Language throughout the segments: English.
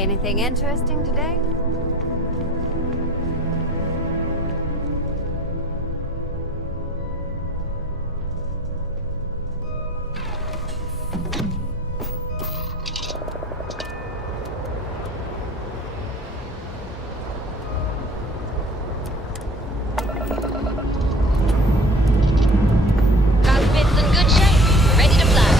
anything interesting today? Cockpit's in good shape. Ready to fly.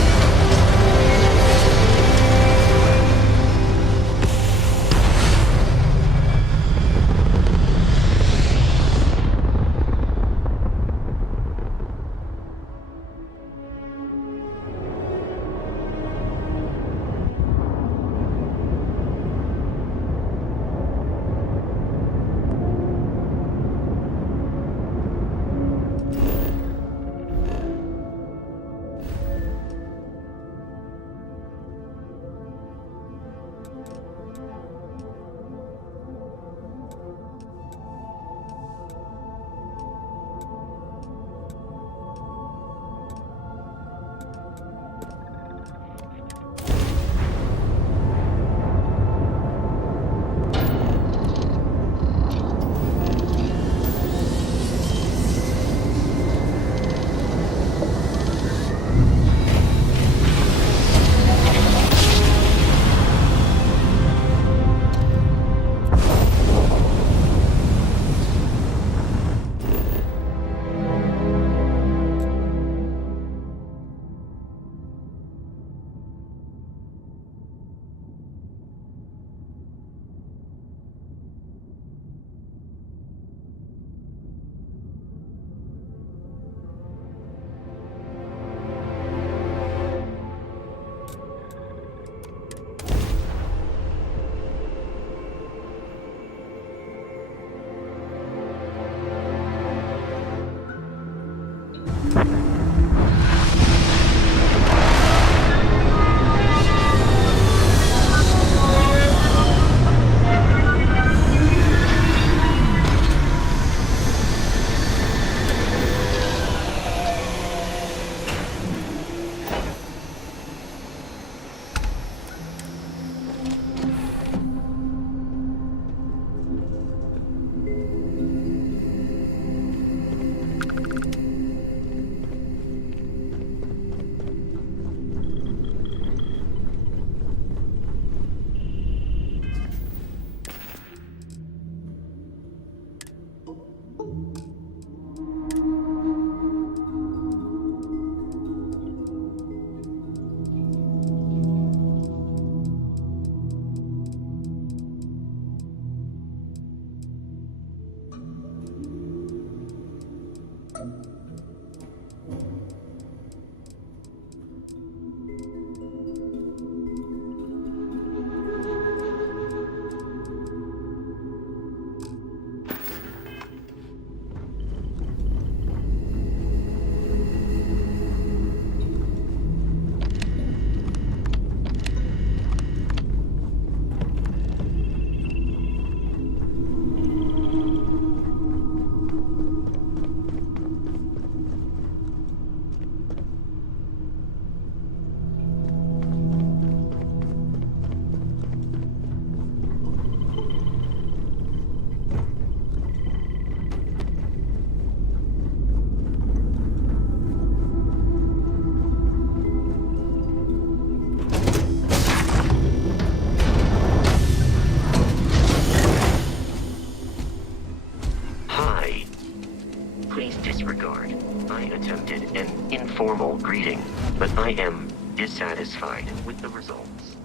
disregard. I attempted an informal greeting, but I am dissatisfied with the results.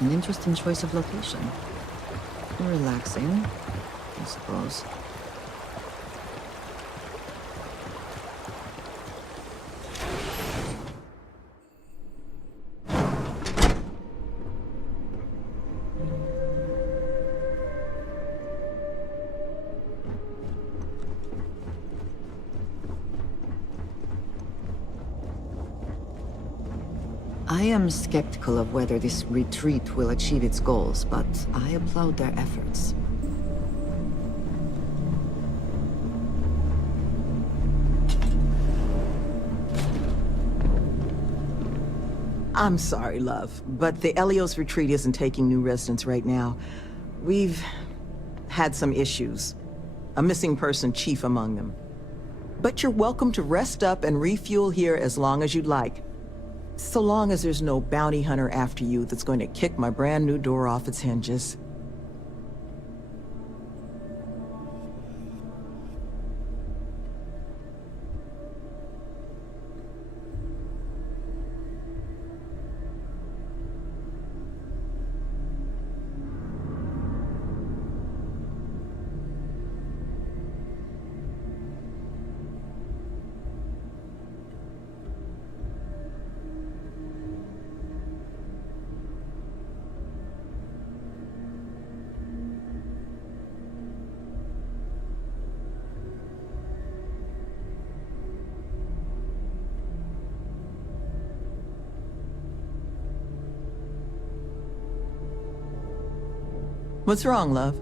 An interesting choice of location. Relaxing, I suppose. I am skeptical of whether this retreat will achieve its goals, but I applaud their efforts. I'm sorry, love, but the Elios retreat isn't taking new residents right now. We've had some issues. A missing person chief among them. But you're welcome to rest up and refuel here as long as you'd like. So long as there's no bounty hunter after you that's going to kick my brand new door off its hinges. What's wrong, love?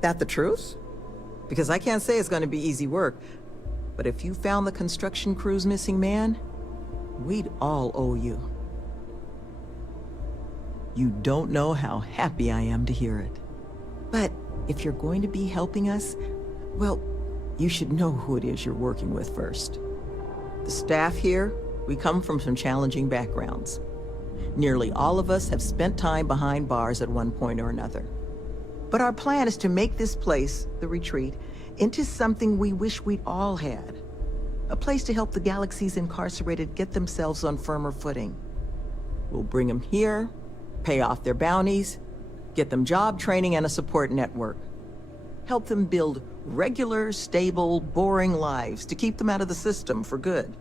That the truth? Because I can't say it's going to be easy work, but if you found the construction crew's missing man, we'd all owe you. You don't know how happy I am to hear it. But if you're going to be helping us, well, you should know who it is you're working with first. The staff here, we come from some challenging backgrounds. Nearly all of us have spent time behind bars at one point or another. But our plan is to make this place, the retreat, into something we wish we'd all had. A place to help the galaxy's incarcerated get themselves on firmer footing. We'll bring them here, pay off their bounties, get them job training and a support network. Help them build regular, stable, boring lives to keep them out of the system for good.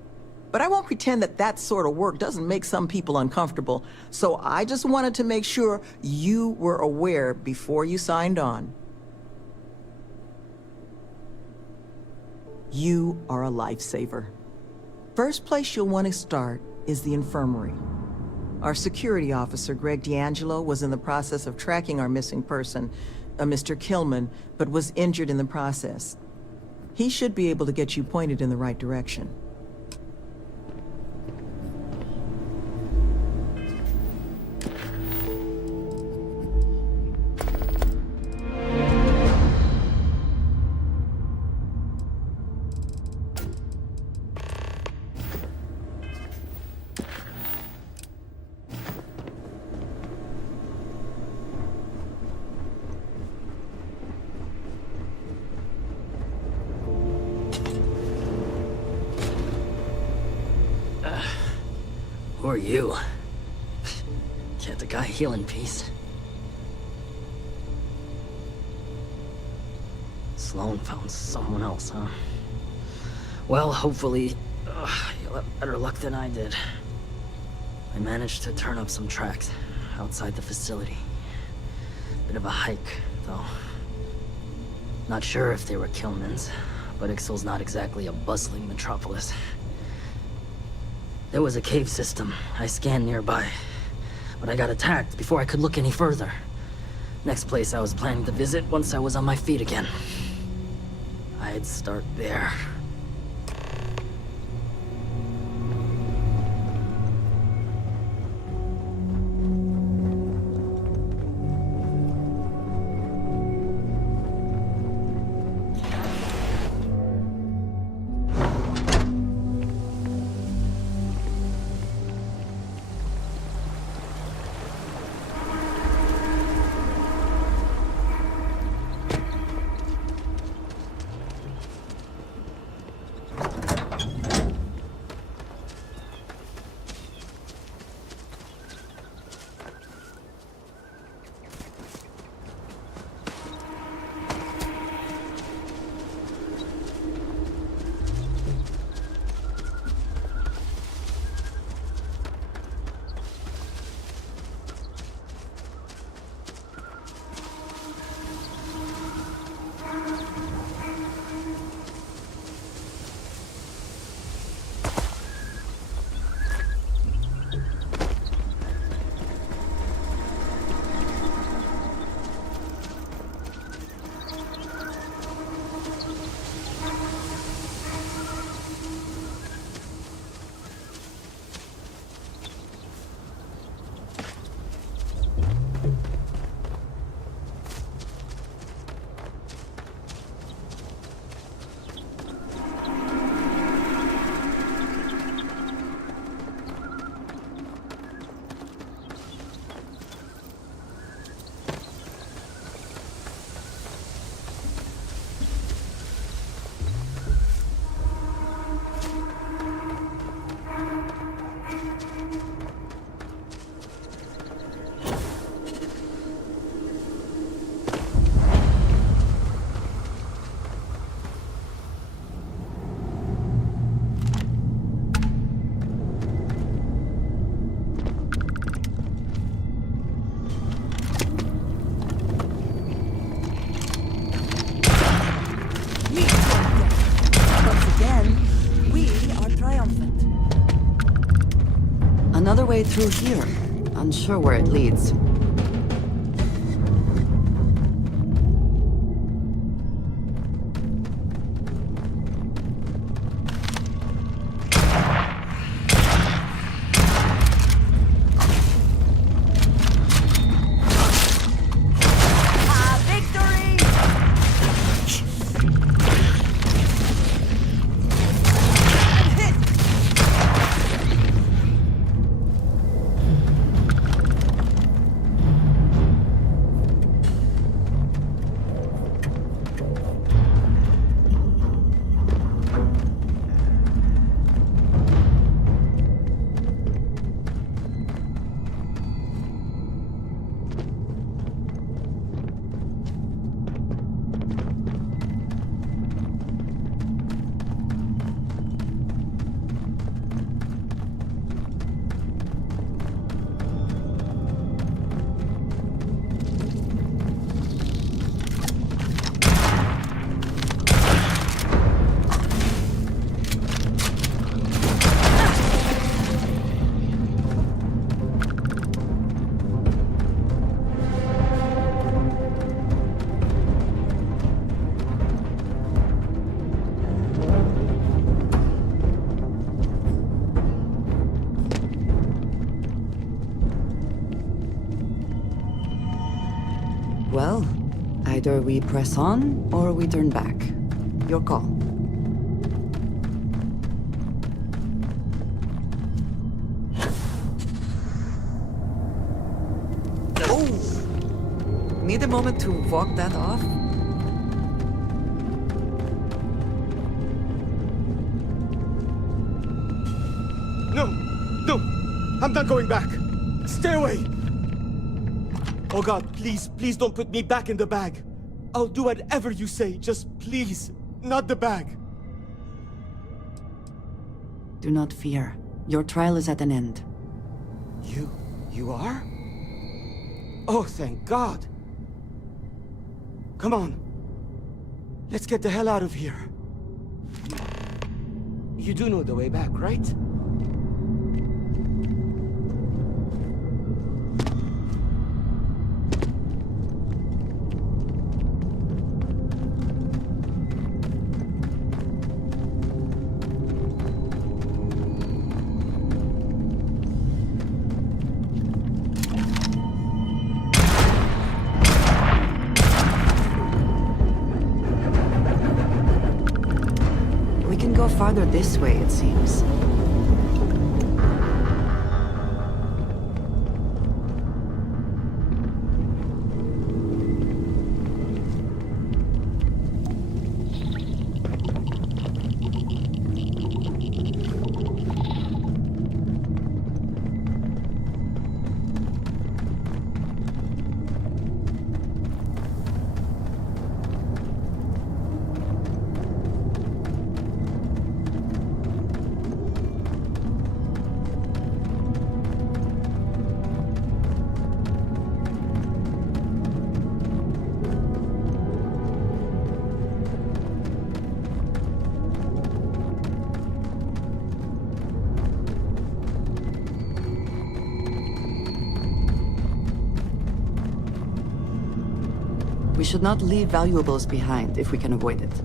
But I won't pretend that that sort of work doesn't make some people uncomfortable, so I just wanted to make sure you were aware before you signed on. You are a lifesaver. First place you'll want to start is the infirmary. Our security officer, Greg D'Angelo, was in the process of tracking our missing person, a Mr. Killman, but was injured in the process. He should be able to get you pointed in the right direction. Who are you? Can't the guy heal in peace? Sloan found someone else, huh? Well, hopefully, you'll have better luck than I did. I managed to turn up some tracks outside the facility. Bit of a hike, though. Not sure if they were Killman's, but Ixal's not exactly a bustling metropolis. There was a cave system I scanned nearby, but I got attacked before I could look any further. Next place I was planning to visit once I was on my feet again. I'd start there. Another way through here. Unsure where it leads. Either we press on, or we turn back. Your call. Oh! Need a moment to walk that off? No! No! I'm not going back! Stay away! Oh God, please don't put me back in the bag. I'll do whatever you say, just please, not the bag. Do not fear. Your trial is at an end. You are? Oh, thank God. Come on. Let's get the hell out of here. You do know the way back, right? We can go farther this way, it seems. We should not leave valuables behind if we can avoid it.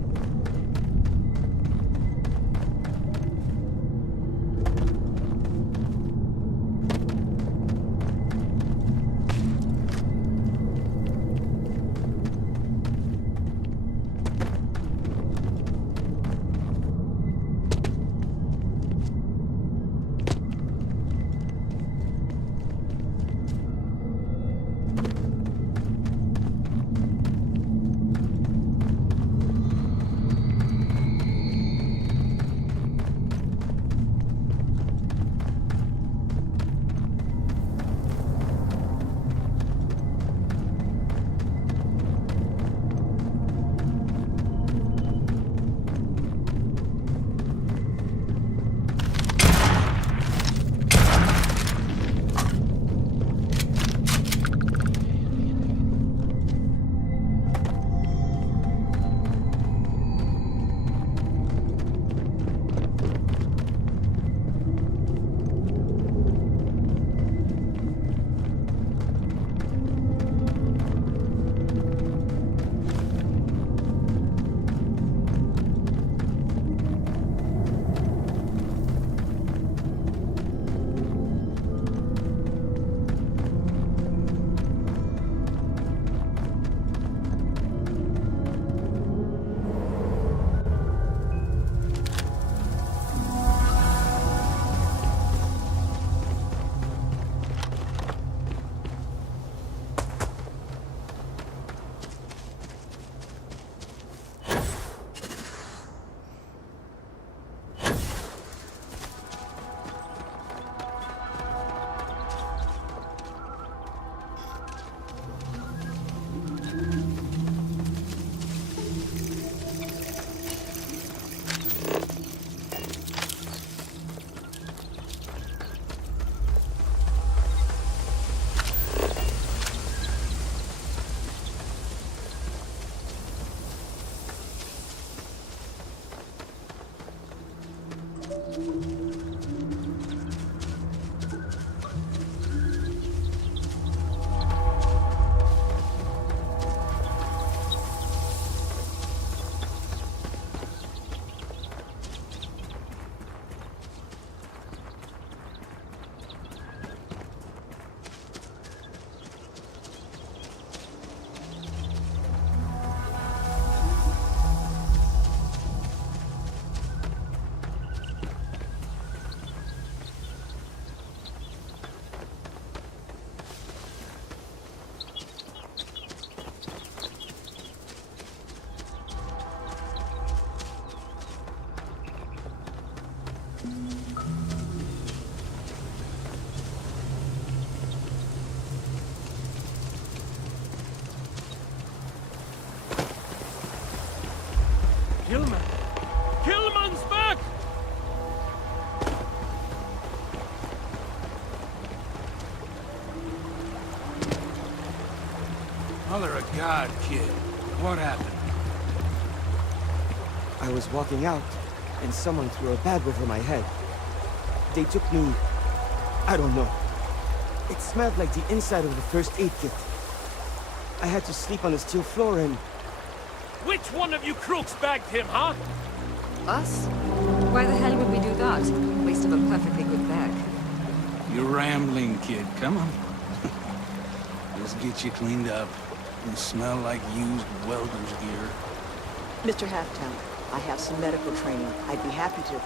Killman! Killman's back! Mother of God, kid. What happened? I was walking out, and someone threw a bag over my head. They took me... I don't know. It smelled like the inside of the first aid kit. I had to sleep on a steel floor and... Which one of you crooks bagged him, huh? Us? Why the hell would we do that? Waste of a perfectly good bag. You're rambling, kid. Come on. Let's get you cleaned up. You smell like used welder's gear. Mr. Halftown, I have some medical training. I'd be happy to...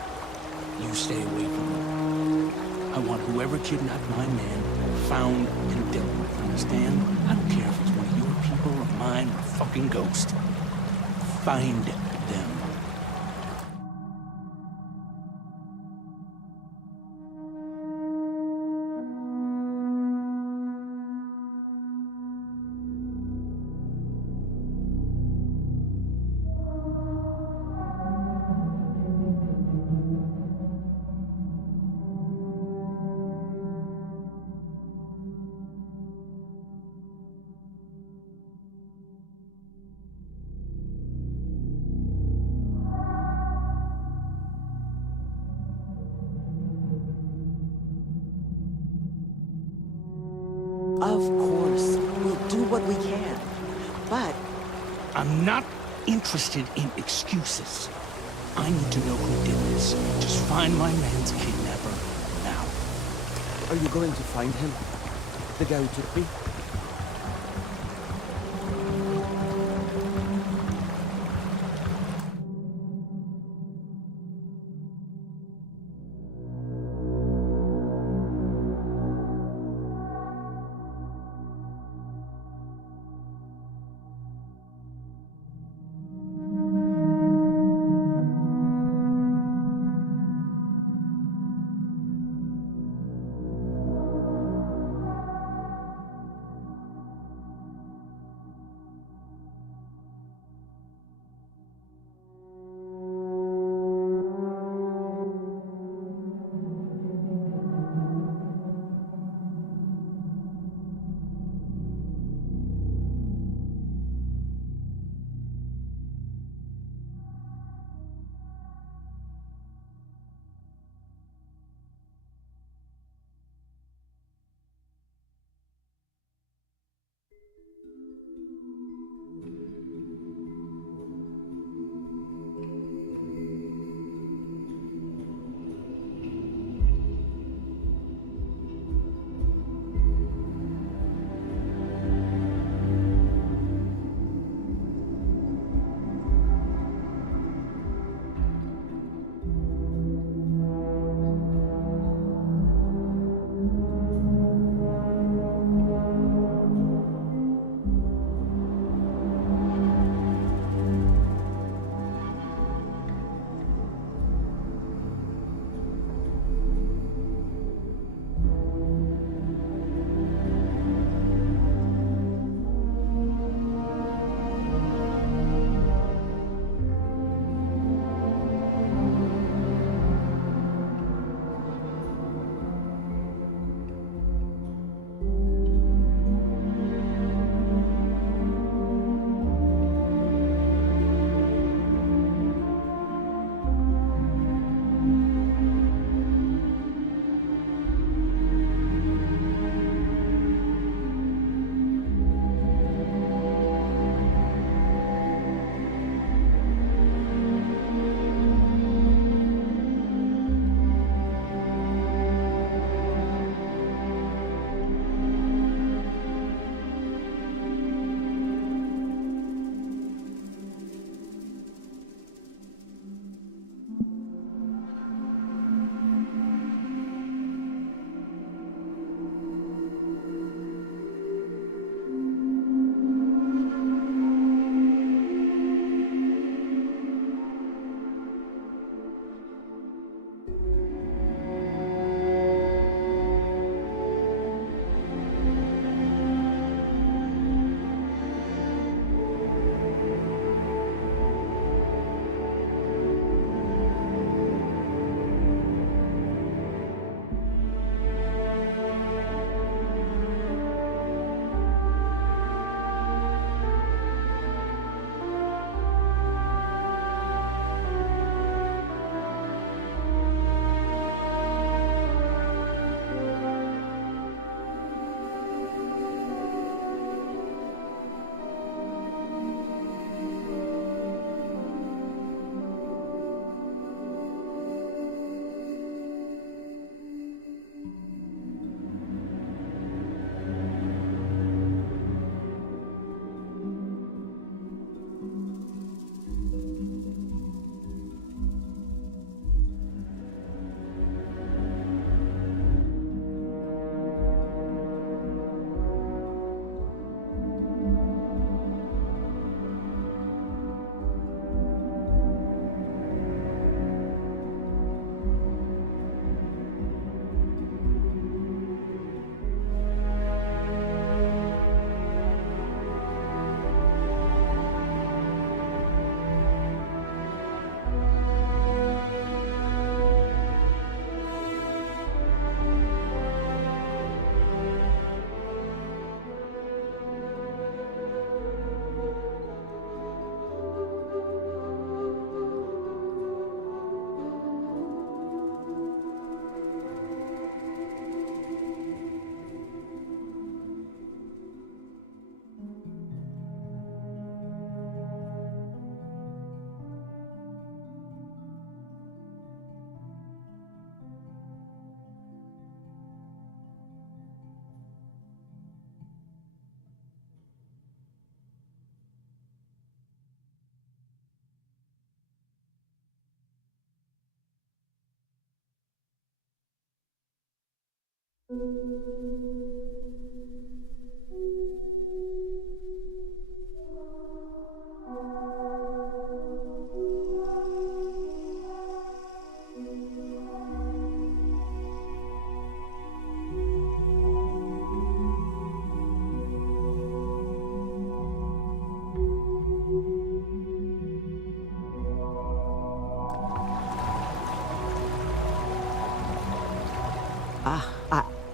You stay away from me. I want whoever kidnapped my man found and dealt with, understand? I don't care if it's one of your people or mine or a fucking ghost. Find them. Of course. We'll do what we can. But... I'm not interested in excuses. I need to know who did this. Just find my man's kidnapper now. Are you going to find him? The guy who took me?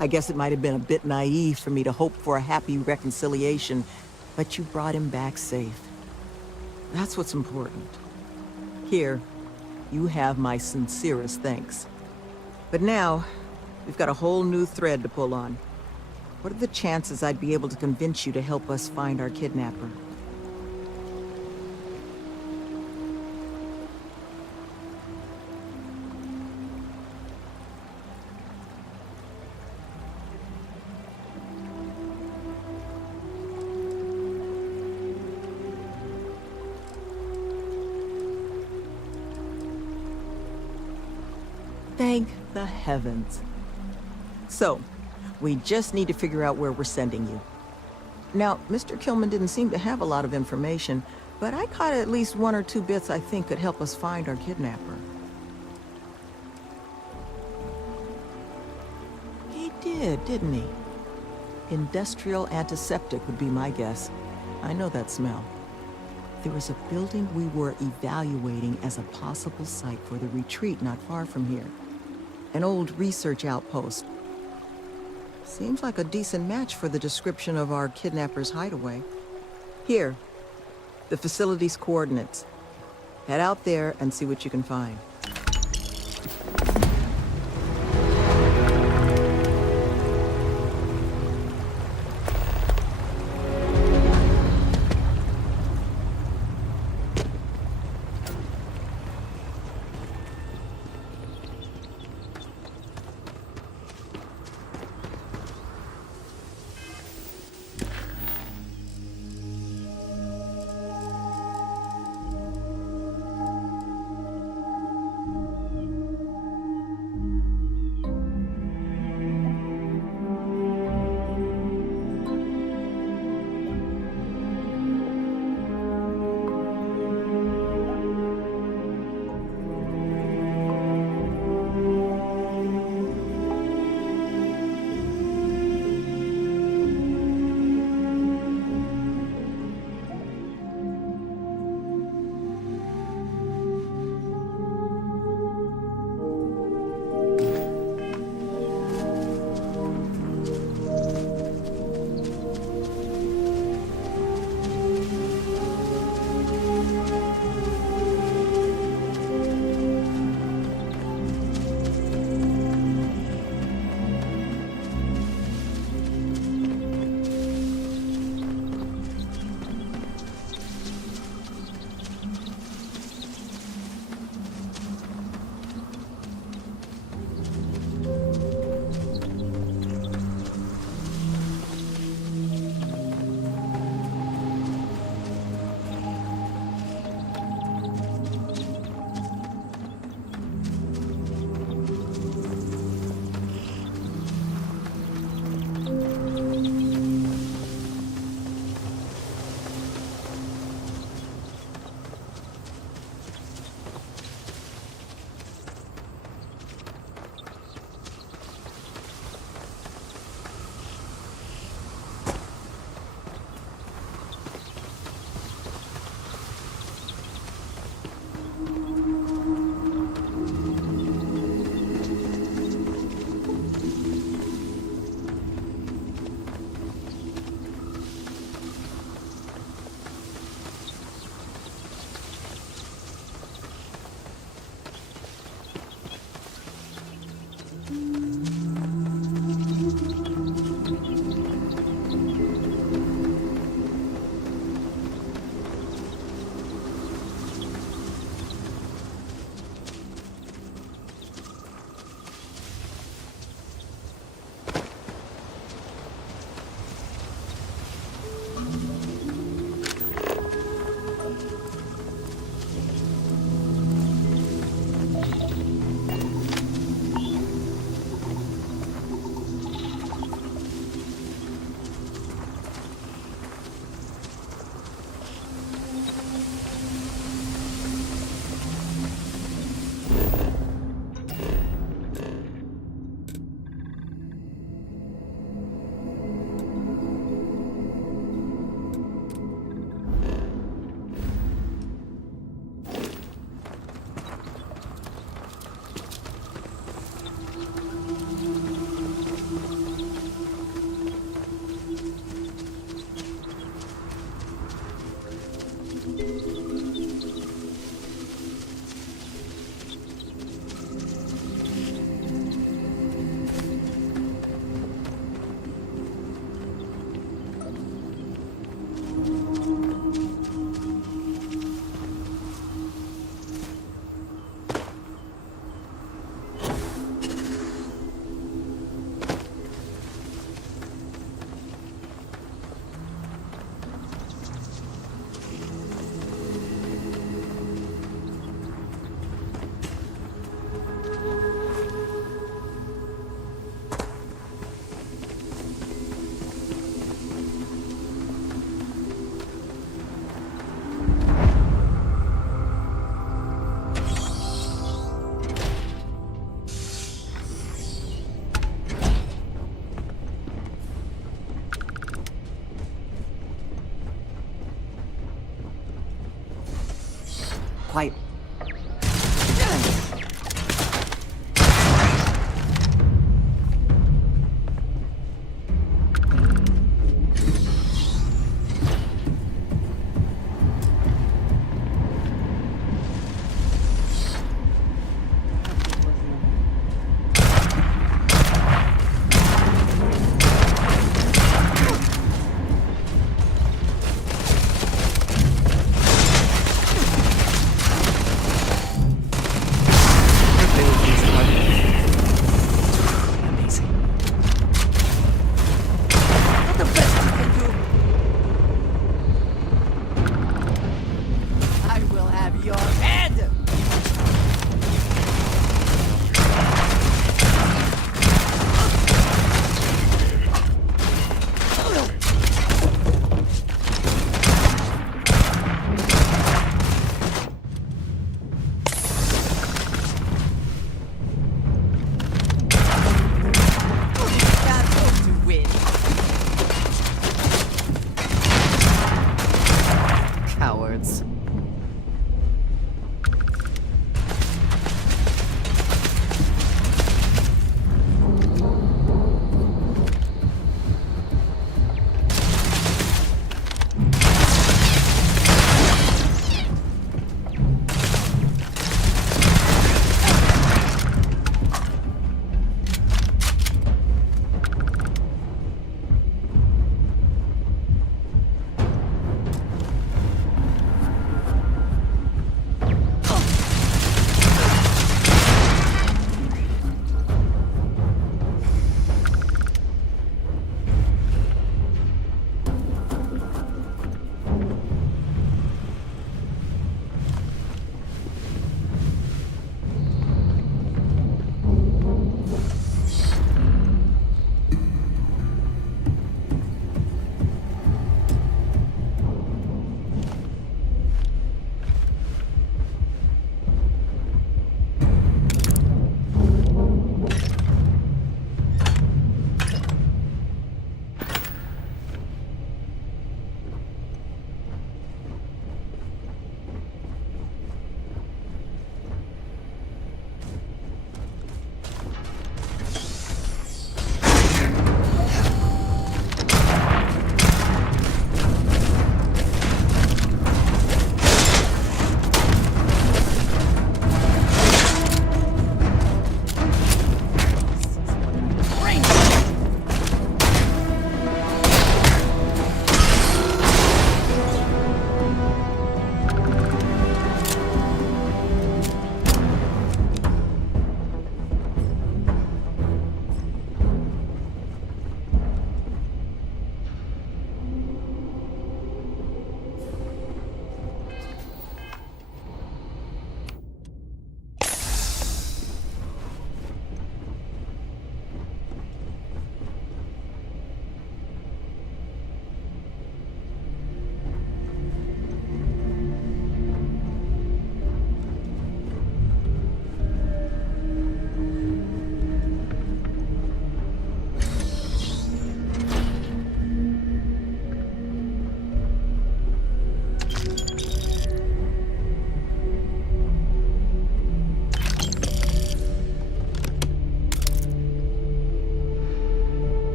I guess it might have been a bit naive for me to hope for a happy reconciliation, but you brought him back safe. That's what's important. Here, you have my sincerest thanks. But now, we've got a whole new thread to pull on. What are the chances I'd be able to convince you to help us find our kidnapper? Thank the heavens. So, we just need to figure out where we're sending you. Now, Mr. Kilman didn't seem to have a lot of information, but I caught at least one or two bits I think could help us find our kidnapper. He did, didn't he? Industrial antiseptic would be my guess. I know that smell. There was a building we were evaluating as a possible site for the retreat not far from here. An old research outpost. Seems like a decent match for the description of our kidnapper's hideaway. Here, the facility's coordinates. Head out there and see what you can find.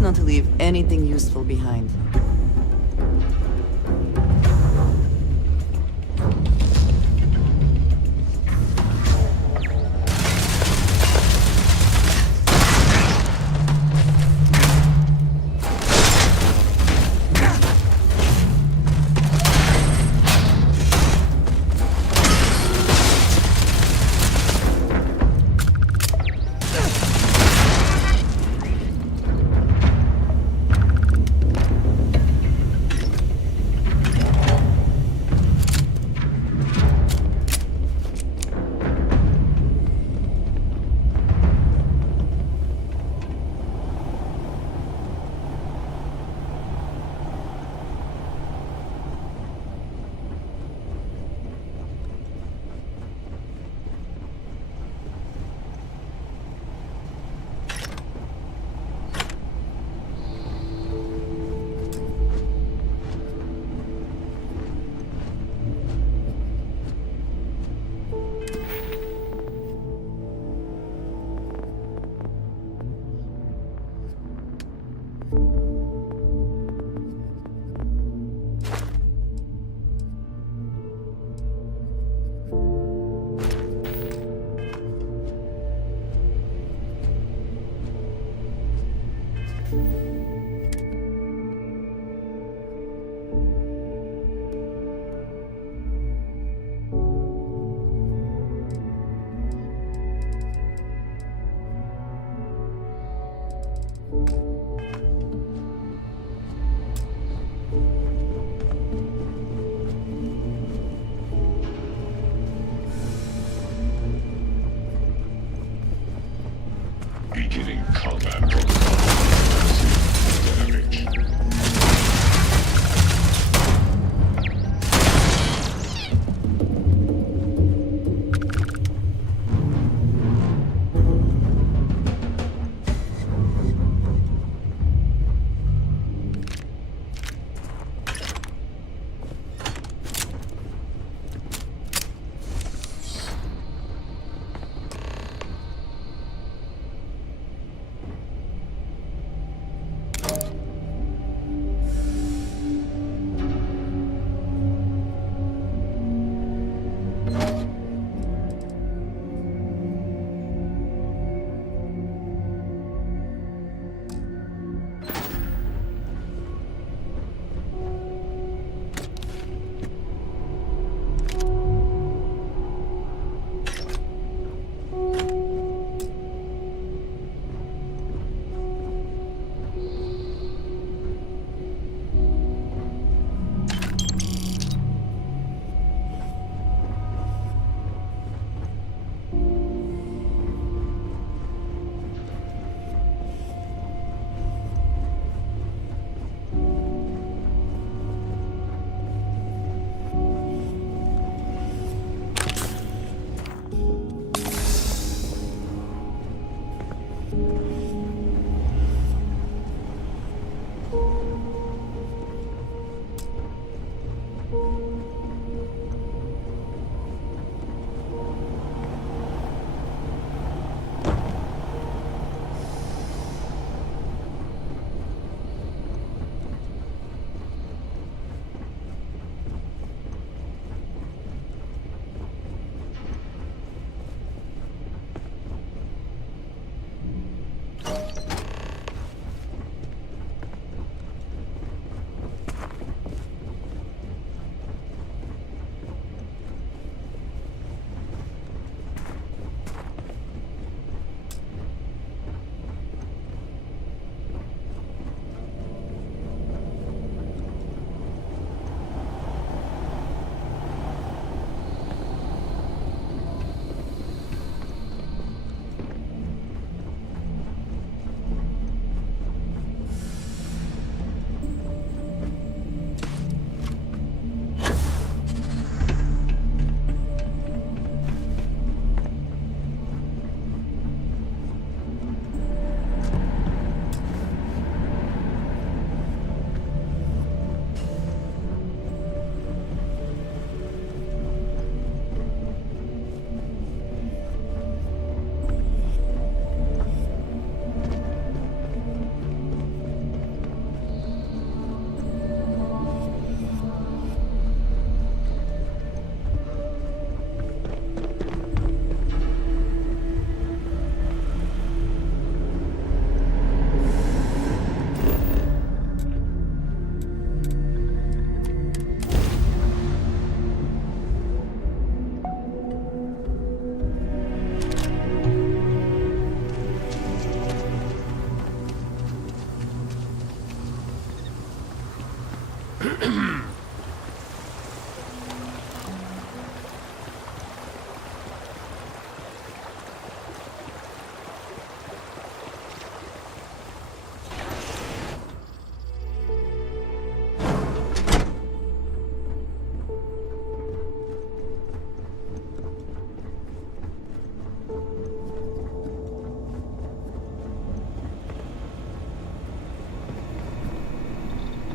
Best not to leave anything useful behind.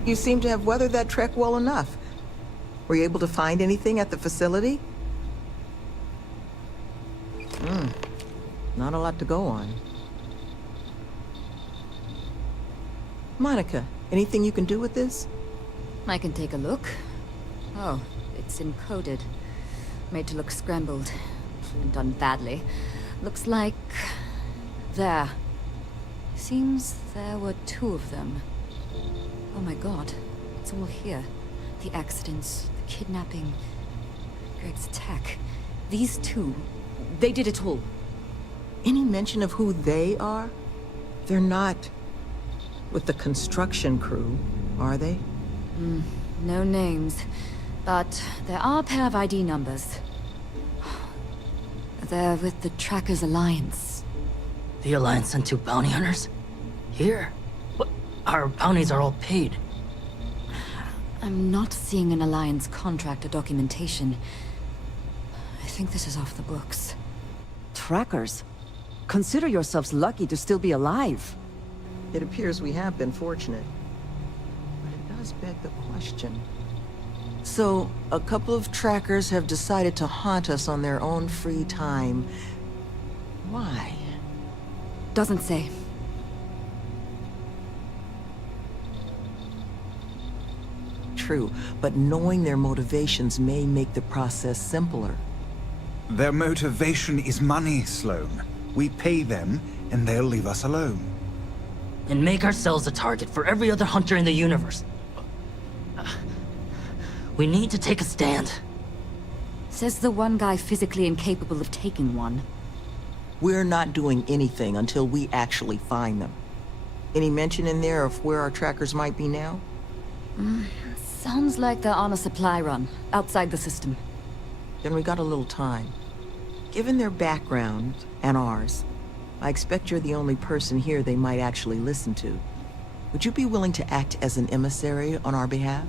You seem to have weathered that trek well enough. Were you able to find anything at the facility? Not a lot to go on. Monica, anything you can do with this? I can take a look. Oh, it's encoded. Made to look scrambled. And done badly. Looks like... there. Seems there were 2 of them. Oh my god. It's all here. The accidents, the kidnapping, Greg's attack. These 2, they did it all. Any mention of who they are? They're not with the construction crew, are they? No names. But there are a pair of ID numbers. They're with the Trackers Alliance. The Alliance sent 2 bounty hunters? Here? But our bounties are all paid. I'm not seeing an Alliance contract or documentation. I think this is off the books. Trackers? Consider yourselves lucky to still be alive. It appears we have been fortunate. But it does beg the question. So, a couple of trackers have decided to haunt us on their own free time. Why? Doesn't say. True, but knowing their motivations may make the process simpler. Their motivation is money, Sloan. We pay them, and they'll leave us alone. And make ourselves a target for every other hunter in the universe. We need to take a stand. Says the one guy physically incapable of taking one. We're not doing anything until we actually find them. Any mention in there of where our trackers might be now? Sounds like they're on a supply run, outside the system. Then we got a little time. Given their background, and ours, I expect you're the only person here they might actually listen to. Would you be willing to act as an emissary on our behalf?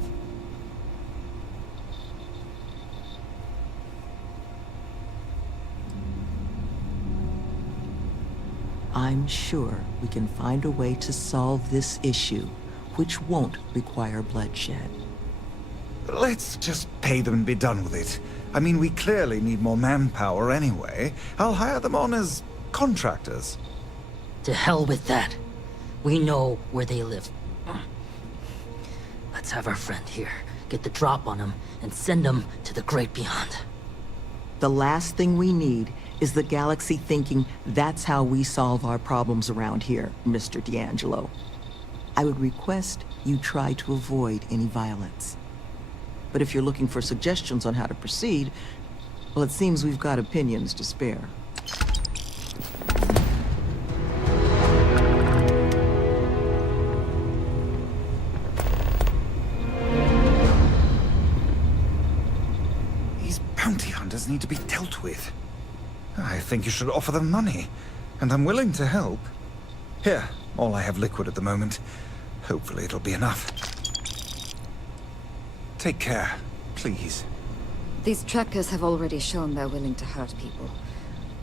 I'm sure we can find a way to solve this issue, which won't require bloodshed. Let's just pay them and be done with it. I mean, we clearly need more manpower anyway. I'll hire them on as contractors. To hell with that. We know where they live. Let's have our friend here get the drop on them and send them to the great beyond. The last thing we need is the galaxy thinking that's how we solve our problems around here, Mr. D'Angelo. I would request you try to avoid any violence. But if you're looking for suggestions on how to proceed, well, it seems we've got opinions to spare. These bounty hunters need to be dealt with. I think you should offer them money, and I'm willing to help. Here, all I have liquid at the moment. Hopefully it'll be enough. Take care, please. These trackers have already shown they're willing to hurt people.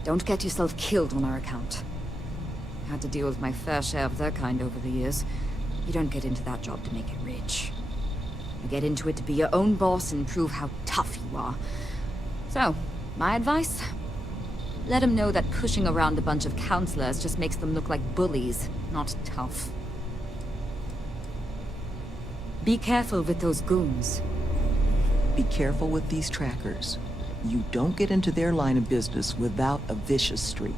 Don't get yourself killed on our account. Had to deal with my fair share of their kind over the years. You don't get into that job to make it rich. You get into it to be your own boss and prove how tough you are. So, my advice? Let them know that pushing around a bunch of counselors just makes them look like bullies, not tough. Be careful with those goons. Be careful with these trackers. You don't get into their line of business without a vicious streak.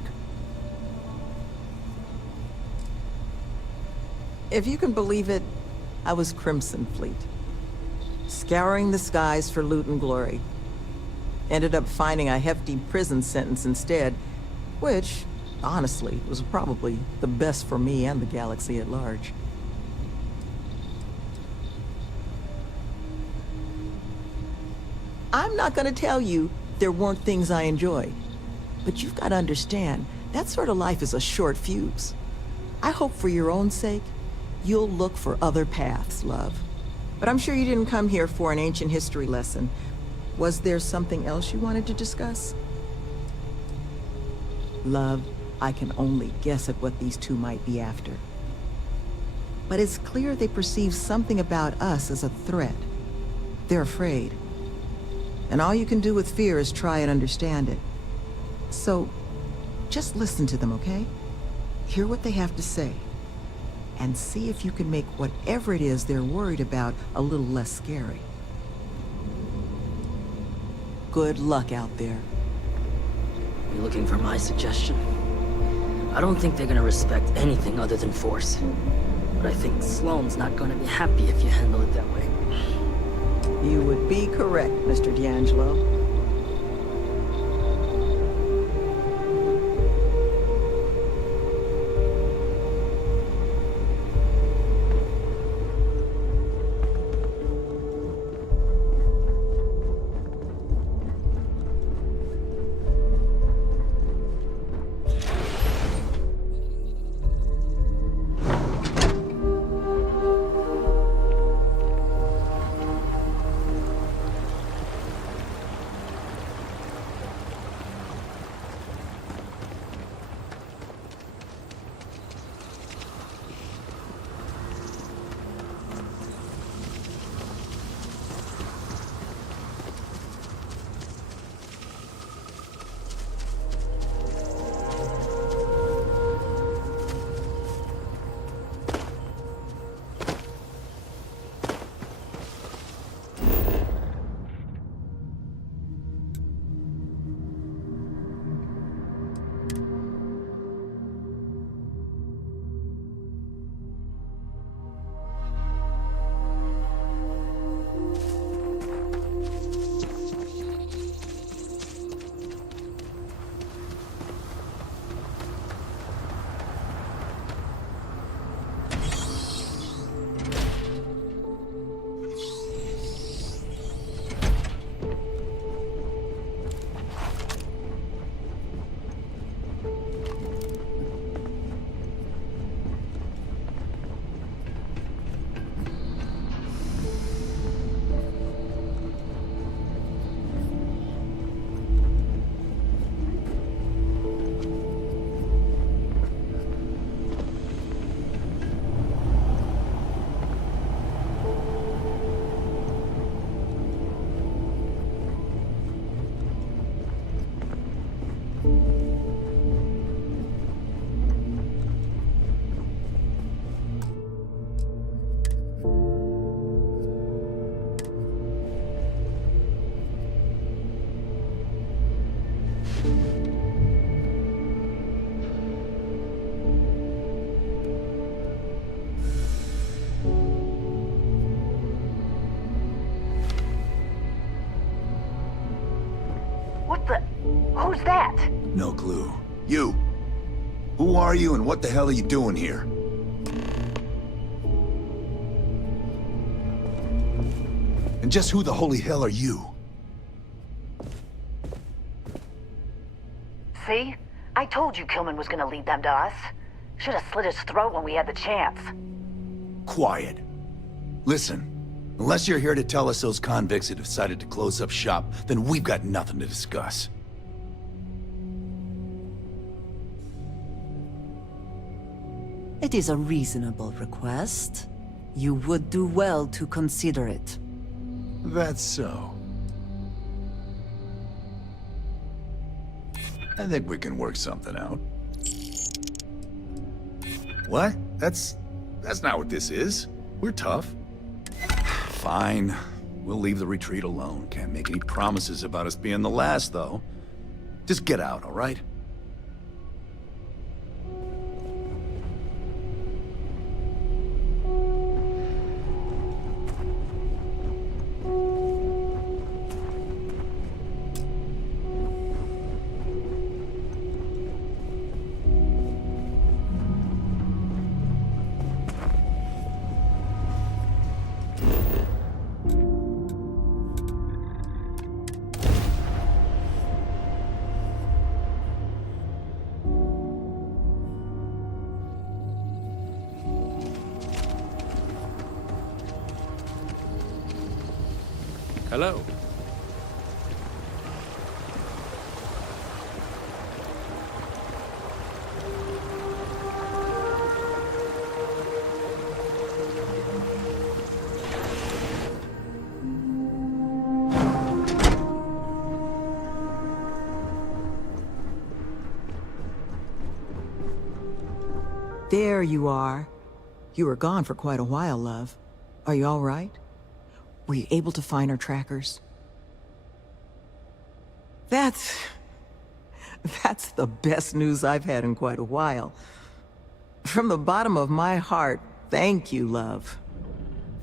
If you can believe it, I was Crimson Fleet. Scouring the skies for loot and glory. Ended up finding a hefty prison sentence instead, which, honestly, was probably the best for me and the galaxy at large. I'm not gonna tell you there weren't things I enjoyed, but you've got to understand, that sort of life is a short fuse. I hope for your own sake, you'll look for other paths, love. But I'm sure you didn't come here for an ancient history lesson. Was there something else you wanted to discuss? Love, I can only guess at what these 2 might be after. but it's clear they perceive something about us as a threat. They're afraid. And all you can do with fear is try and understand it. So, just listen to them, okay? Hear what they have to say. And see if you can make whatever it is they're worried about a little less scary. Good luck out there. You looking for my suggestion? I don't think they're gonna respect anything other than force. But I think Sloane's not gonna be happy if you handle it that way. You would be correct, Mr. D'Angelo. Who's that? No clue. You! Who are you and what the hell are you doing here? And just who the holy hell are you? See? I told you Kilman was gonna lead them to us. Should have slit his throat when we had the chance. Quiet. Listen, unless you're here to tell us those convicts have decided to close up shop, then we've got nothing to discuss. It is a reasonable request. You would do well to consider it. That's so. I think we can work something out. What? That's not what this is. We're tough. Fine. We'll leave the retreat alone. Can't make any promises about us being the last, though. Just get out, all right? Hello. There you are. You were gone for quite a while, love. Are you all right? Were you able to find our trackers? That's the best news I've had in quite a while. From the bottom of my heart, thank you, love.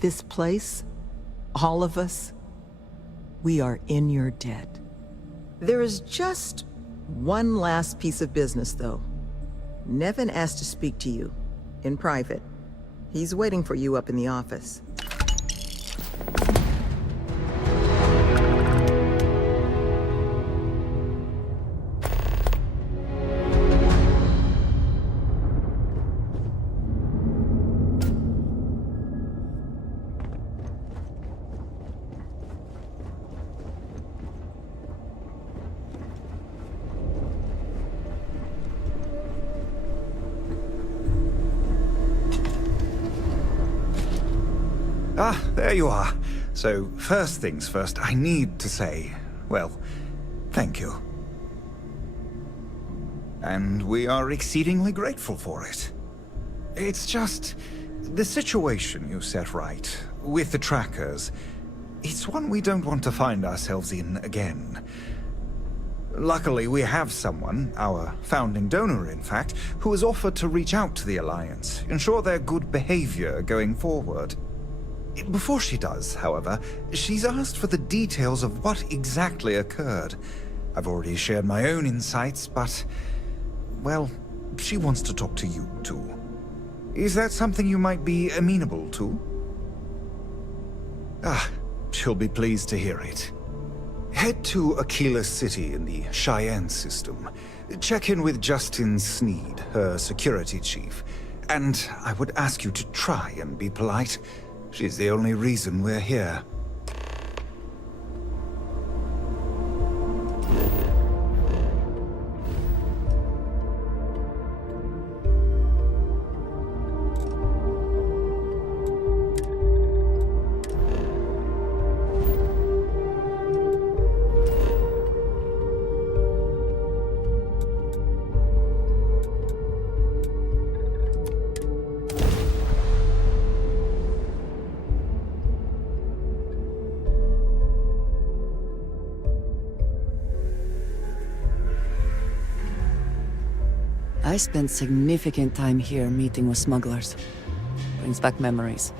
This place, all of us, we are in your debt. There is just one last piece of business, though. Nevin asked to speak to you, in private. He's waiting for you up in the office. Ah, there you are. So, first things first, I need to say, well, thank you. And we are exceedingly grateful for it. It's just, the situation you set right, with the trackers, it's one we don't want to find ourselves in again. Luckily, we have someone, our founding donor in fact, who has offered to reach out to the Alliance, ensure their good behavior going forward. Before she does, however, she's asked for the details of what exactly occurred. I've already shared my own insights, but, well, she wants to talk to you, too. Is that something you might be amenable to? Ah, she'll be pleased to hear it. Head to Aquila City in the Cheyenne system. Check in with Justin Sneed, her security chief. And I would ask you to try and be polite. She's the only reason we're here. I spent significant time here meeting with smugglers. Brings back memories.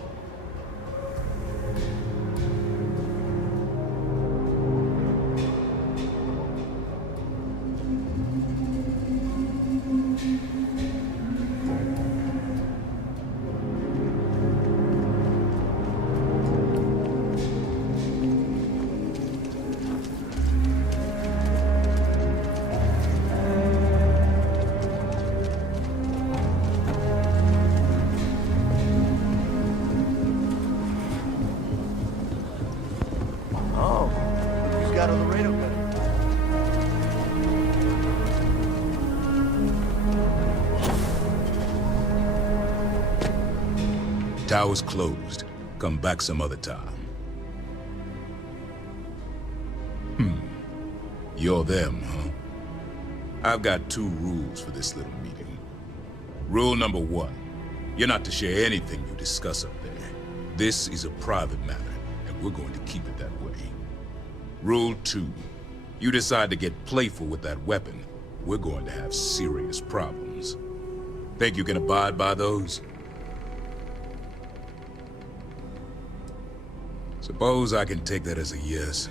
Tower's closed. Come back some other time. You're them, huh? I've got 2 rules for this little meeting. Rule number 1, you're not to share anything you discuss up there. This is a private matter, and we're going to keep it that way. Rule 2, you decide to get playful with that weapon, we're going to have serious problems. Think you can abide by those? Suppose I can take that as a yes.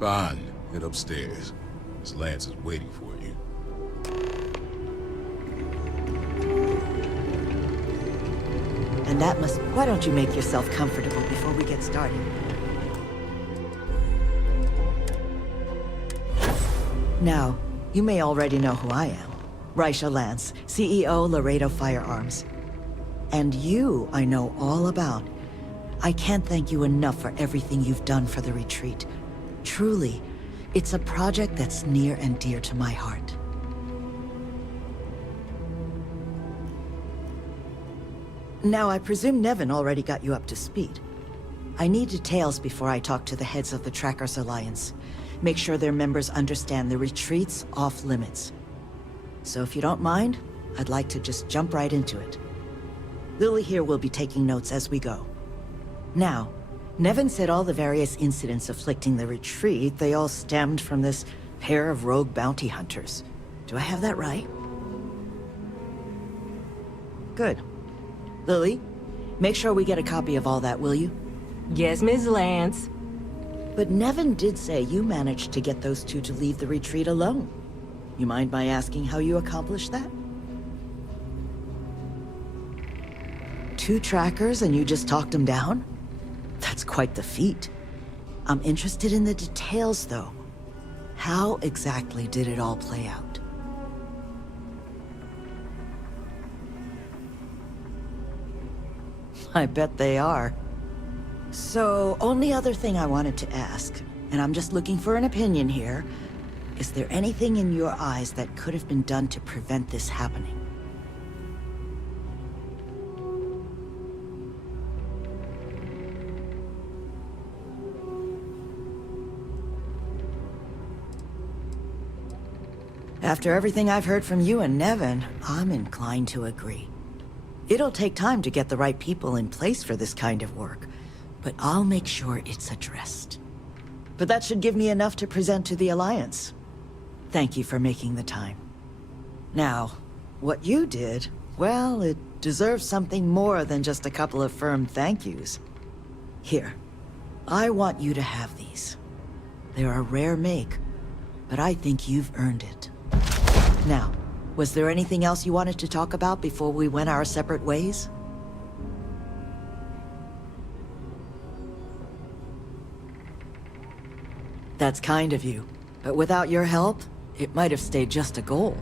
Fine, head upstairs. Miss Lance is waiting for you. And that must... Why don't you make yourself comfortable before we get started? Now, you may already know who I am. Raisha Lance, CEO Laredo Firearms. And you, I know all about. I can't thank you enough for everything you've done for the retreat. Truly, it's a project that's near and dear to my heart. Now, I presume Nevin already got you up to speed. I need details before I talk to the heads of the Trackers Alliance. Make sure their members understand the retreat's off limits. So if you don't mind, I'd like to just jump right into it. Lily here will be taking notes as we go. Now, Nevin said all the various incidents afflicting the retreat, they all stemmed from this pair of rogue bounty hunters. Do I have that right? Good. Lily, make sure we get a copy of all that, will you? Yes, Ms. Lance. But Nevin did say you managed to get those two to leave the retreat alone. You mind my asking how you accomplished that? 2 trackers and you just talked them down? That's quite the feat. I'm interested in the details, though. How exactly did it all play out? I bet they are. So, only other thing I wanted to ask, and I'm just looking for an opinion here, is there anything in your eyes that could have been done to prevent this happening? After everything I've heard from you and Nevin, I'm inclined to agree. It'll take time to get the right people in place for this kind of work, but I'll make sure it's addressed. But that should give me enough to present to the Alliance. Thank you for making the time. Now, what you did, well, it deserves something more than just a couple of firm thank yous. Here, I want you to have these. They're a rare make, but I think you've earned it. Now, was there anything else you wanted to talk about before we went our separate ways? That's kind of you, but without your help, it might have stayed just a goal.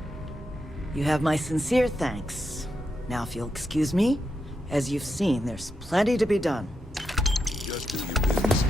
You have my sincere thanks. Now if you'll excuse me, as you've seen, there's plenty to be done. Just do your business.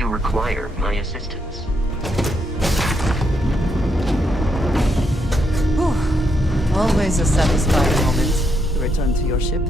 you require my assistance? Always a satisfying moment to return to your ship.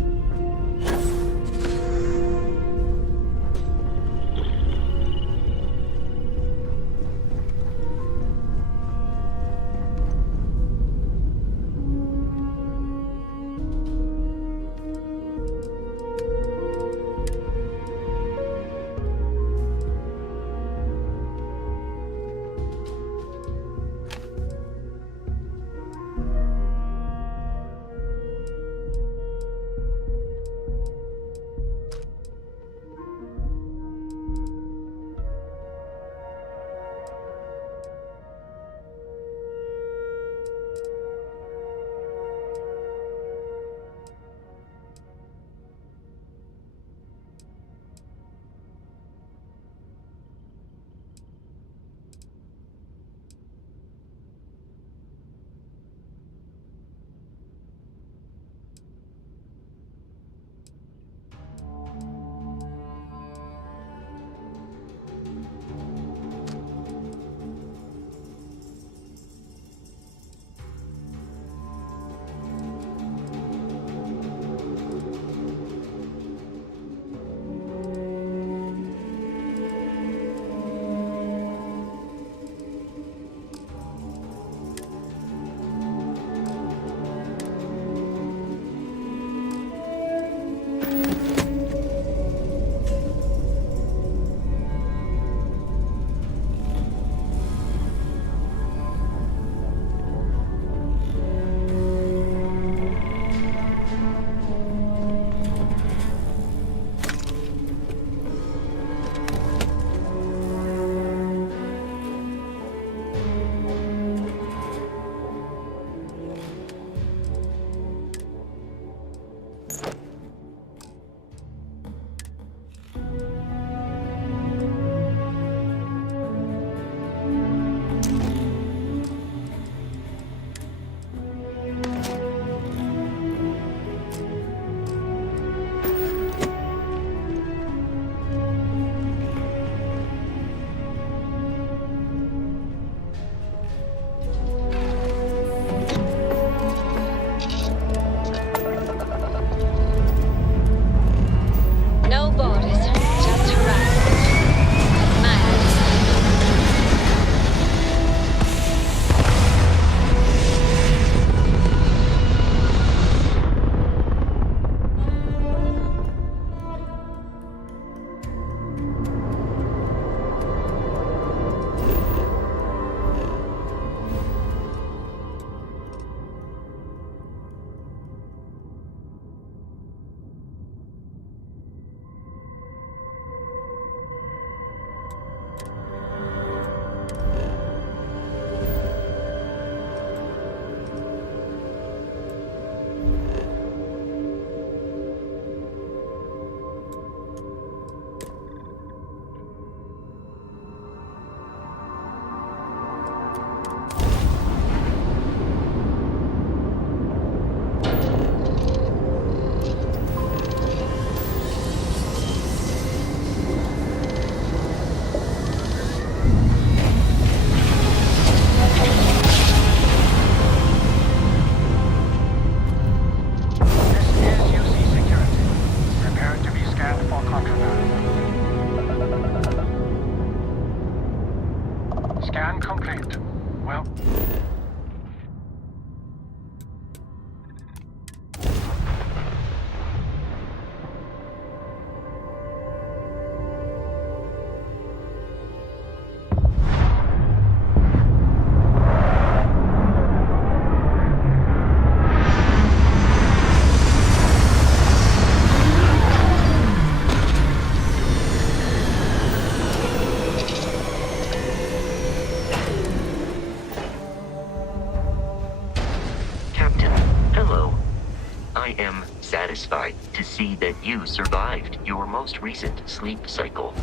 satisfied to see that you survived your most recent sleep cycle.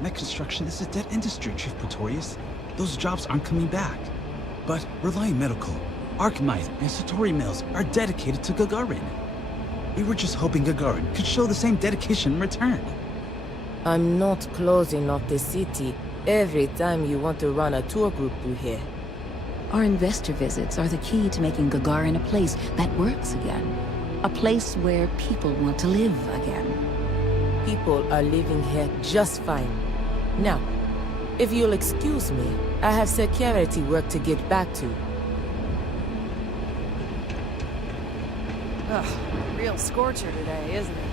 Mech construction is a dead industry, Chief Pretorius. Those jobs aren't coming back. But Reliant Medical, Archmite, and Satori Mills are dedicated to Gagarin. We were just hoping Gagarin could show the same dedication in return. I'm not closing off the city every time you want to run a tour group through here. Our investor visits are the key to making Gagarin a place that works again. A place where people want to live again. People are living here just fine. Now, if you'll excuse me, I have security work to get back to. Ugh, real scorcher today, isn't it?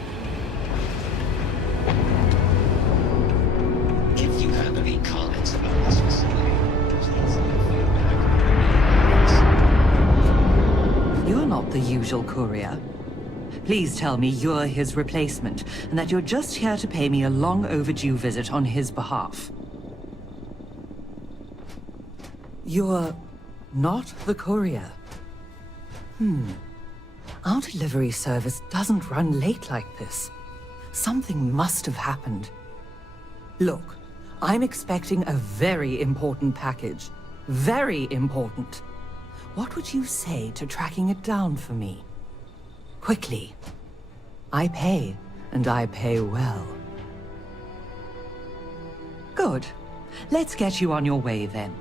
If you have any comments about this facility, please leave feedback. You're not the usual courier. Please tell me you're his replacement, and that you're just here to pay me a long overdue visit on his behalf. You're not the courier. Our delivery service doesn't run late like this. Something must have happened. Look, I'm expecting a very important package. Very important. What would you say to tracking it down for me? Quickly. I pay, and I pay well. Good. Let's get you on your way then.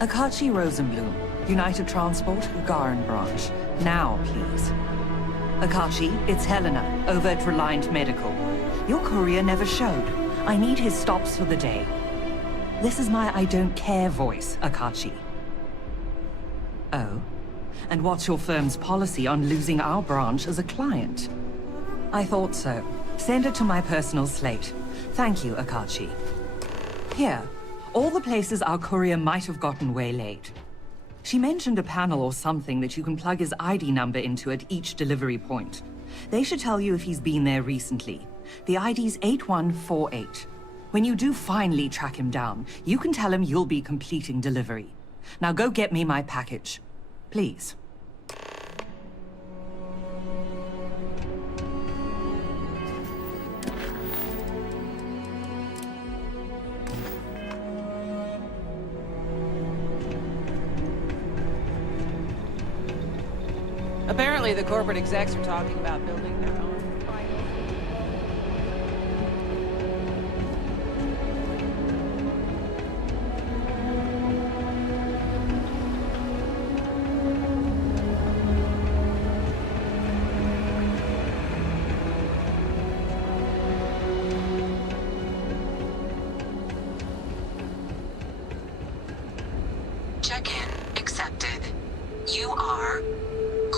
Akachi Rosenblum, United Transport, Gagarin branch. Now, please. Akachi, it's Helena, over at Reliant Medical. Your courier never showed. I need his stops for the day. This is my I don't care voice, Akachi. Oh? And what's your firm's policy on losing our branch as a client? I thought so. Send it to my personal slate. Thank you, Akachi. Here. All the places our courier might have gotten waylaid. She mentioned a panel or something that you can plug his ID number into at each delivery point. They should tell you if he's been there recently. The ID's 8148. When you do finally track him down, you can tell him you'll be completing delivery. Now go get me my package. Please. Apparently the corporate execs are talking about building their own. Check-in accepted. You are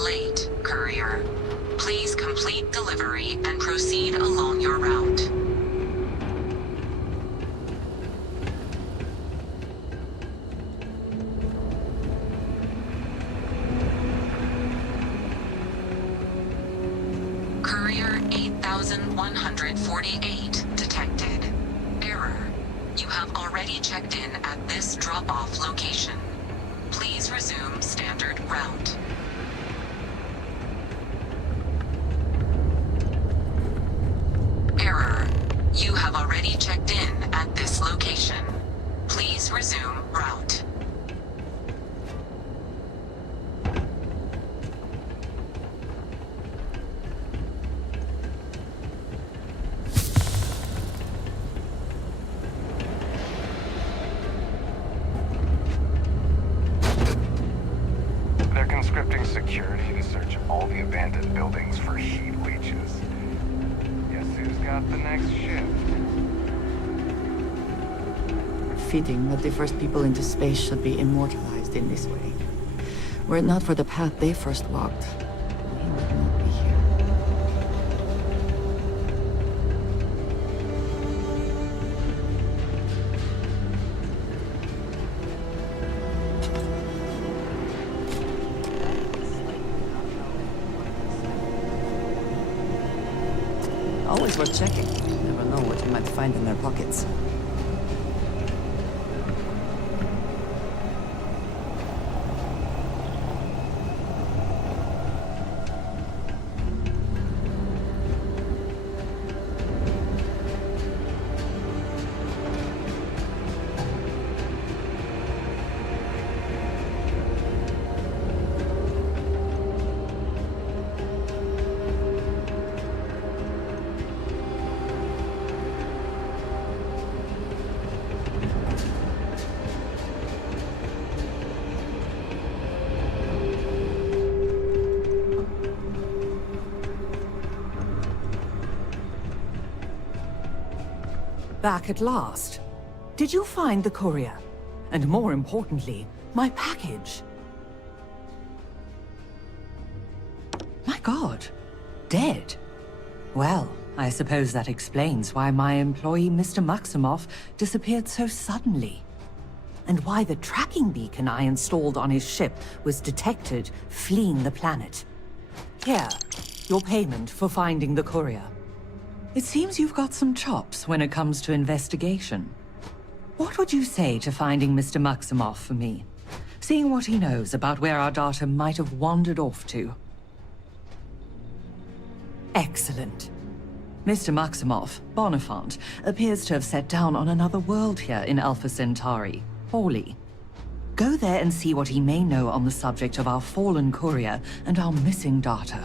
late, courier. Please complete delivery and proceed along your route. Courier 8148 detected. Error. You have already checked in at this drop-off location. Please resume standard route. Error. You have already checked in at this location. Please resume route. They're conscripting security to search all the abandoned buildings for heat leeches. Guess who's got the next shift? Fitting that the first people into space should be immortalized in this way. Were it not for the path they first walked, we would not be here. Always worth checking. You never know what you might find in their pockets. back at last. Did you find the courier? And more importantly, my package? My God, dead. Well, I suppose that explains why my employee, Mr. Maximoff, disappeared so suddenly. And why the tracking beacon I installed on his ship was detected fleeing the planet. Here, your payment for finding the courier. It seems you've got some chops when it comes to investigation. What would you say to finding Mr. Maximoff for me? Seeing what he knows about where our data might have wandered off to. Excellent. Mr. Maximoff, Bonifant, appears to have set down on another world here in Alpha Centauri, Hawley. Go there and see what he may know on the subject of our fallen courier and our missing data.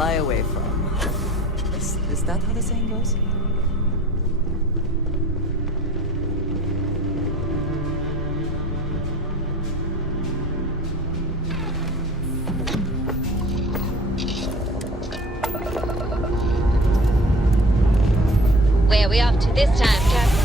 Fly away from. Is that how the saying goes? Where are we off to this time, Captain?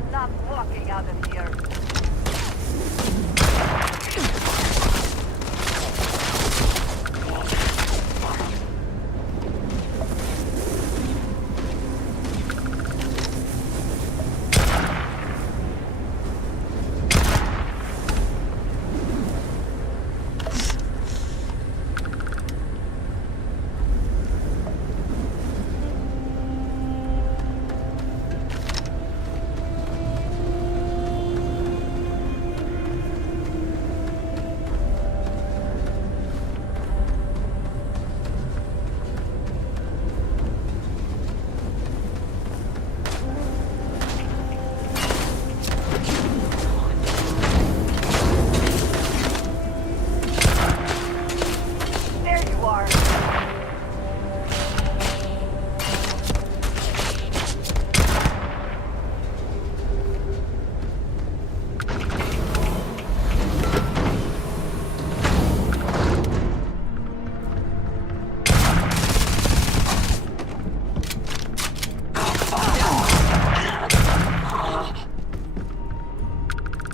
are not walking out of here.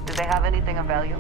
Do they have anything of value?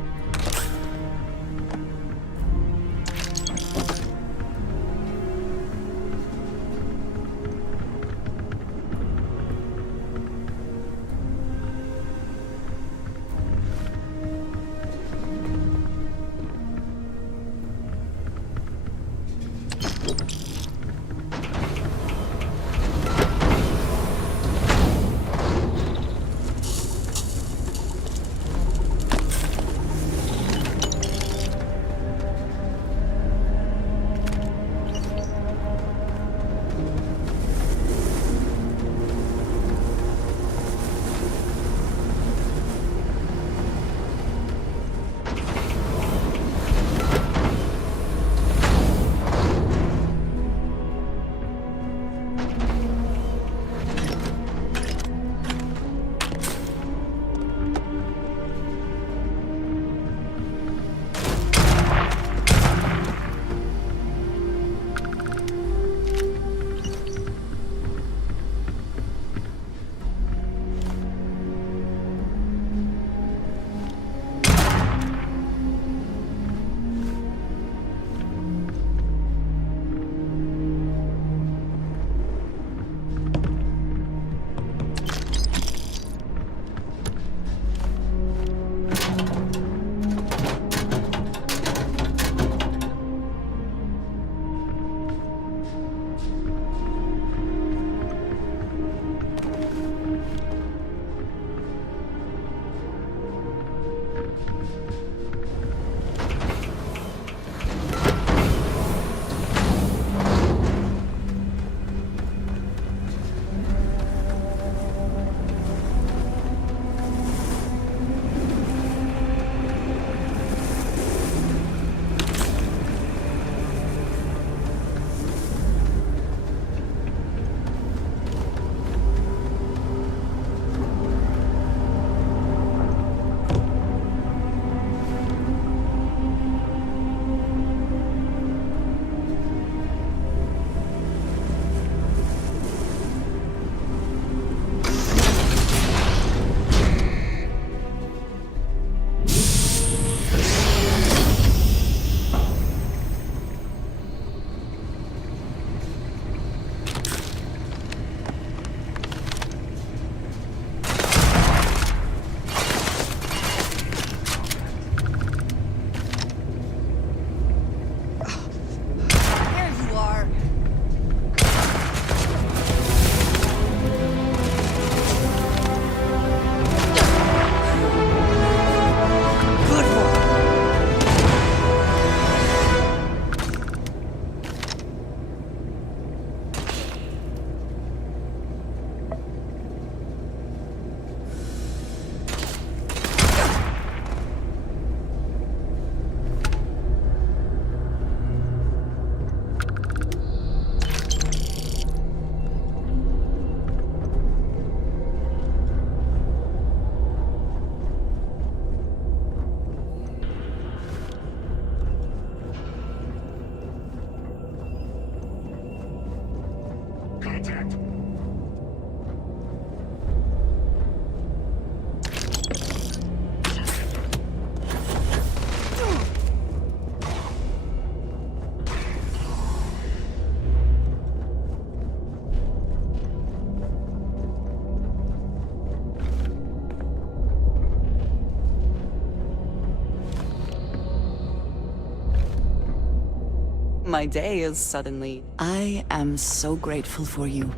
My day is suddenly... I am so grateful for you.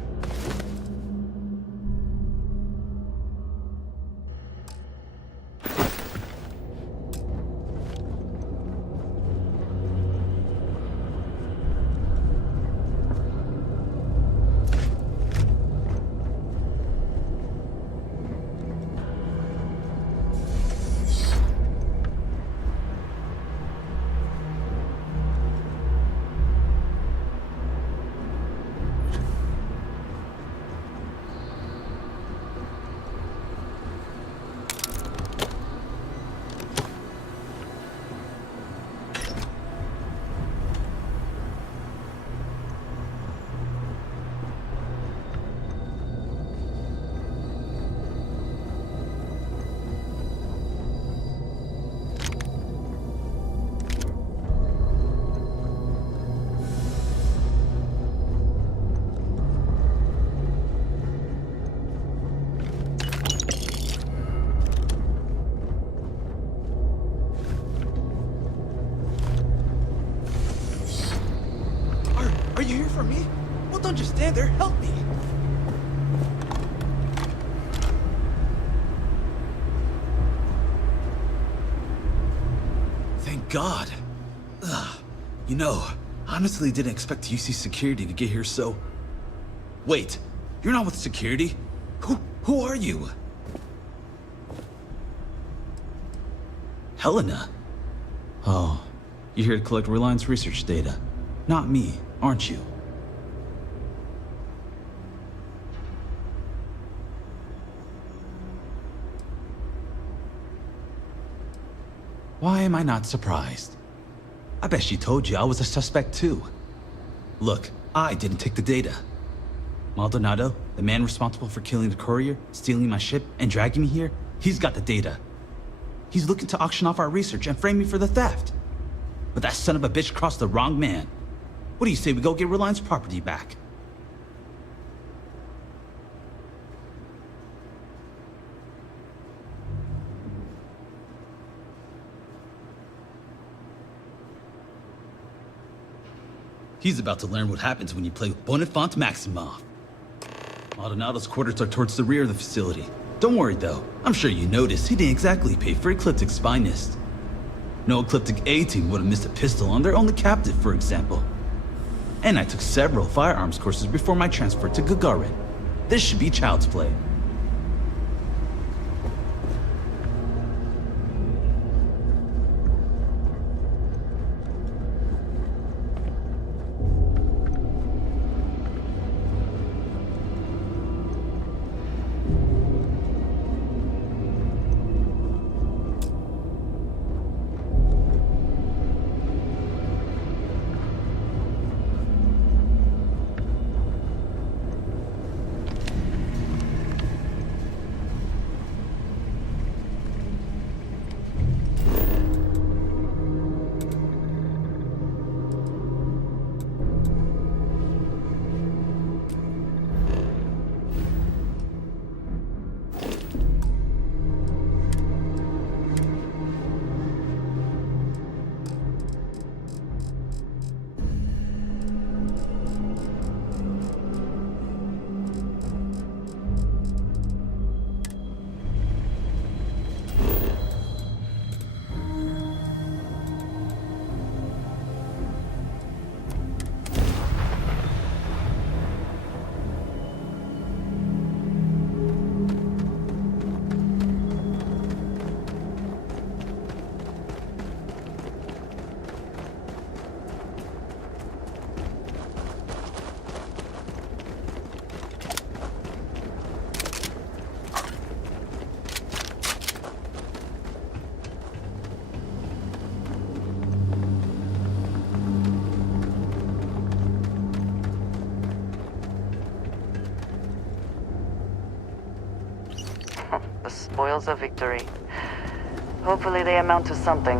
Are you here for me? Well, don't just stand there. Help me. Thank God. Ugh. You know, honestly didn't expect UC security to get here so... Wait, you're not with security? Who are you? Helena? Oh, you're here to collect Reliance research data. Not me, aren't you? Why am I not surprised? I bet she told you I was a suspect too. Look, I didn't take the data. Maldonado, the man responsible for killing the courier, stealing my ship, and dragging me here, he's got the data. He's looking to auction off our research and frame me for the theft. But that son of a bitch crossed the wrong man. What do you say we go get Reliance property back? He's about to learn what happens when you play with Bonifant Maximoff. Maldonado's quarters are towards the rear of the facility. Don't worry though, I'm sure you noticed he didn't exactly pay for Ecliptic's finest. No Ecliptic A-team would have missed a pistol on their only captive, for example. And I took several firearms courses before my transfer to Gagarin. This should be child's play. The spoils of victory. Hopefully they amount to something.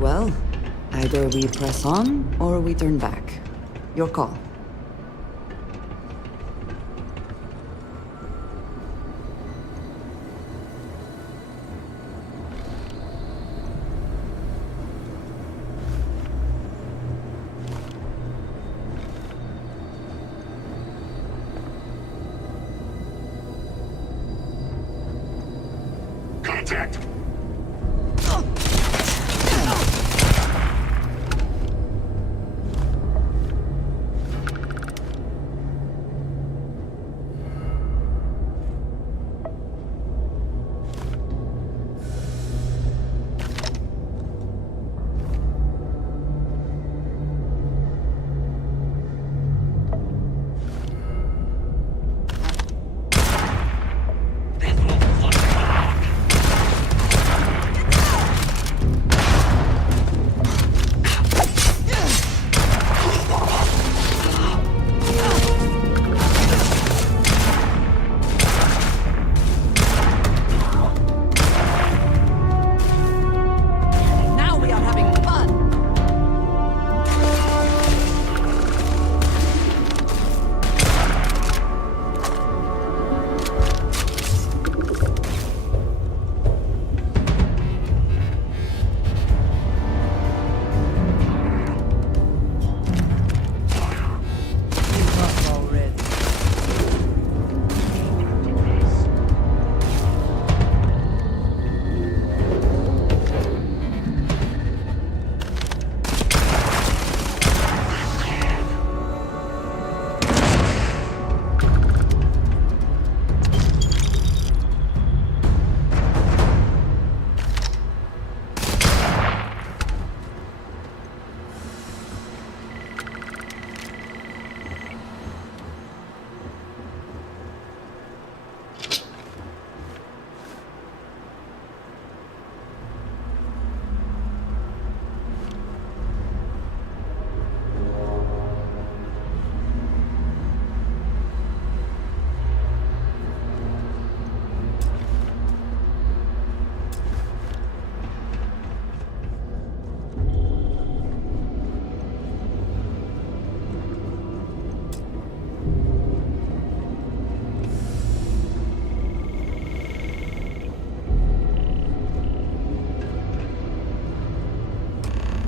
Well, either we press on or we turn back. Your call. Contact!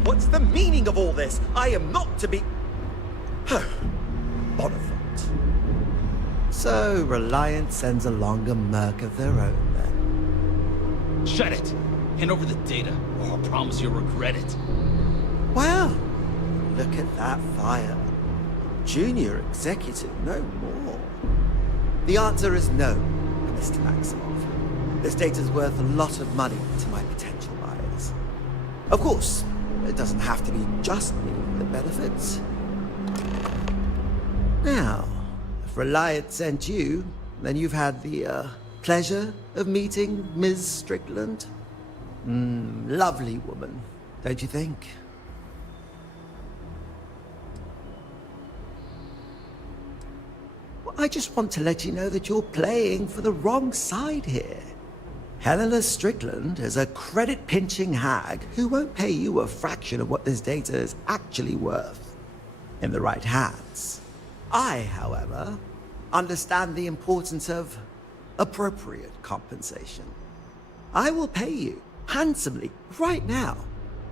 What's the meaning of all this? I am not to be... Bonifant. So, Reliant sends along a merc of their own, then. Shut it! Hand over the data, or I'll promise you'll regret it. Well, look at that fire. Junior executive, no more. The answer is no, Mr. Maximoff. This data's worth a lot of money to my potential buyers. Of course, it doesn't have to be just me that benefits. Now, if Reliant sent you, then you've had the, pleasure of meeting Ms. Strickland. Lovely woman, don't you think? Well, I just want to let you know that you're playing for the wrong side here. Helena Strickland is a credit-pinching hag who won't pay you a fraction of what this data is actually worth in the right hands. I, however, understand the importance of appropriate compensation. I will pay you handsomely right now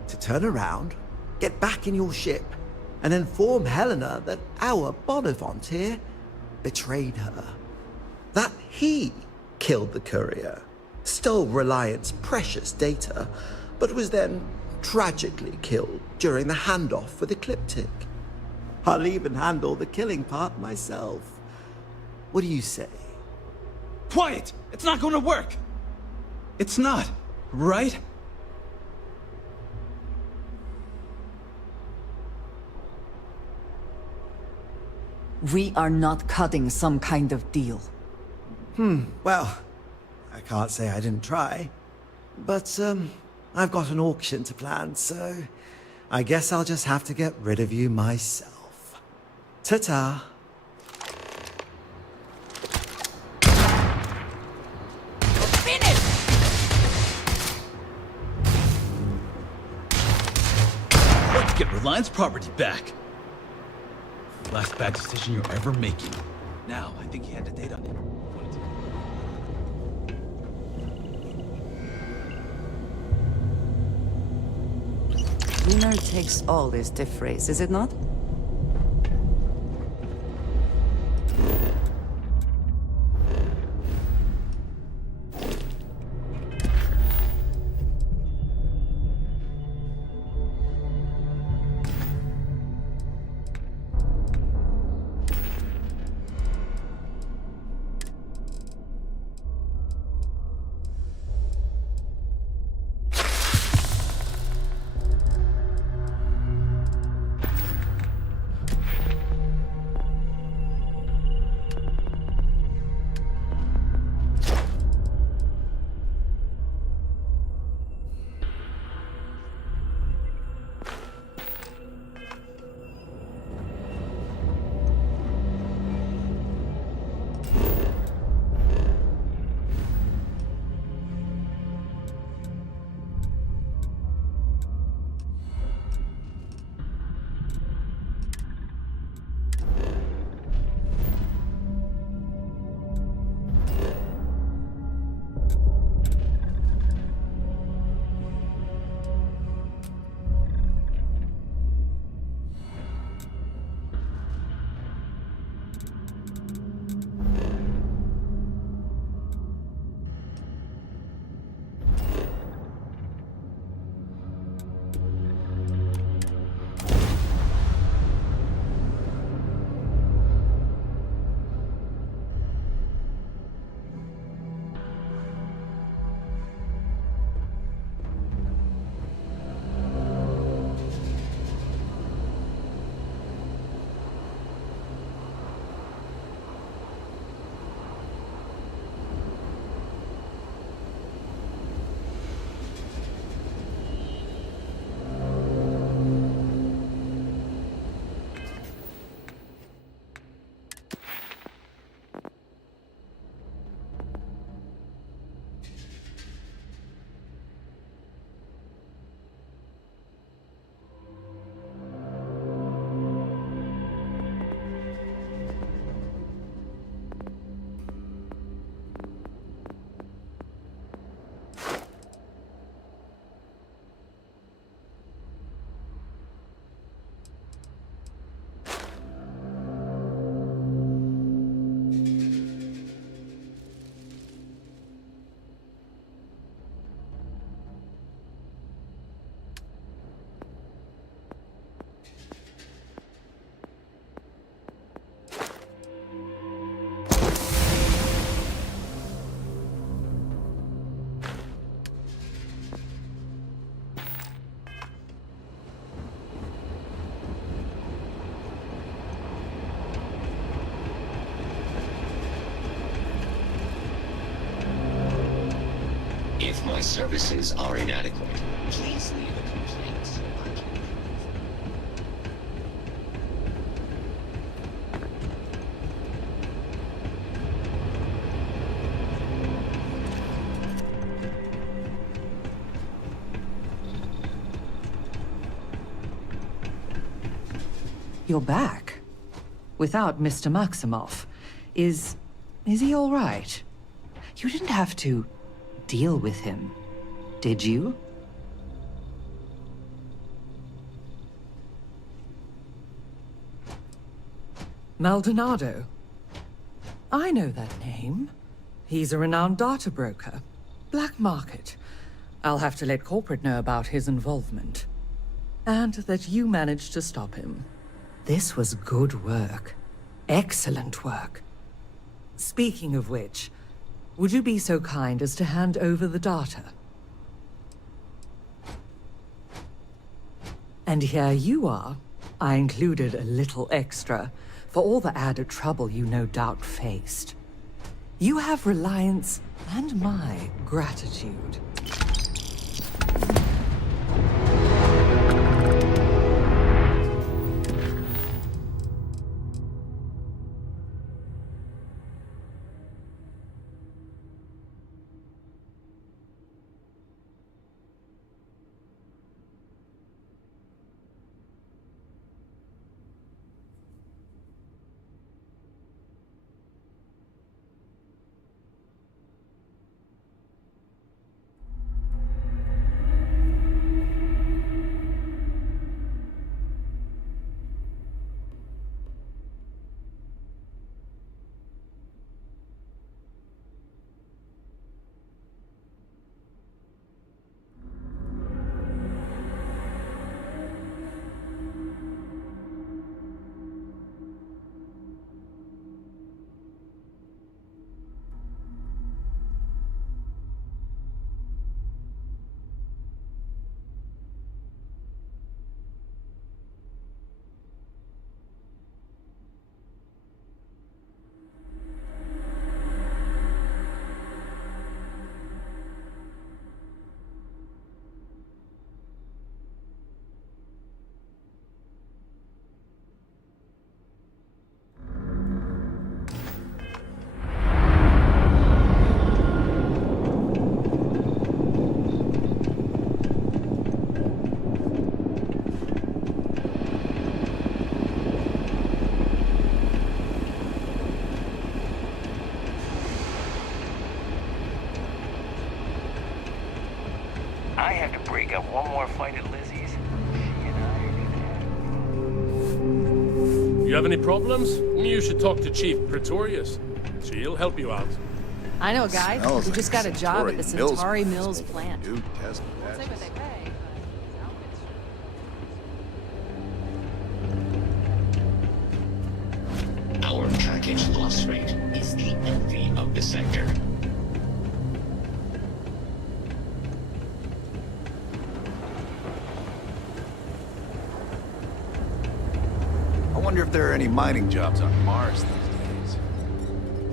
to turn around, get back in your ship, and inform Helena that our Bonifant here betrayed her. That he killed the courier, stole Reliant's precious data, but was then tragically killed during the handoff with Ecliptic. I'll even handle the killing part myself. What do you say? Quiet! It's not going to work! It's not, right? We are not cutting some kind of deal. Well, I can't say I didn't try. But, I've got an auction to plan, so I guess I'll just have to get rid of you myself. Ta-ta. Reliance property back. Last bad decision you're ever making. Now, I think he had the date on it. Winner takes all is the phrase, is it not? If my services are inadequate, please leave a complaint. You're back. Without Mr. Maximoff. Is he all right? You didn't have to deal with him, did you? Maldonado. I know that name. He's a renowned data broker. Black market. I'll have to let corporate know about his involvement. And that you managed to stop him. This was good work. Excellent work. Speaking of which, would you be so kind as to hand over the data? And here you are. I included a little extra for all the added trouble you no doubt faced. You have Reliance and my gratitude. I have to break up one more fight at Lizzie's. You have any problems? You should talk to Chief Pretorius. She'll help you out. I know a guy Smells who like just got a job at the Centauri Centauri Mills plant. New test Won't say what they pay, Our package loss rate is the envy of the sector. I wonder if there are any mining jobs on Mars these days.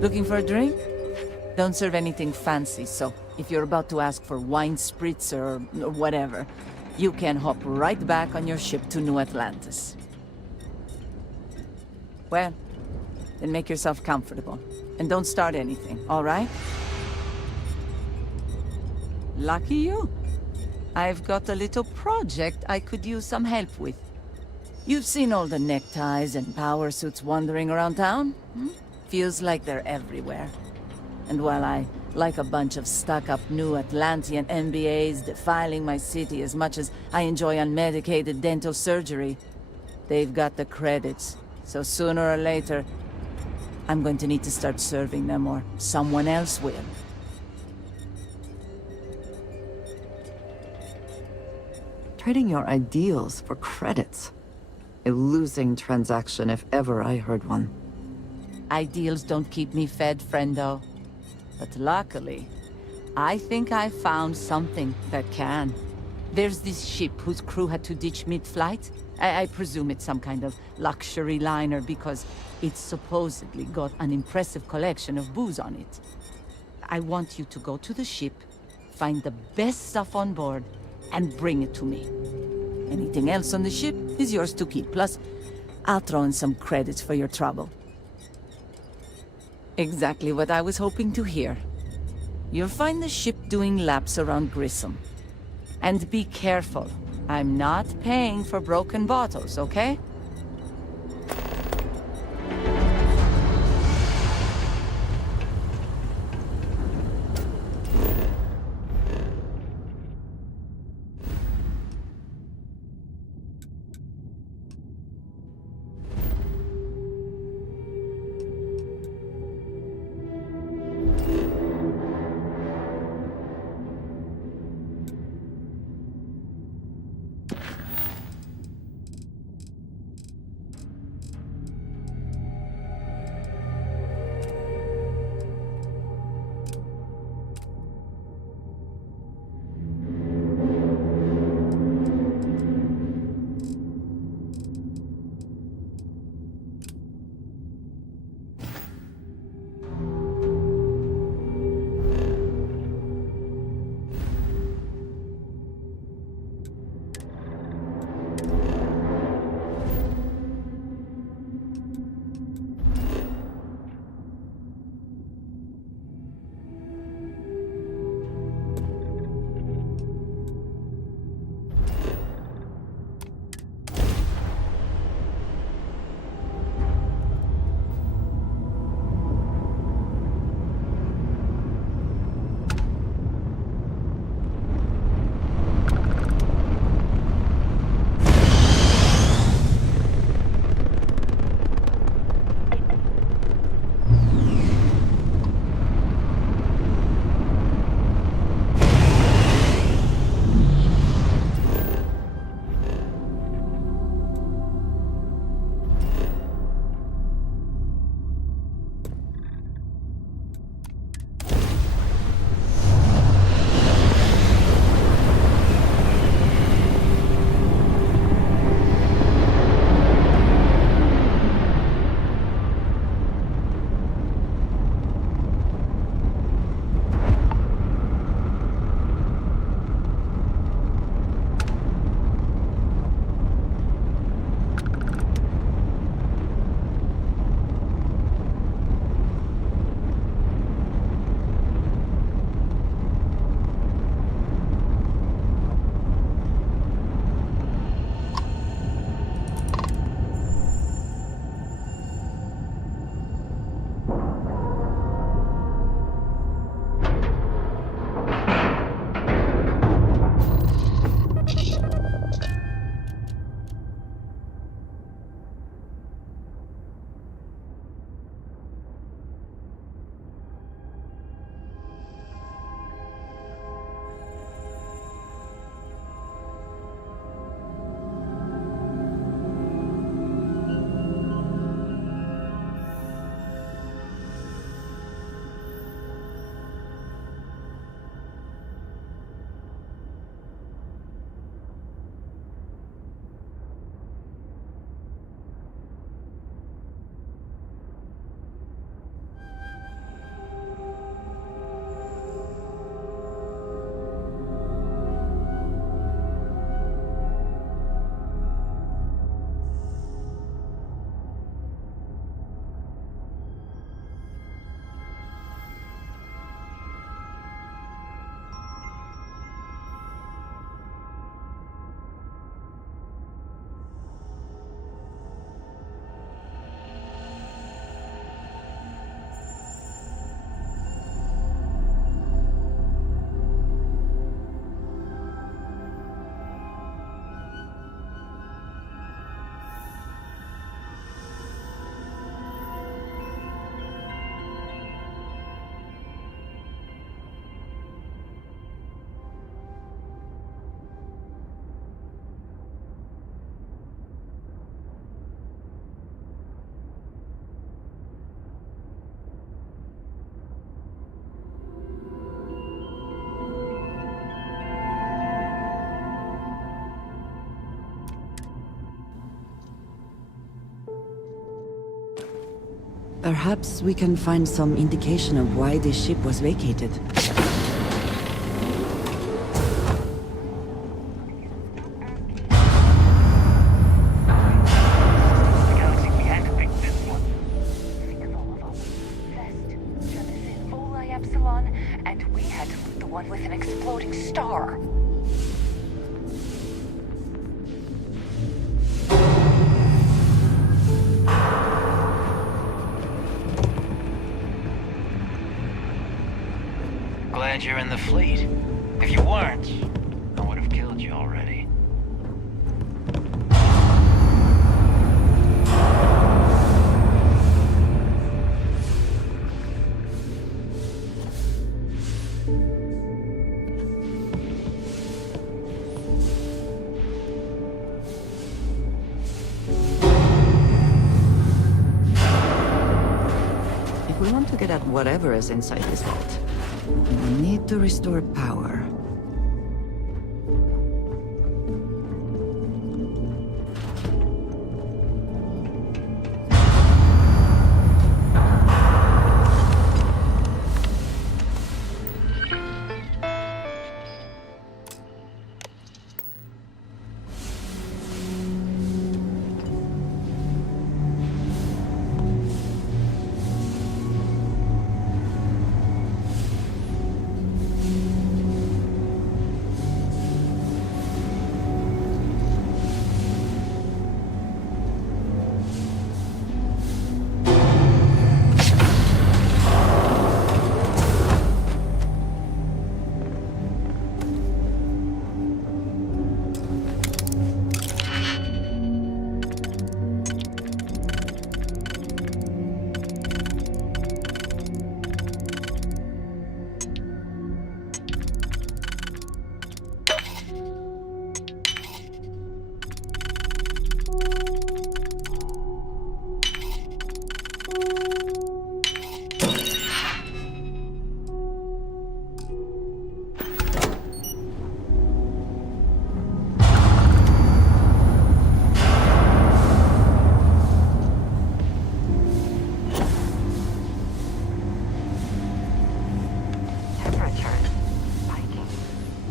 Looking for a drink? Don't serve anything fancy, so if you're about to ask for wine spritzer or whatever, you can hop right back on your ship to New Atlantis. Well, then make yourself comfortable. And don't start anything, all right? Lucky you. I've got a little project I could use some help with. You've seen all the neckties and power suits wandering around town? Hmm? Feels like they're everywhere. And while I like a bunch of stuck-up new Atlantean MBAs defiling my city as much as I enjoy unmedicated dental surgery, they've got the credits. So sooner or later, I'm going to need to start serving them, or someone else will. Trading your ideals for credits. A losing transaction if ever I heard one. Ideals don't keep me fed, friendo. But luckily, I think I found something that can. There's this ship whose crew had to ditch mid-flight. I presume it's some kind of luxury liner because it's supposedly got an impressive collection of booze on it. I want you to go to the ship, find the best stuff on board, and bring it to me. Anything else on the ship is yours to keep. Plus, I'll throw in some credits for your trouble. Exactly what I was hoping to hear. You'll find the ship doing laps around Grissom. And be careful. I'm not paying for broken bottles, okay? Perhaps we can find some indication of why this ship was vacated. Glad you're in the fleet. If you weren't, I would have killed you already. If we want to get at whatever is inside this vault, we need to restore power.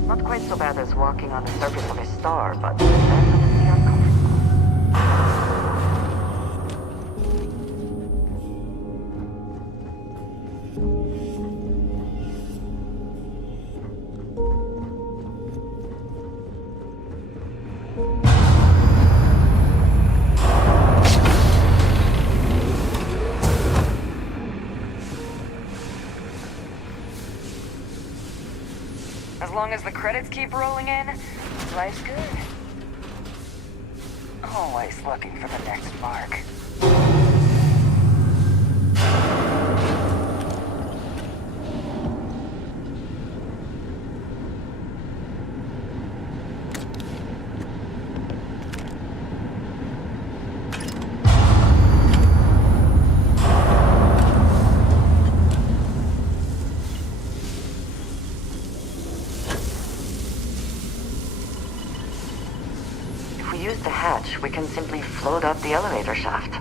Not quite so bad as walking on the surface of a star, but definitely uncomfortable. As long as the credits keep rolling in, life's good. Always looking for the next mark. Use the hatch, we can simply float up the elevator shaft.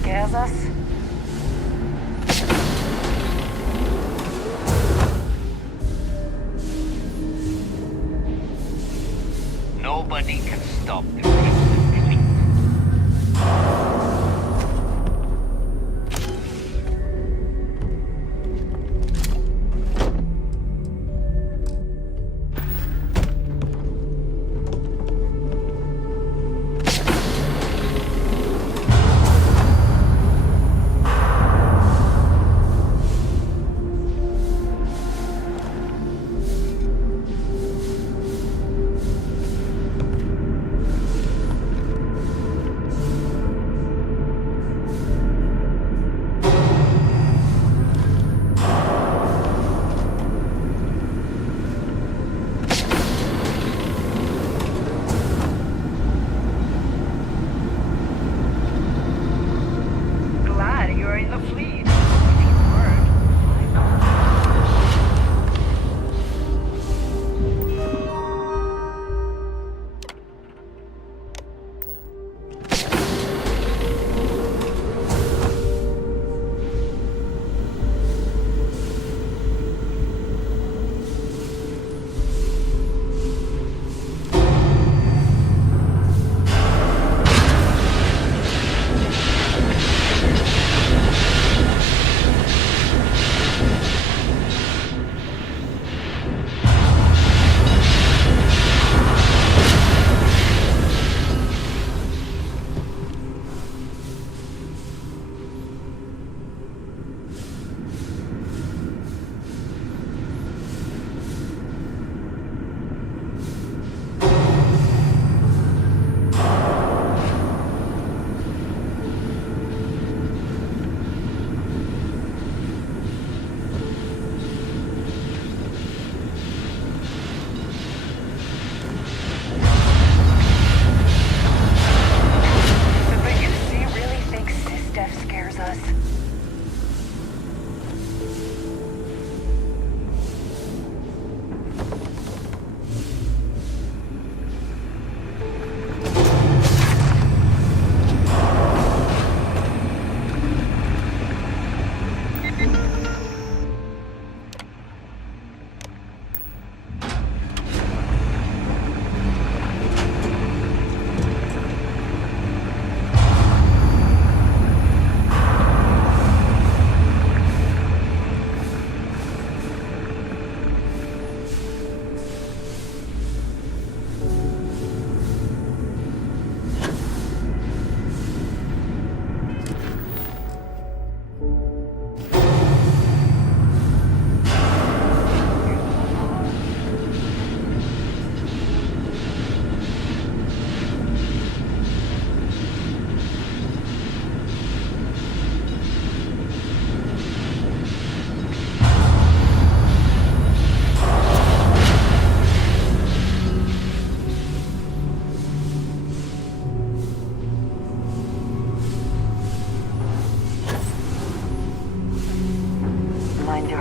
Scares us? Nobody can stop this.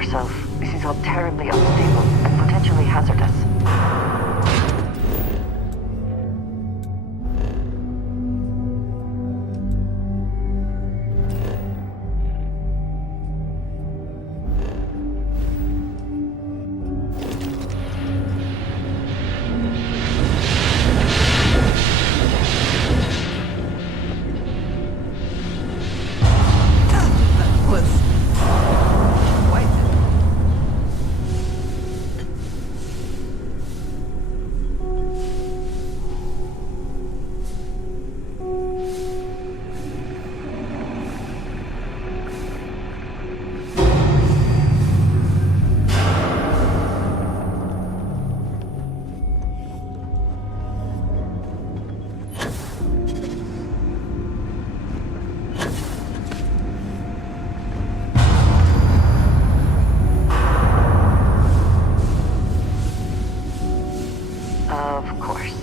yourself. This is all terribly unstable and potentially hazardous. Of course.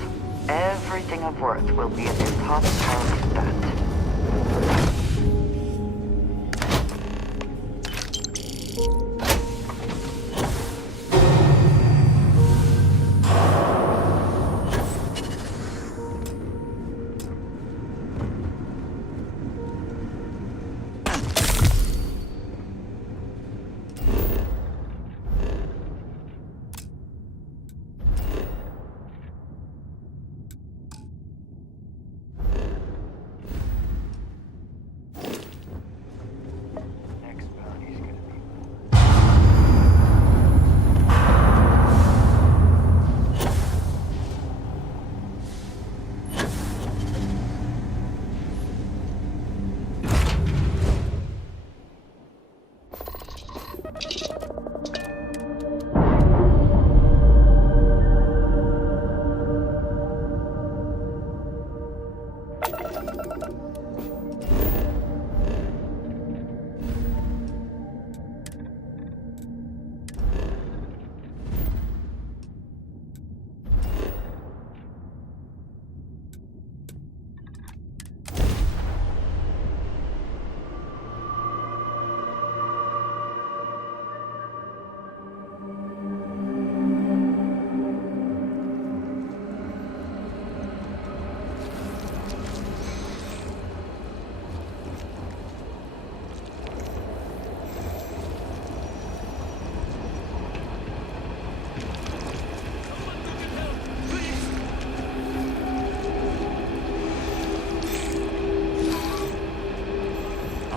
Everything of worth will be in your top of that.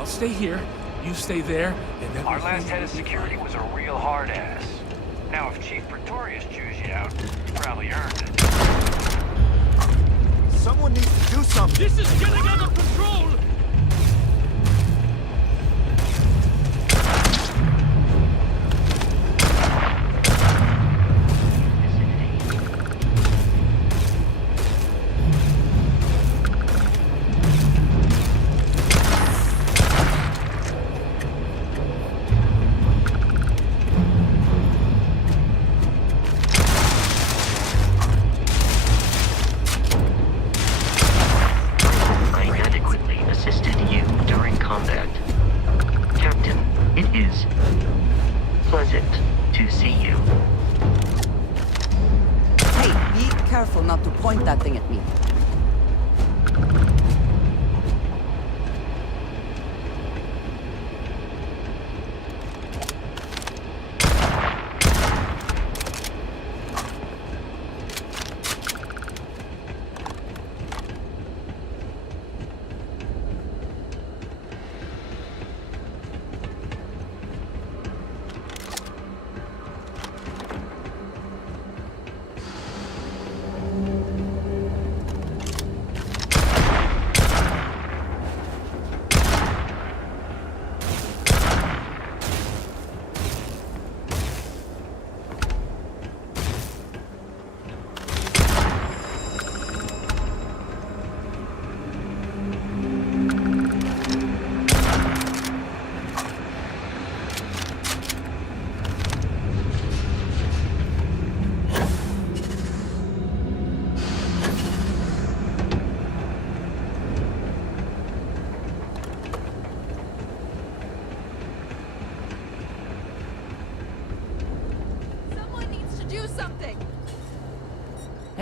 Stay here, you stay there, and then... Our last head of security was a real hard ass. Now, if Chief Pretorius chews you out, you probably earned it. Someone needs to do something! This is getting out of control! Careful not to point that thing at me.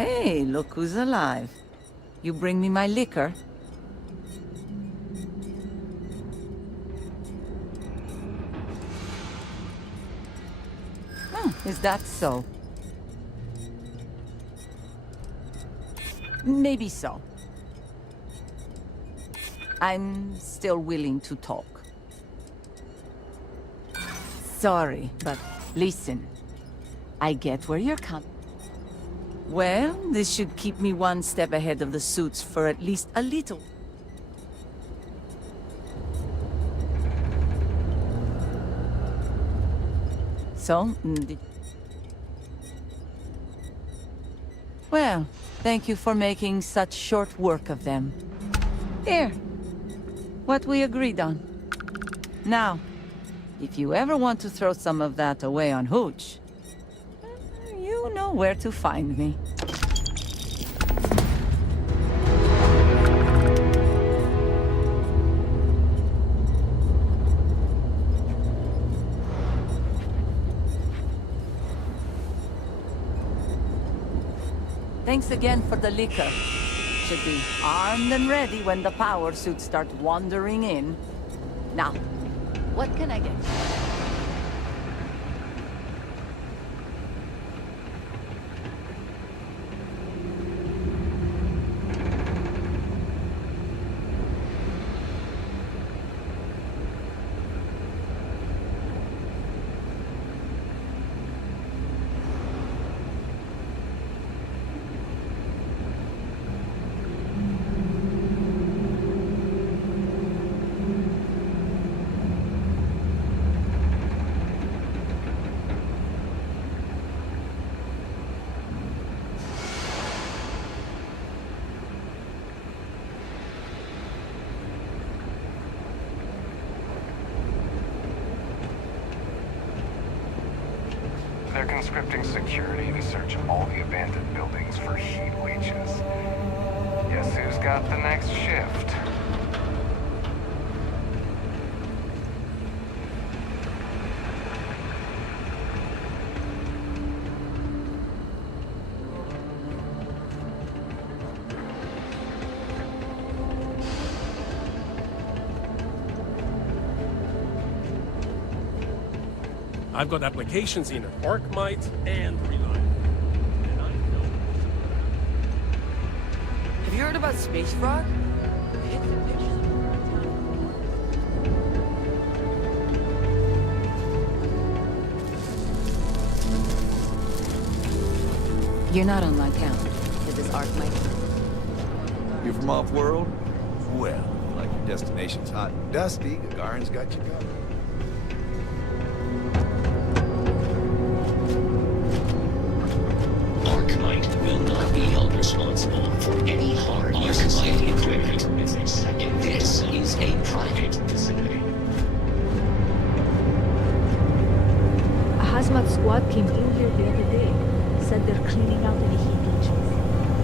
Hey, look who's alive. You bring me my liquor? Is that so? Maybe so. I'm still willing to talk. Sorry, but listen. I get where you're coming. Well, this should keep me one step ahead of the suits for at least a little. So, well, thank you for making such short work of them. Here, what we agreed on. Now, if you ever want to throw some of that away on Hooch, you know where to find me. Thanks again for the liquor. Should be armed and ready when the power suits start wandering in. Now, what can I get? They're conscripting security to search all the abandoned buildings for heat leeches. Guess who's got the next shift? I've got applications in Arcmite and Reliant. And I know. Have you heard about space fraud? You're not on my count. Is this Arcmite? You from off-world? Well, like your destination's hot and dusty, Gagarin's got you covered. Arcmite will not be held responsible for any harm on society equipment. This is a private facility. A hazmat squad came through here the other day. Said they're cleaning out any heat leeches.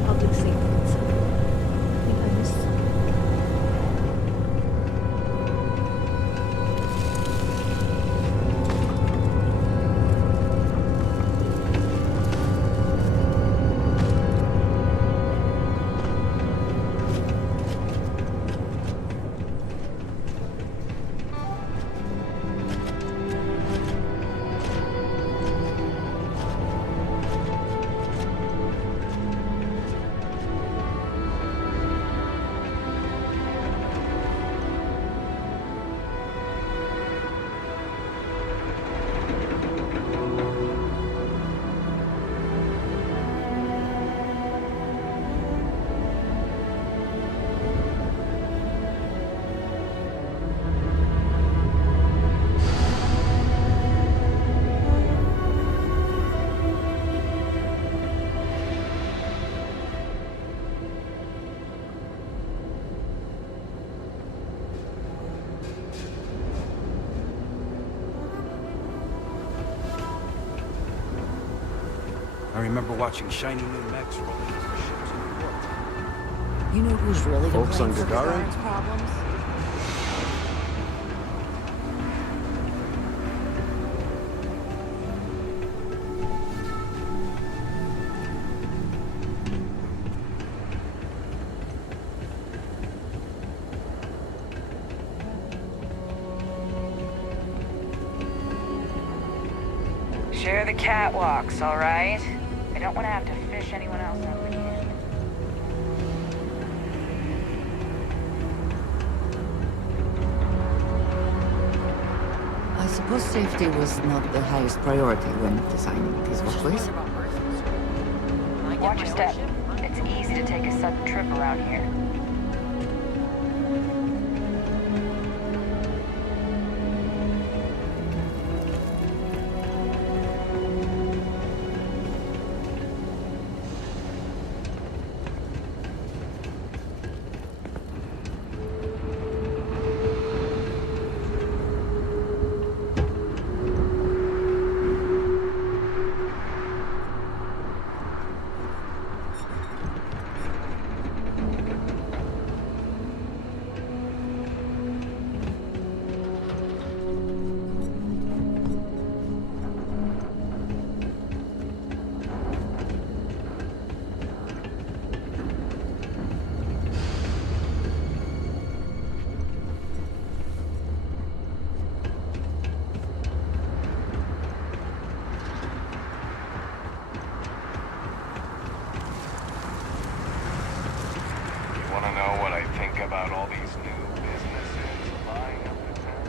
Public safety concern. I think I missed some. I remember watching shiny new mechs rolling into the ships in New York. You know who's really to Folks blame on for Gagarin? Gagarin's problems? Share the catwalks, all right? I don't want to have to fish anyone else up again. I suppose safety was not the highest priority when designing these walkways. Watch your step. It's easy to take a sudden trip around here. Want to know what I think about all these new businesses buying up the town?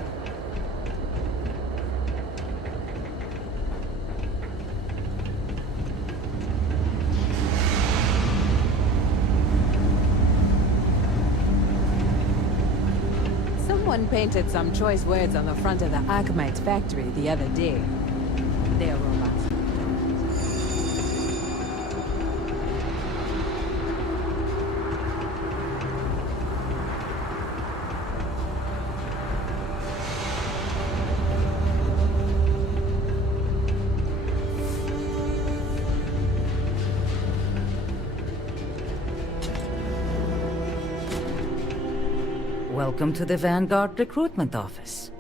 Someone painted some choice words on the front of the Archmite factory the other day. They're robots. Welcome to the Vanguard Recruitment Office.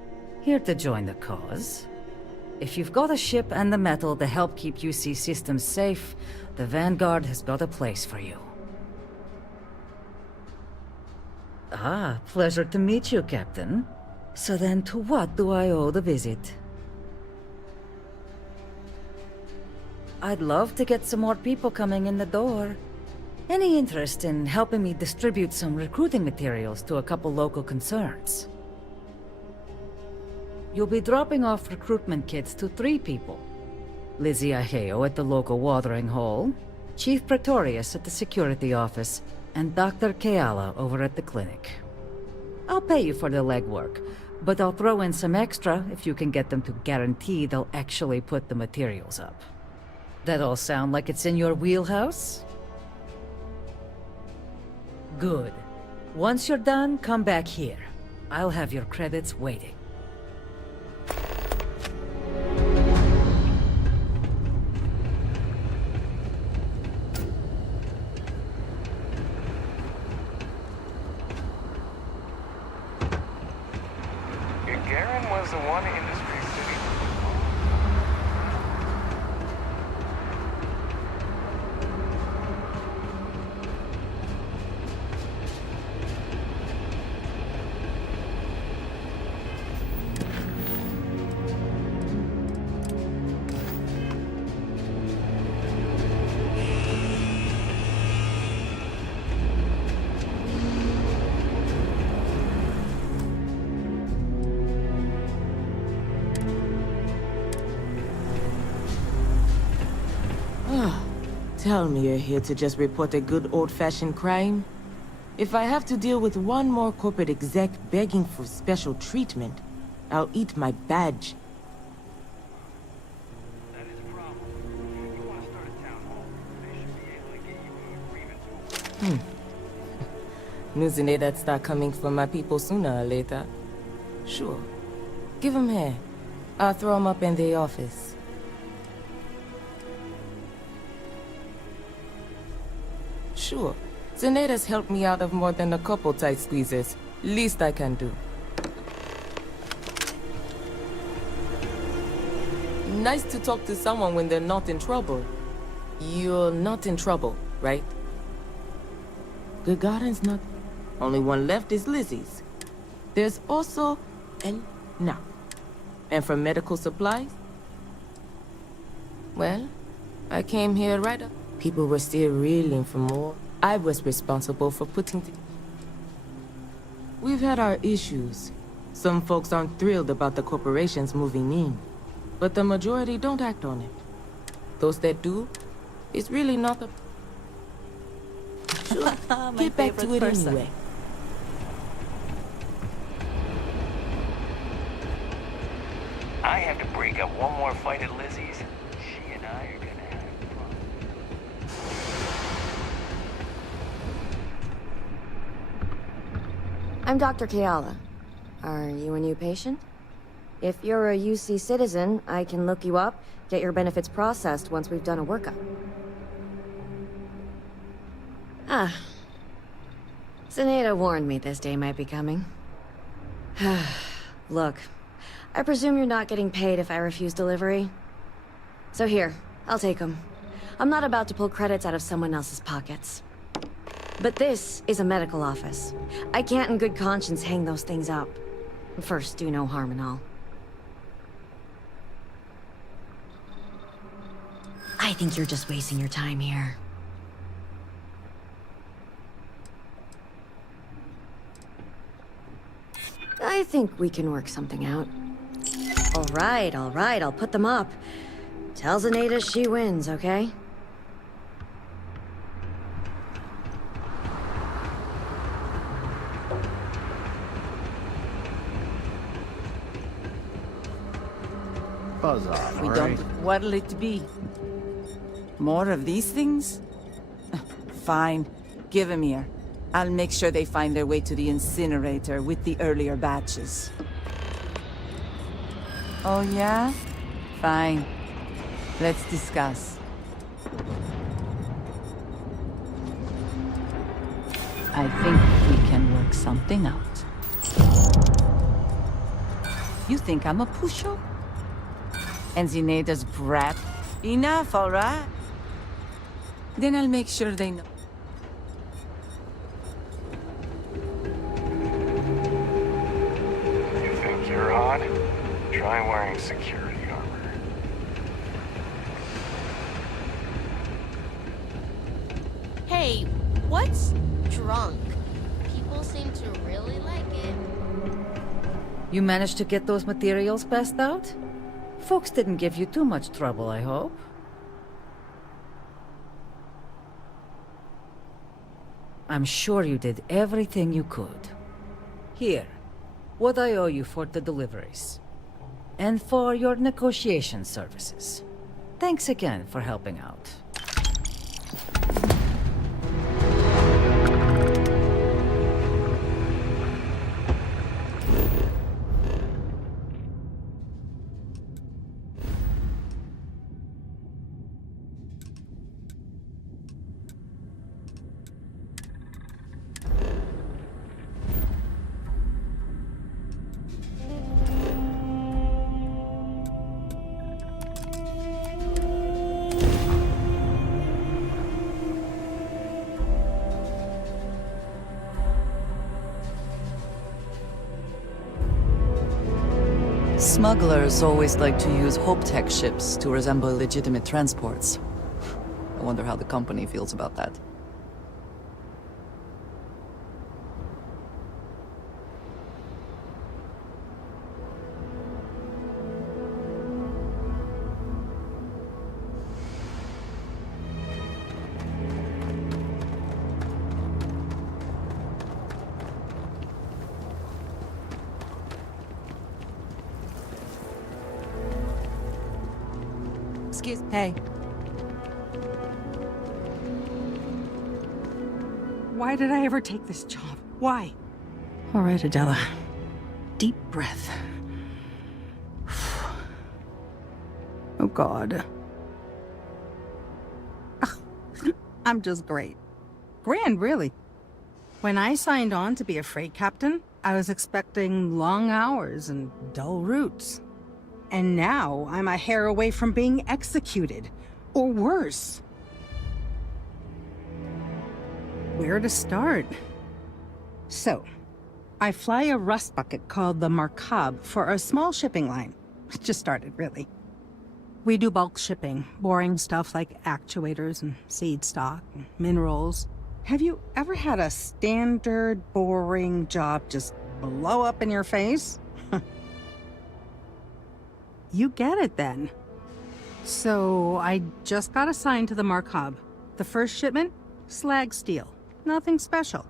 Here to join the cause. If you've got a ship and the metal to help keep UC systems safe, the Vanguard has got a place for you. Ah, pleasure to meet you, Captain. So then, to what do I owe the visit? I'd love to get some more people coming in the door. Any interest in helping me distribute some recruiting materials to a couple local concerns? You'll be dropping off recruitment kits to 3 people. Lizzie Aheo at the local watering hole, Chief Pretorius at the security office, and Dr. Keala over at the clinic. I'll pay you for the legwork, but I'll throw in some extra if you can get them to guarantee they'll actually put the materials up. That all sound like it's in your wheelhouse? Good. Once you're done, come back here. I'll have your credits waiting. Gagarin was the one industry city. Tell me you're here to just report a good old-fashioned crime? If I have to deal with one more corporate exec begging for special treatment, I'll eat my badge. That is a problem. You want to start a town hall. They should be able to get you an agreement. News in that start coming from my people sooner or later. Sure. Give 'em here. I'll throw 'em up in the office. Sure. Zeneda's helped me out of more than a couple tight squeezes. Least I can do. Nice to talk to someone when they're not in trouble. You're not in trouble, right? Gagarin's not. Only one left is Lizzie's. There's also... and now. And for medical supplies? Well, I came here right up. People were still reeling for more. I was responsible for putting We've had our issues. Some folks aren't thrilled about the corporations moving in, but the majority don't act on it. Those that do, it's really not the... Sure, get back to it anyway. I have to break up one more fight at Lizzie's. She and I are gonna have fun. I'm Dr. Keala. Are you a new patient? If you're a UC citizen, I can look you up, get your benefits processed once we've done a workup. Ah. Zenaida warned me this day might be coming. Look, I presume you're not getting paid if I refuse delivery. So here, I'll take them. I'm not about to pull credits out of someone else's pockets. But this is a medical office. I can't in good conscience hang those things up. First, do no harm and all. I think you're just wasting your time here. I think we can work something out. All right, I'll put them up. Tell Zenaida she wins, okay? Buzz off, We all don't. right? What'll it be? More of these things? Fine. Give 'em here. I'll make sure they find their way to the incinerator with the earlier batches. Oh, yeah? Fine. Let's discuss. I think we can work something out. You think I'm a pusho? And Zenaida's brat? Enough, all right? Then I'll make sure they know. You think you're hot? Try wearing security armor. Hey, what's drunk? People seem to really like it. You managed to get those materials passed out? Folks didn't give you too much trouble, I hope. I'm sure you did everything you could. Here, what I owe you for the deliveries. And for your negotiation services. Thanks again for helping out. Smugglers always like to use Hope-Tech ships to resemble legitimate transports. I wonder how the company feels about that. Hey. Why did I ever take this job? Why? All right, Adela. Deep breath. Oh, God. I'm just great. Grand, really. When I signed on to be a freight captain, I was expecting long hours and dull routes. And now I'm a hair away from being executed. Or worse. Where to start? So, I fly a rust bucket called the Markab for a small shipping line. Just started, really. We do bulk shipping, boring stuff like actuators and seed stock and minerals. Have you ever had a standard, boring job just blow up in your face? You get it then. So I just got assigned to the Mark Hub. The first shipment? Slag steel. Nothing special.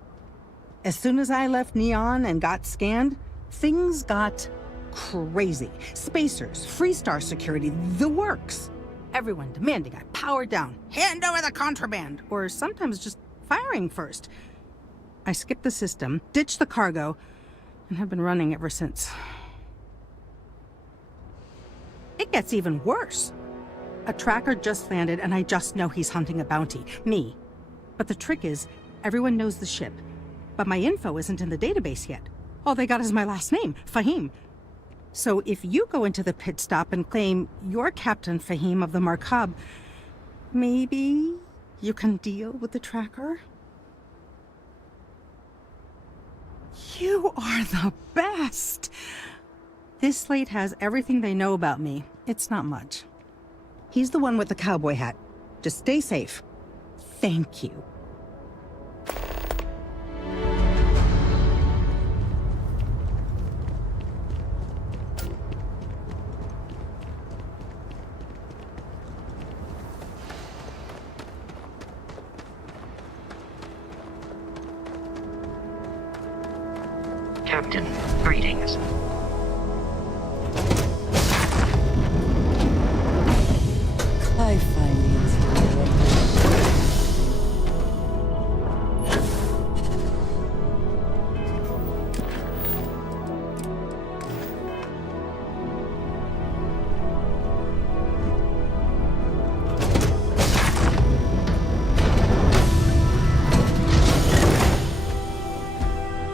As soon as I left Neon and got scanned, things got crazy. Spacers, Freestar security, the works. Everyone demanding I power down, hand over the contraband, or sometimes just firing first. I skipped the system, ditched the cargo, and have been running ever since. It gets even worse. A tracker just landed and I just know he's hunting a bounty. Me. But the trick is, everyone knows the ship. But my info isn't in the database yet. All they got is my last name, Fahim. So if you go into the pit stop and claim you're Captain Fahim of the Mark Hub, maybe you can deal with the tracker? You are the best! This slate has everything they know about me. It's not much. He's the one with the cowboy hat. Just stay safe. Thank you. Captain, greetings. I finally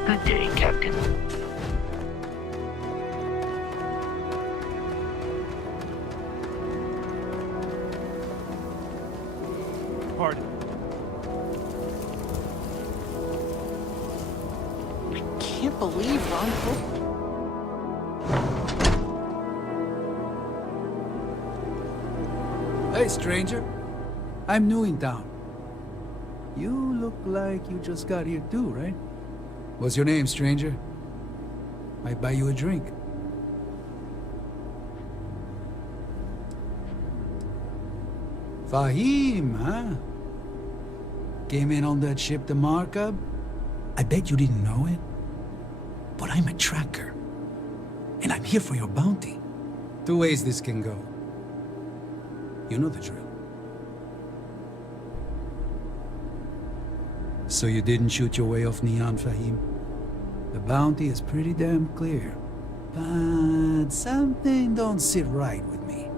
Good day, Captain. Pardon. I can't believe Ron Hey, stranger. I'm new in town. You look like you just got here too, right? What's your name, stranger? Might buy you a drink. Fahim, huh? Came in on that ship, the Mark Hub? I bet you didn't know it. But I'm a tracker. And I'm here for your bounty. Two ways this can go. You know the drill. So you didn't shoot your way off Neon, Fahim? The bounty is pretty damn clear. But something don't sit right with me.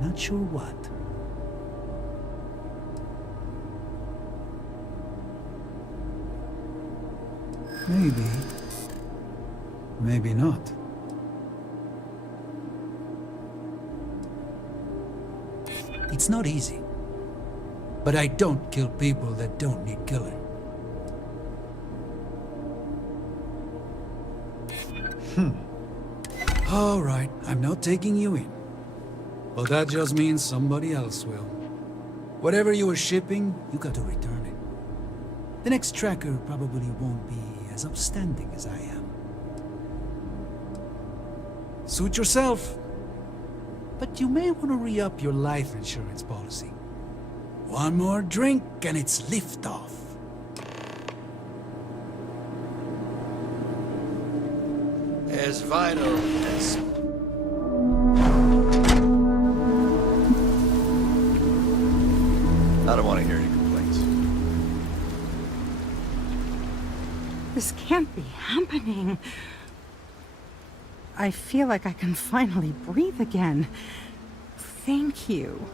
Not sure what. Maybe. Maybe not. It's not easy. But I don't kill people that don't need killing. All right, I'm not taking you in. But that just means somebody else will. Whatever you were shipping, you got to return it. The next tracker probably won't be as upstanding as I am. Suit yourself. But you may want to re-up your life insurance policy. One more drink and it's liftoff. As vital as... I don't want to hear any complaints. This can't be happening. I feel like I can finally breathe again. Thank you.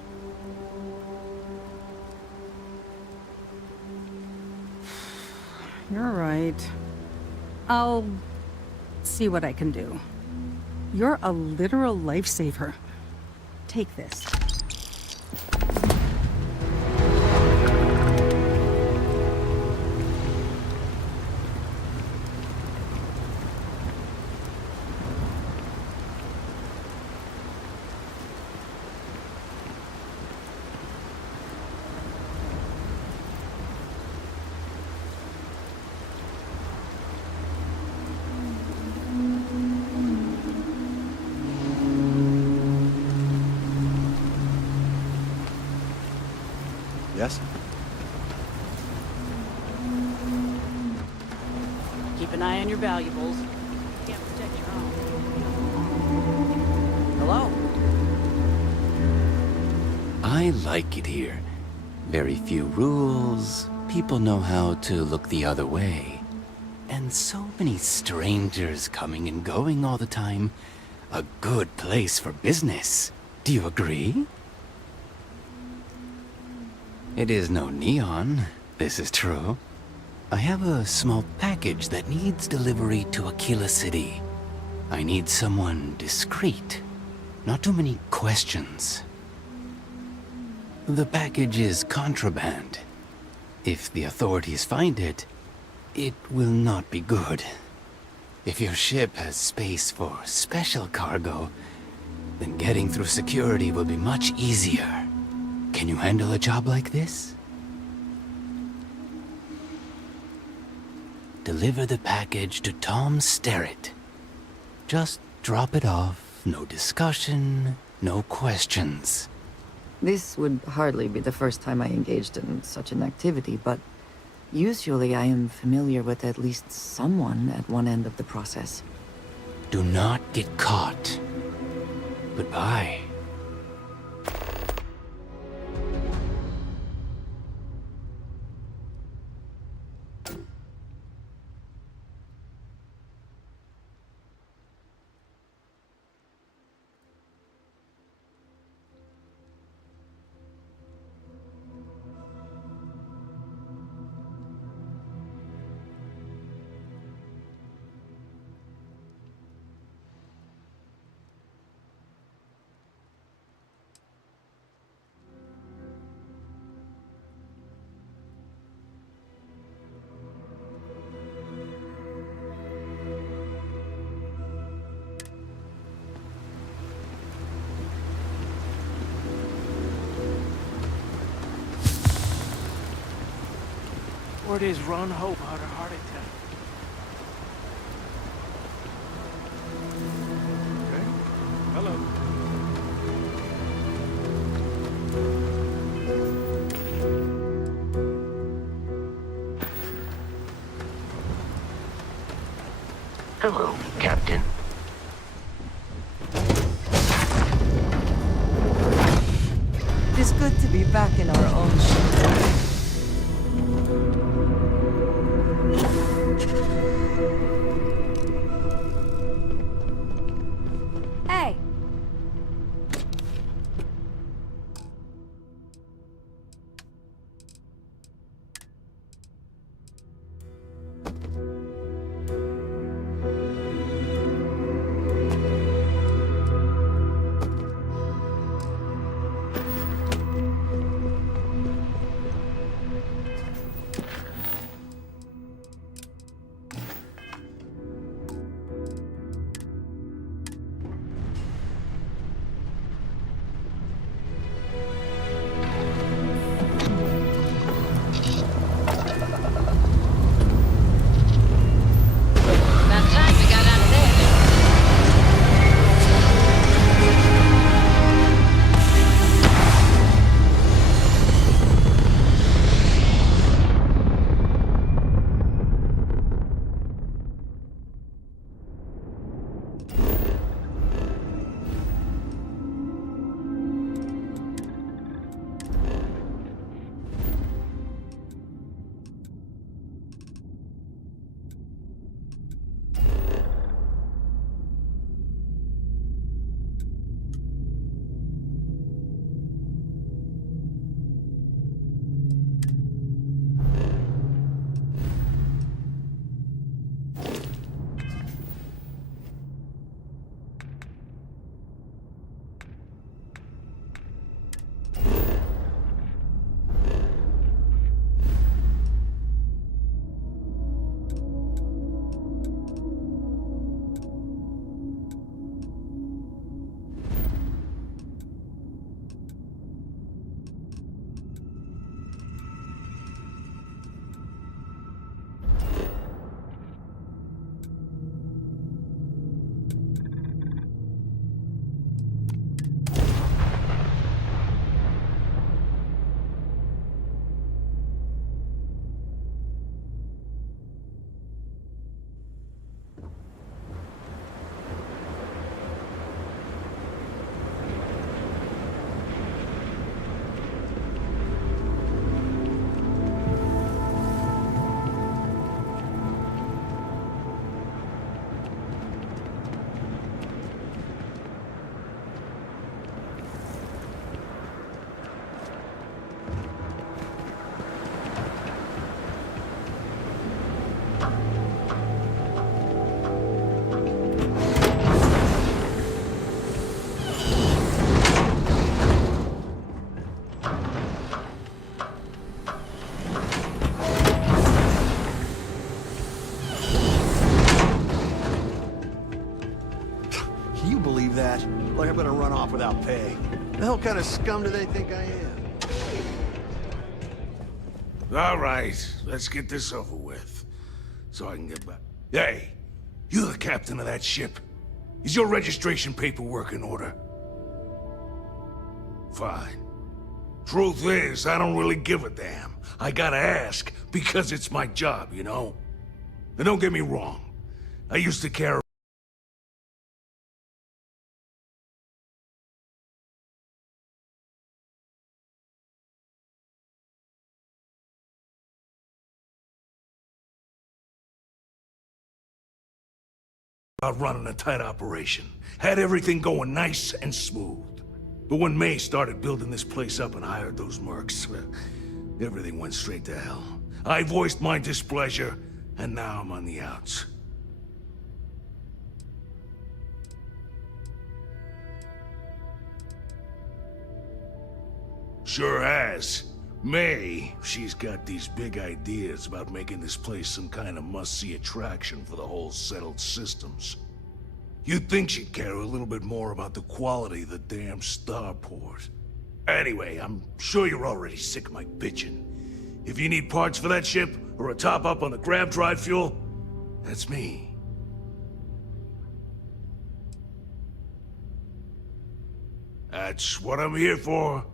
You're right. I'll see what I can do. You're a literal lifesaver. Take this. Yes? Keep an eye on your valuables. You can't protect your own. Hello? I like it here. Very few rules. People know how to look the other way. And so many strangers coming and going all the time. A good place for business. Do you agree? It is no neon. This is true. I have a small package that needs delivery to Aquila City. I need someone discreet. Not too many questions. The package is contraband. If the authorities find it, it will not be good. If your ship has space for special cargo, then getting through security will be much easier. Can you handle a job like this? Deliver the package to Tom Sterrett. Just drop it off, no discussion, no questions. This would hardly be the first time I engaged in such an activity, but usually I am familiar with at least someone at one end of the process. Do not get caught. Goodbye. Word is Ron Hope had a heart attack. Okay. Hello. Hello, Captain. It is good to be back in our own ship. Hey! Can you believe that? Like I'm gonna run off without pay. The hell kind of scum do they think I am? All right, let's get this over with, so I can get back. Hey, you the captain of that ship? Is your registration paperwork in order? Fine. Truth is, I don't really give a damn. I gotta ask, because it's my job, you know? And don't get me wrong, I used to care about running a tight operation. Had everything going nice and smooth. But when May started building this place up and hired those mercs, everything went straight to hell. I voiced my displeasure, and now I'm on the outs. Sure has. May, she's got these big ideas about making this place some kind of must-see attraction for the whole settled systems. You'd think she'd care a little bit more about the quality of the damn starport. Anyway, I'm sure you're already sick of my bitching. If you need parts for that ship, or a top-up on the grab drive fuel, that's me. That's what I'm here for.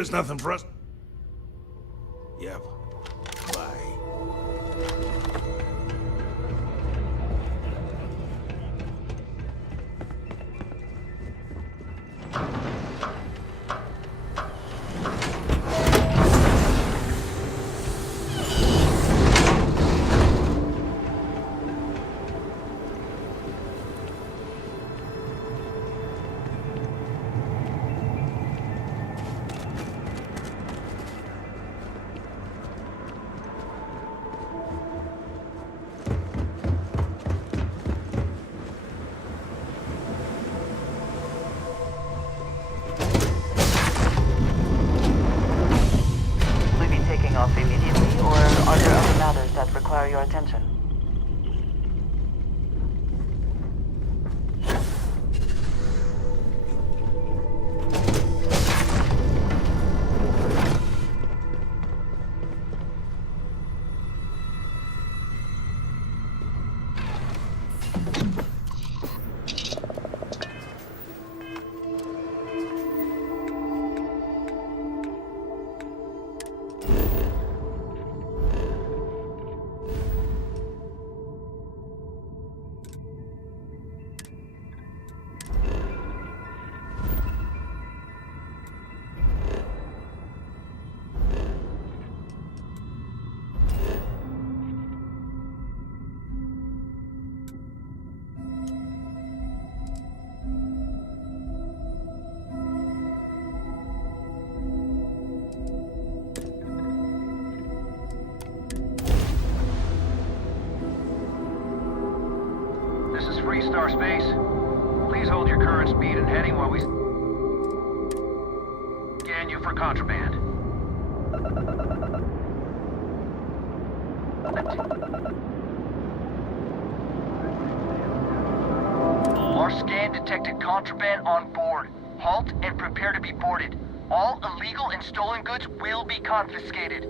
there's nothing for us. Yep. Bye. Off immediately, or are there other matters that require your attention? This is Freestar Space. Please hold your current speed and heading while we scan you for contraband. Our scan detected contraband on board. Halt and prepare to be boarded. All illegal and stolen goods will be confiscated.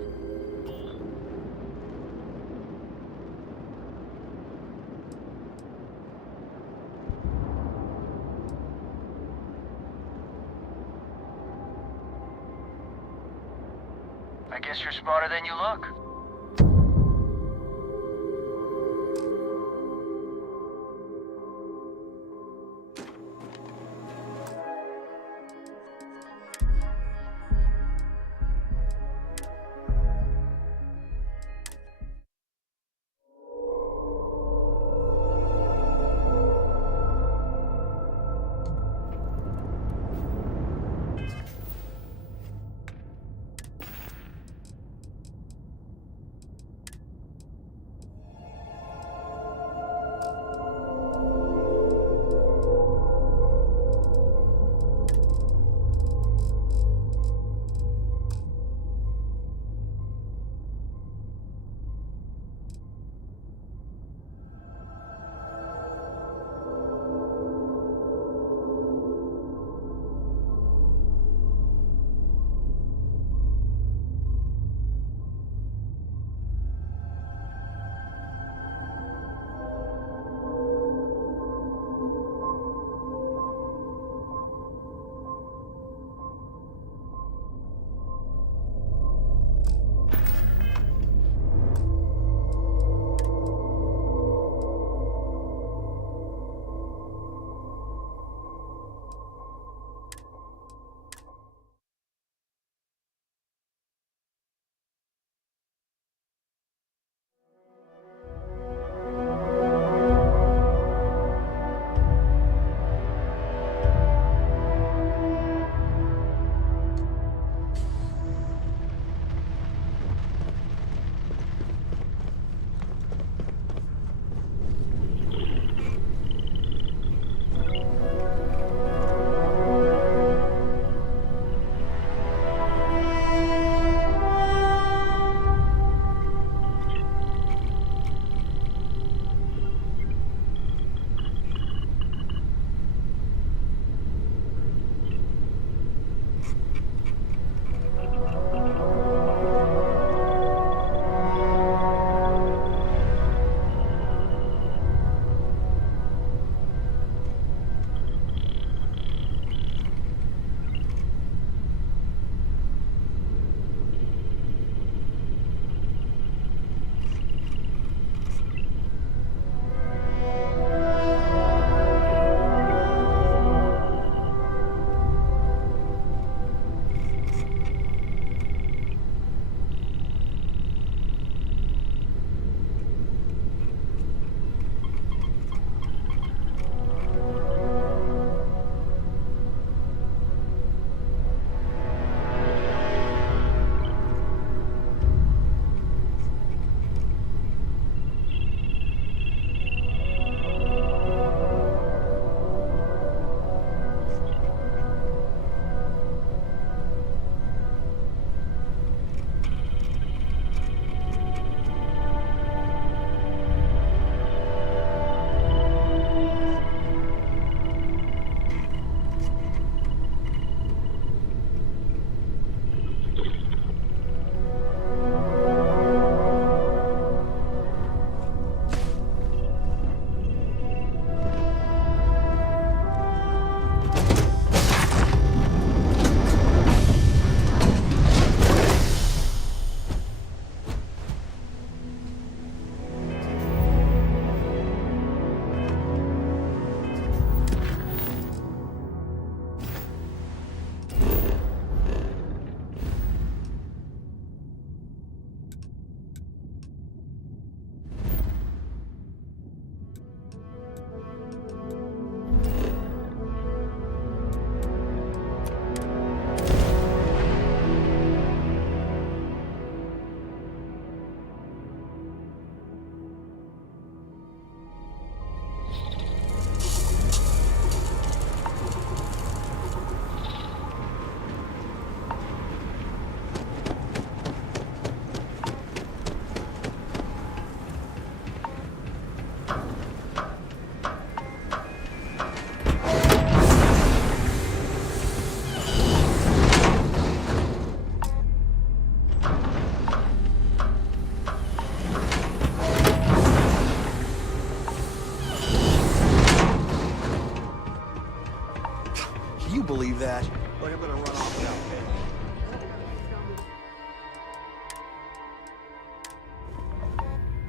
I guess you're smarter than you look.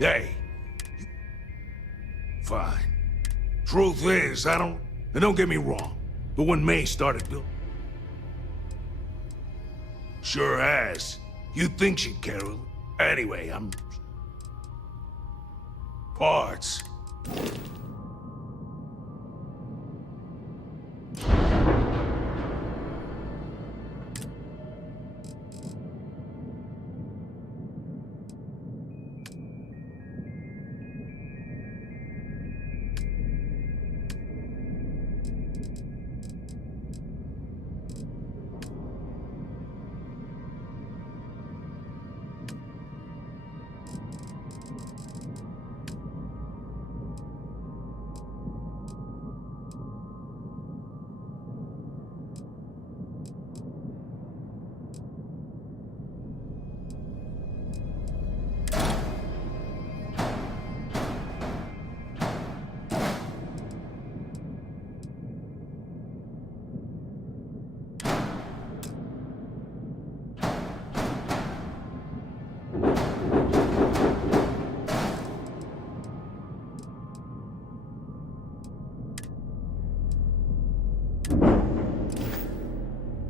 Hey. Fine. Truth is, and don't get me wrong, but when May started building... Sure has. You'd think she'd care a little. Anyway, I'm... Parts.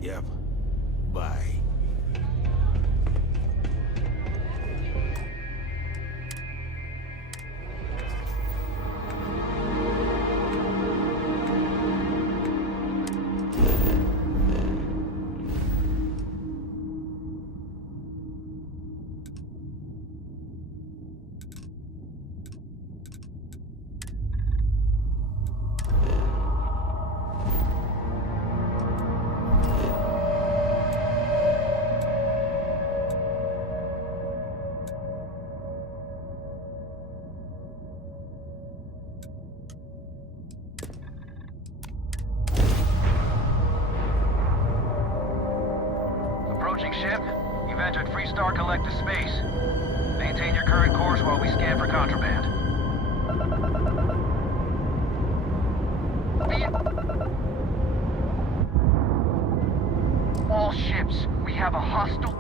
Yep. Bye. Approaching ship. You've entered Freestar Collective space. Maintain your current course while we scan for contraband. All ships, we have a hostile...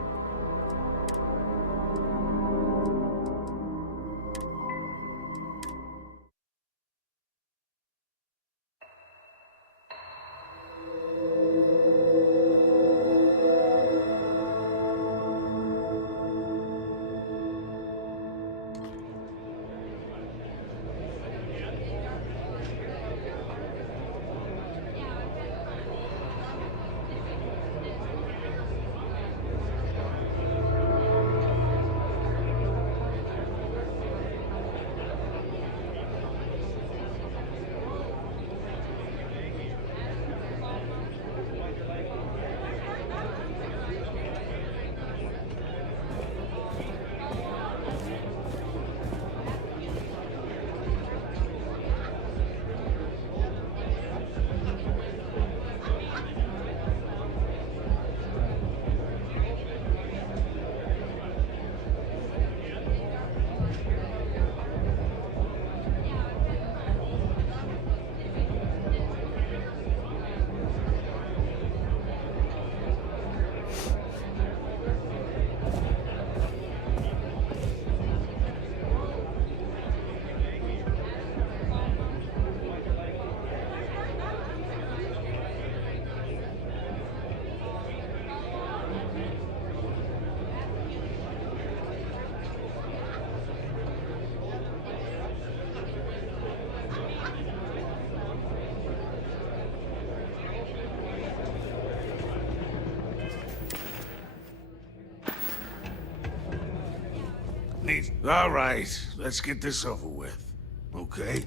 All right, let's get this over with, okay?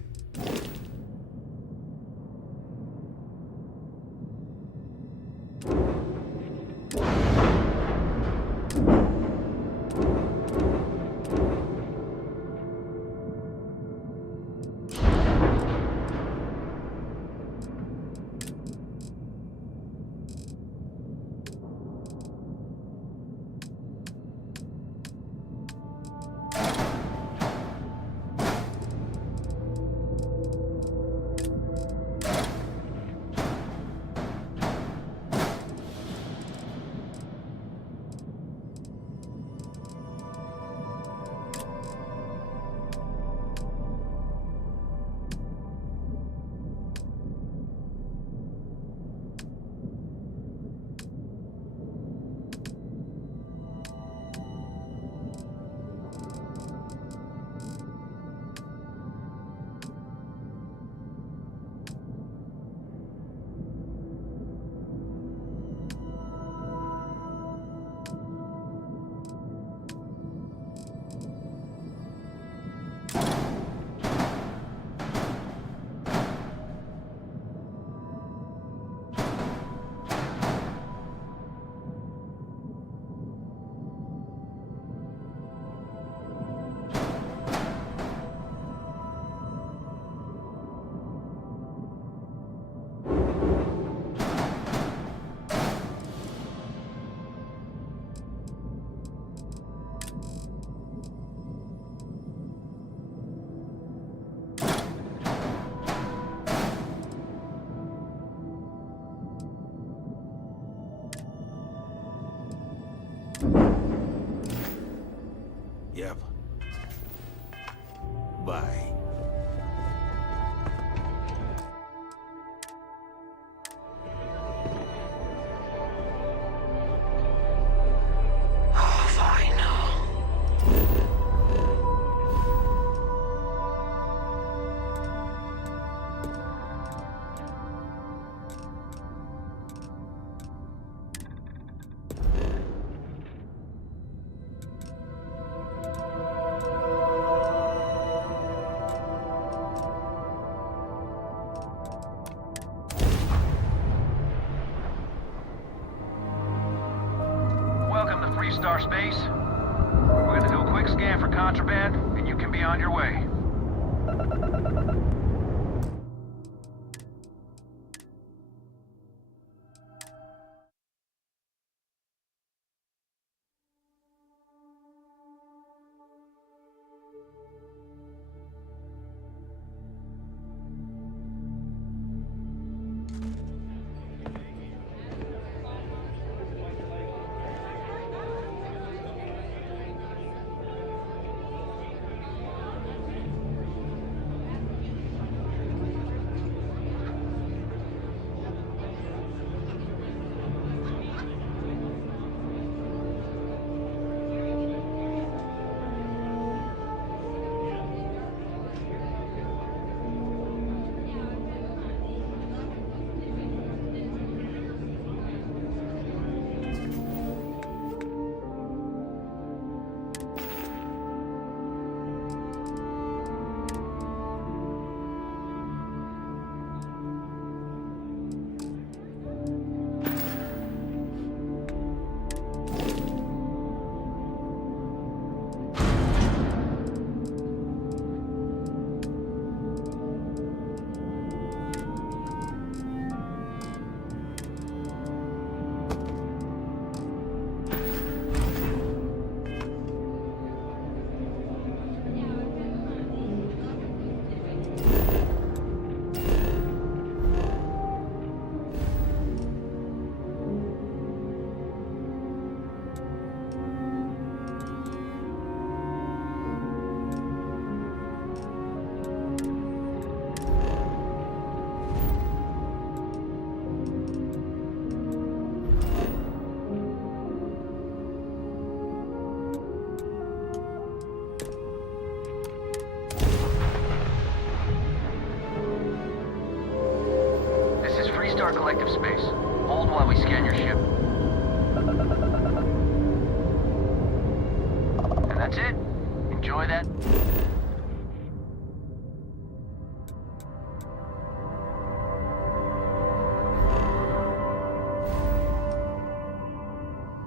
Yep. Bye. Welcome to Freestar Space. We're gonna do a quick scan for contraband, and you can be on your way. Collective space. Hold while we scan your ship. And that's it. Enjoy that.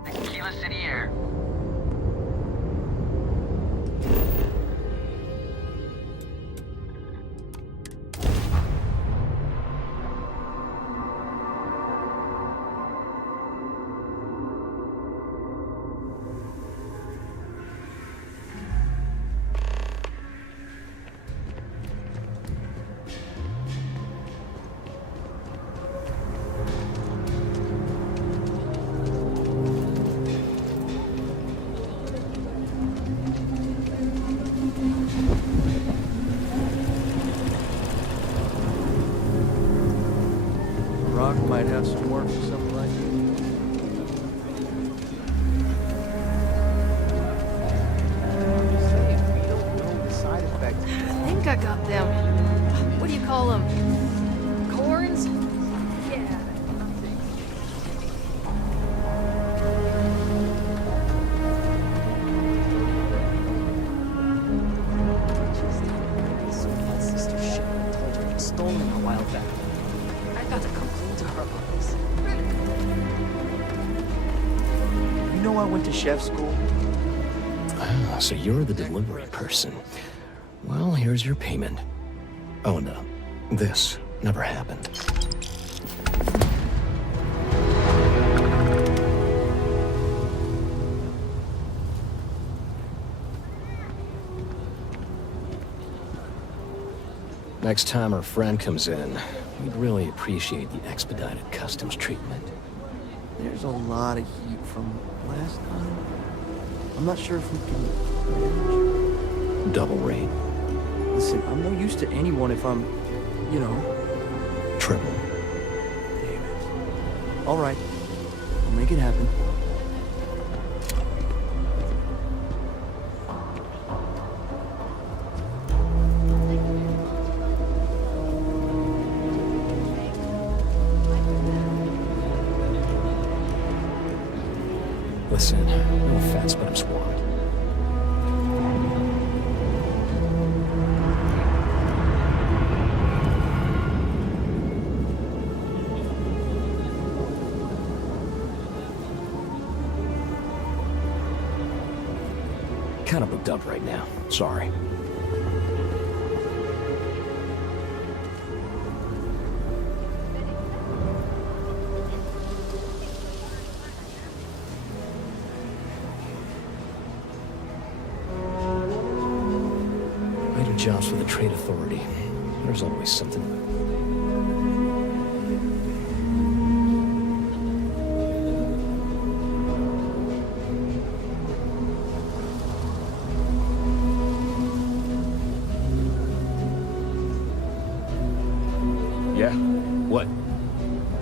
Tequila City Air. Rock might have some work for something like you. I'm just saying, we don't know the side effects. I think I got them. What do you call them? Corns? Yeah. My sister's ship told her it was stolen a while back. I got to complain to her about this. You know I went to chef school. Ah, so you're the delivery person. Well, here's your payment. Oh no, this never happened. Next time our friend comes in, we'd really appreciate the expedited customs treatment. There's a lot of heat from last time. I'm not sure if we can Double rate. Listen, I'm no use to anyone if I'm, you know... Triple. Damn it. All right. I'll make it happen. Listen, no offense, but I'm swamped. Kind of booked up right now. Sorry. I do jobs for the Trade Authority. There's always something. Yeah? What?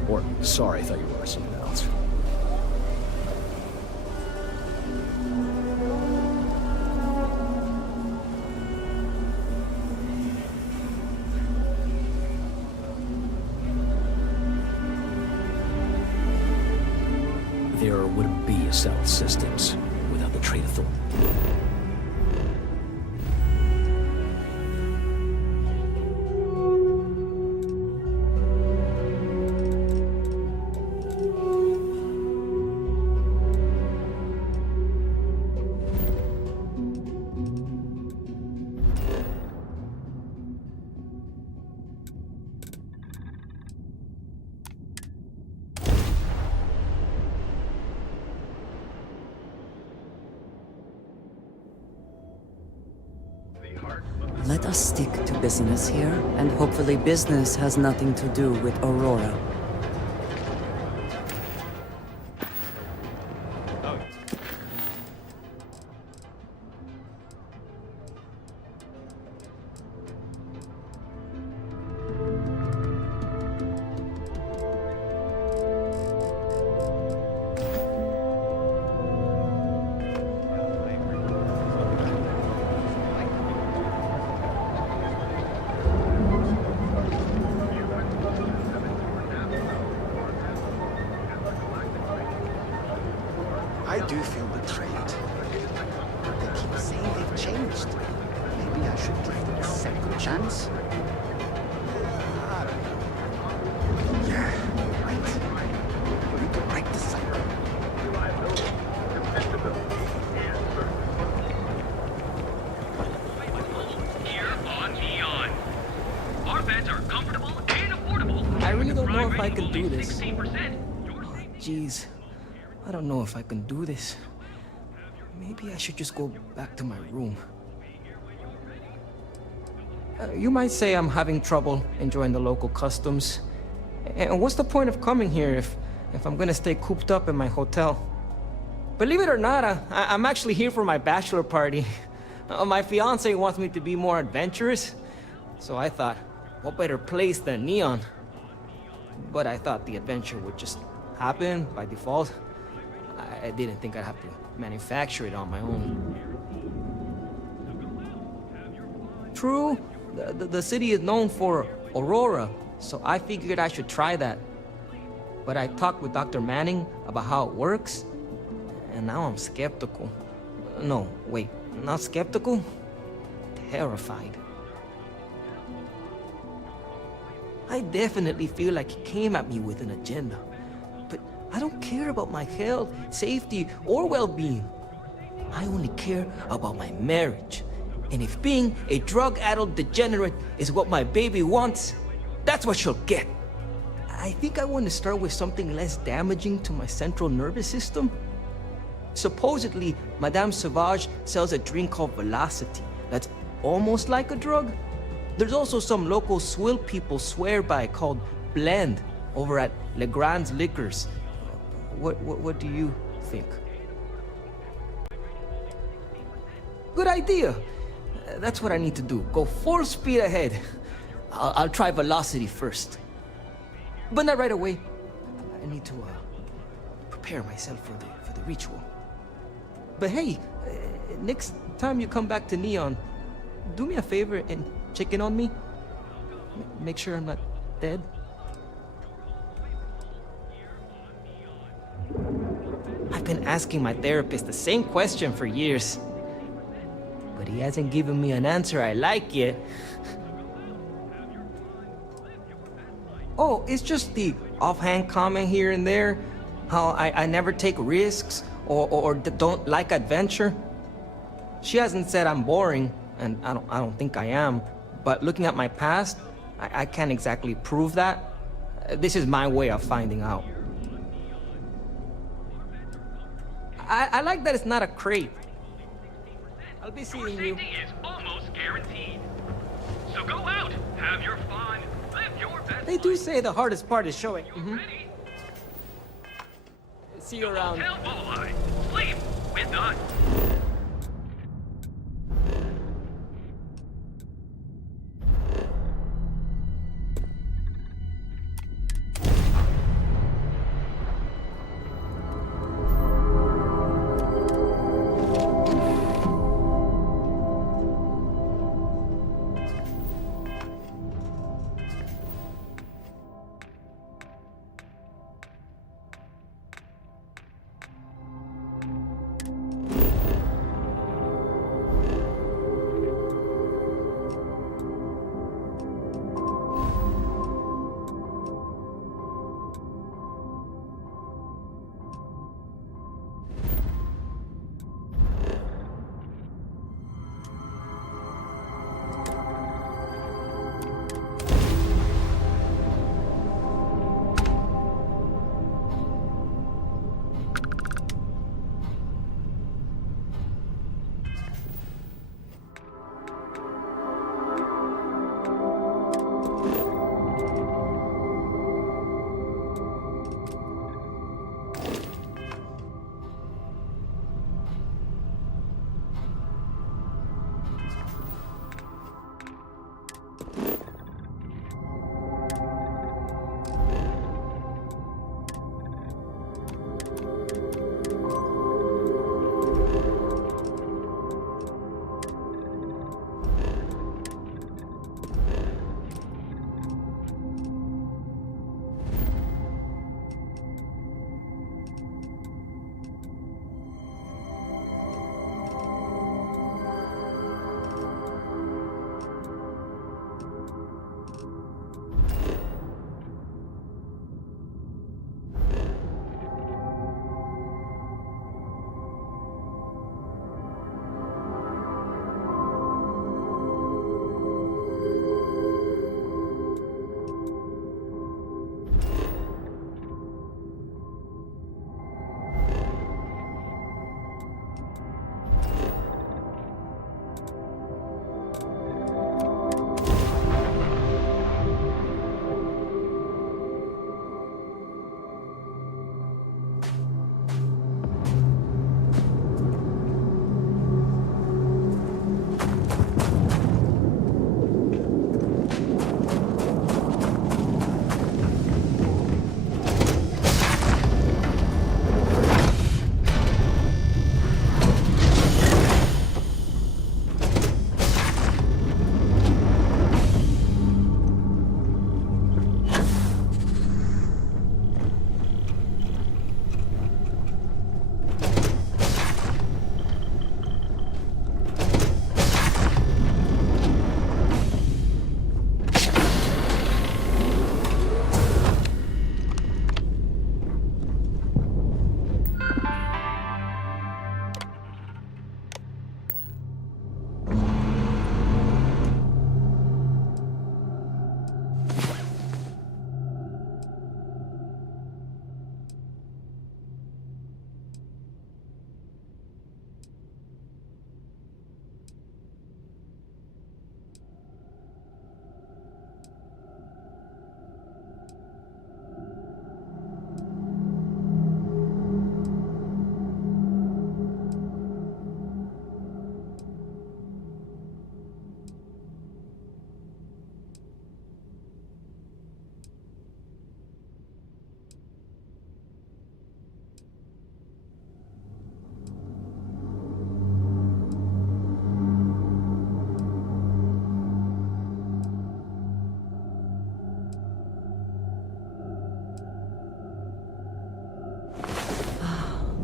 Or, sorry, I thought you were something else. There wouldn't be a settled systems without the Trade Authority. Let us stick to business here, and hopefully business has nothing to do with Aurora. I do feel betrayed. They keep saying they've changed. Maybe I should give them a second chance? I don't know. Yeah, right. We need to break the cycle. Here on Neon. Our beds are comfortable and affordable. I really don't know if I can do this. 16%. Jeez. I don't know if I can do this. Maybe I should just go back to my room. You might say I'm having trouble enjoying the local customs. And what's the point of coming here if I'm gonna stay cooped up in my hotel? Believe it or not, I'm actually here for my bachelor party. My fiance wants me to be more adventurous. So I thought, what better place than Neon? But I thought the adventure would just happen by default. I didn't think I'd have to manufacture it on my own. True, the city is known for Aurora, so I figured I should try that. But I talked with Dr. Manning about how it works, and now I'm skeptical. No, wait, not skeptical? Terrified. I definitely feel like he came at me with an agenda. I don't care about my health, safety, or well-being. I only care about my marriage. And if being a drug-addled degenerate is what my baby wants, that's what she'll get. I think I want to start with something less damaging to my central nervous system. Supposedly, Madame Sauvage sells a drink called Velocity that's almost like a drug. There's also some local swill people swear by called Blend over at Legrand's Liquors. What do you think? Good idea. That's what I need to do. Go full speed ahead. I'll try velocity first. But not right away. I need to prepare myself for the ritual. But hey, next time you come back to Neon, do me a favor and check in on me. Make sure I'm not dead. I've been asking my therapist the same question for years, but he hasn't given me an answer I like yet. Oh, it's just the offhand comment here and there, how I never take risks or don't like adventure. She hasn't said I'm boring, and I don't think I am, but looking at my past, I can't exactly prove that. This is my way of finding out. I like that it's not a crate. I'll be seeing you. Safety is almost guaranteed. So go out, have your fun, live your best. They do say the hardest part is showing. See you around. Hotel Bullseye. Sleep. We're done.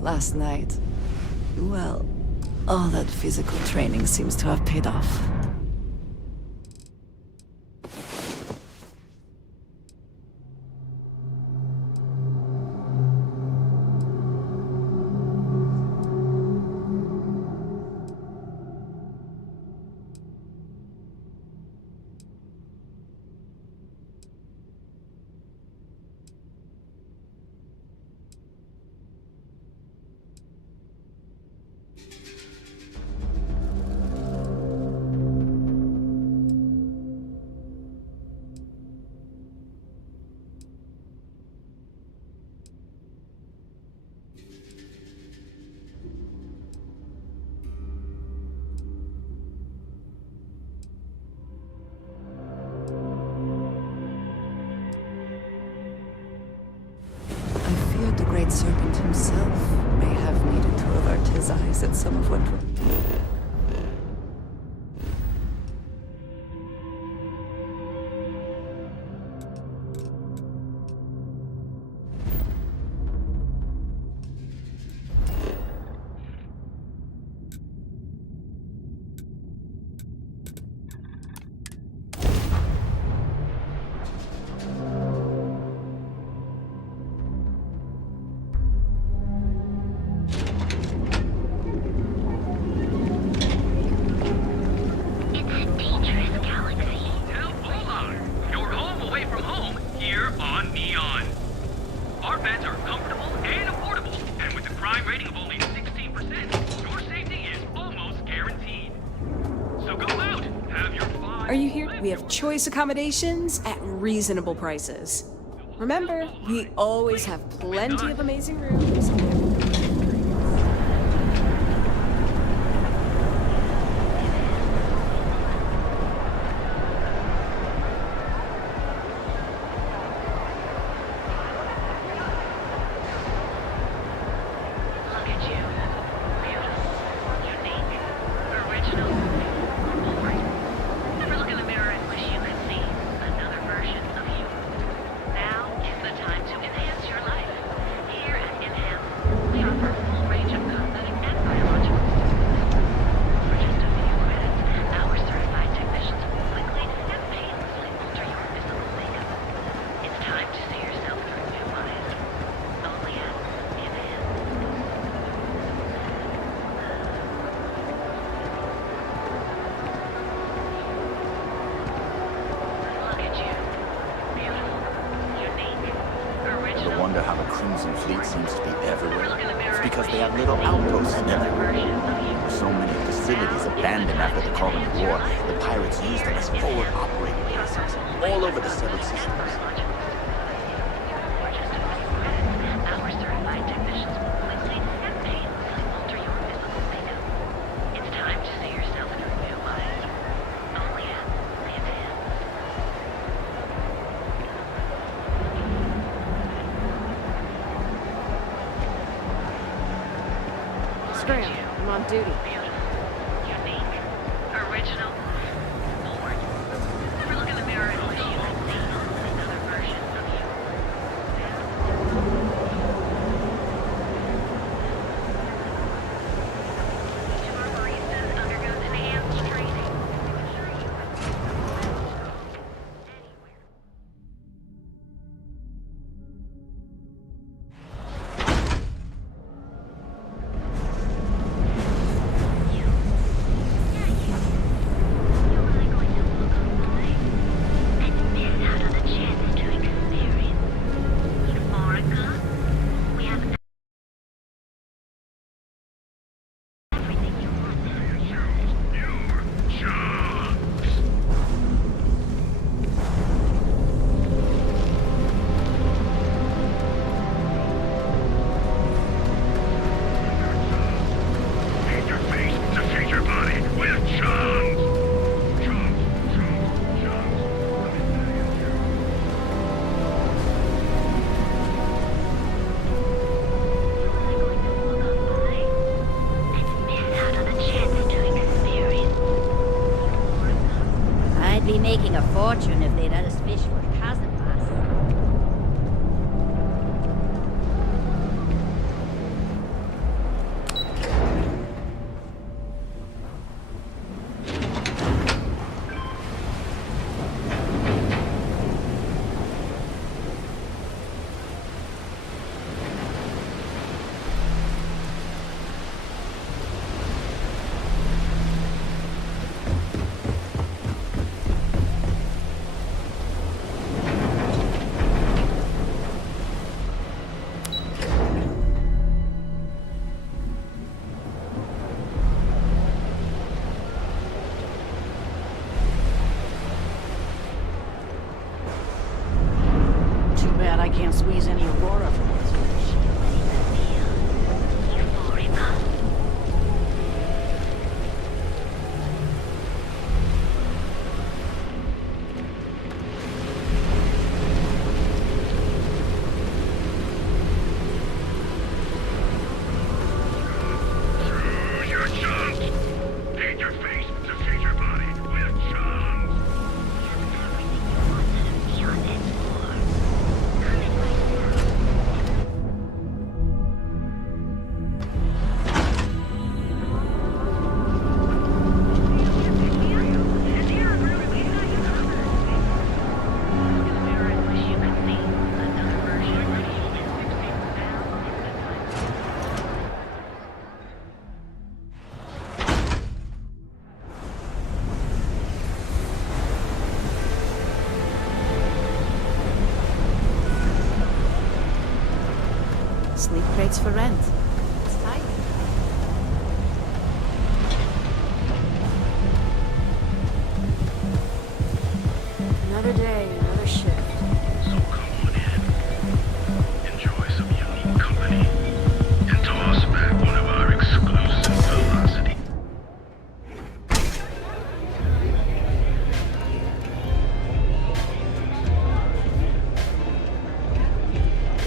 last night, well, all that physical training seems to have paid off. The Great Serpent himself may have needed to avert his eyes at some of what... Are you here? We have choice accommodations at reasonable prices. Remember, we always have plenty of amazing rooms. Wonder how the Crimson Fleet seems to be everywhere. It's because they have little outposts everywhere. So many facilities abandoned after the Colony War, the pirates used them as forward operating bases all over the settled systems. Scram, I'm on duty. Be making a fortune if they'd let us fish for cousin boss. can't squeeze any Aurora from this fish. Sleep crates for rent. It's tight. Another day, another shift. So come on in. Enjoy some unique company. And toss back one of our exclusive velocity.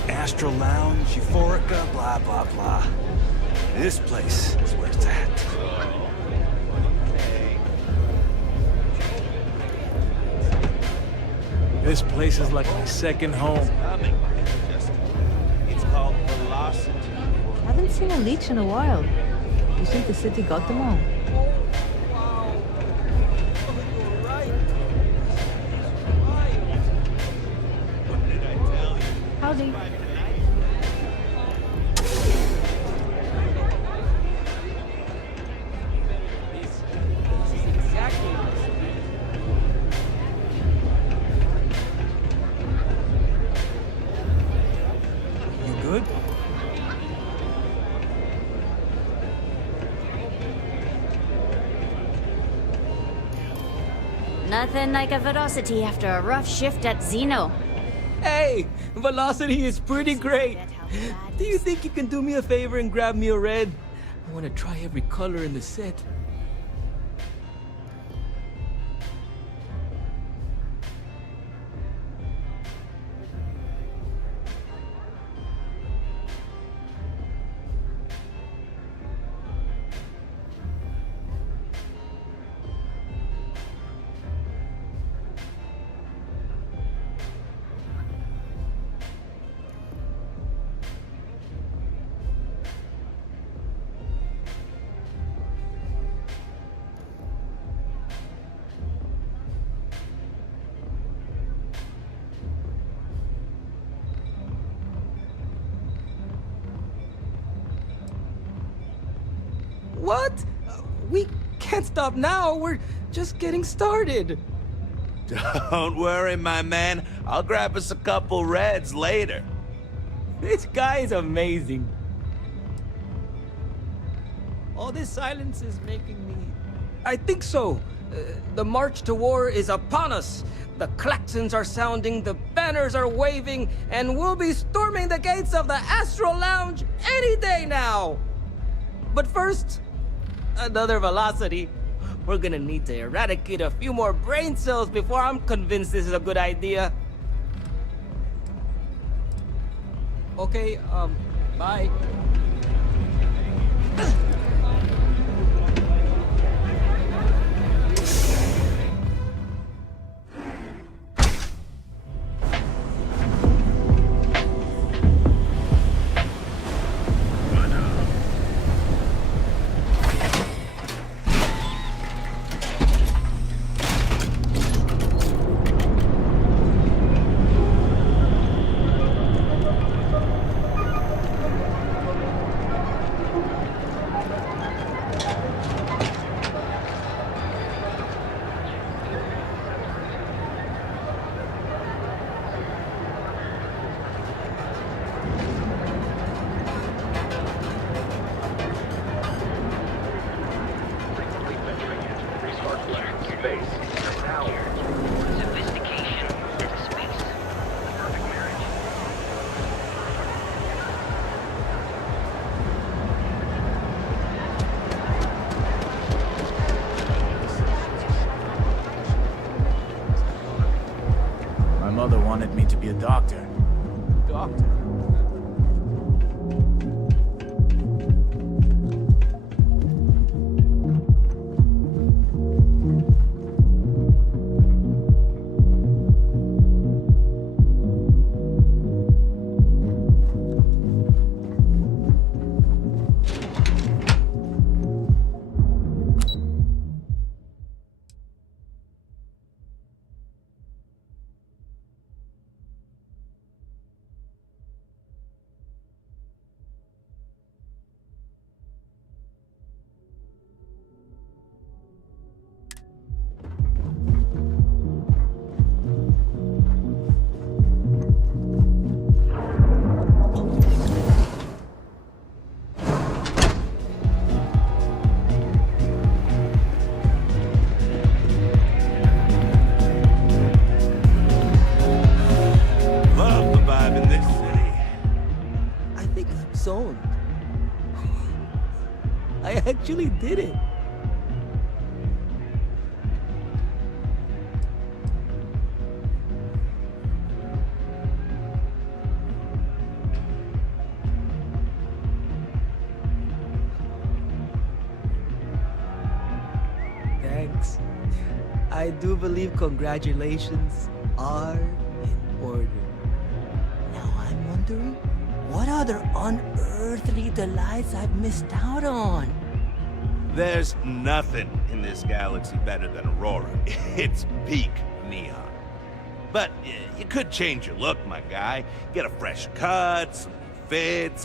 Astral Lounge, Euphorica, blah, blah, blah. This place is where it's at. This place is like my second home. It's called Velocity. Haven't seen a leech in a while. You think the city got them all? Howdy. You good? Nothing like a Velocity after a rough shift at Xeno. Hey, Velocity is pretty great. Do you think you can do me a favor and grab me a red? I want to try every color in the set. What? We can't stop now. We're just getting started. Don't worry, my man. I'll grab us a couple reds later. This guy is amazing. All this silence is making me... I think so. The march to war is upon us. The klaxons are sounding, the banners are waving, and we'll be storming the gates of the Astral Lounge any day now. But first, another Velocity. We're gonna need to eradicate a few more brain cells before I'm convinced this is a good idea. Okay, bye. wanted me to be a doctor. Doctor? I actually did it. Thanks. I do believe congratulations are in order. Now I'm wondering, what other unearthly delights I've missed out on? There's nothing in this galaxy better than Aurora. It's peak neon. But you could change your look, my guy. Get a fresh cut, some fits,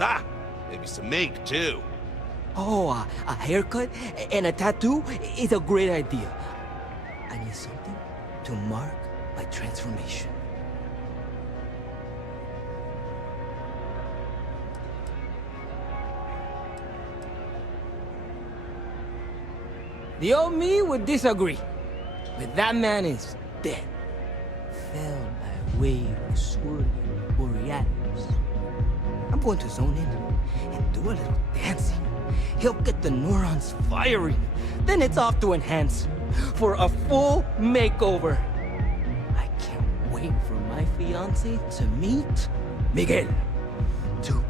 maybe some ink too. Oh, a haircut and a tattoo is a great idea. I need something to mark my transformation. The old me would disagree, but that man is dead. Felled by a wave of swirling borealis. I'm going to zone in and do a little dancing. He'll get the neurons firing. Then it's off to enhance for a full makeover. I can't wait for my fiancé to meet Miguel 2.0.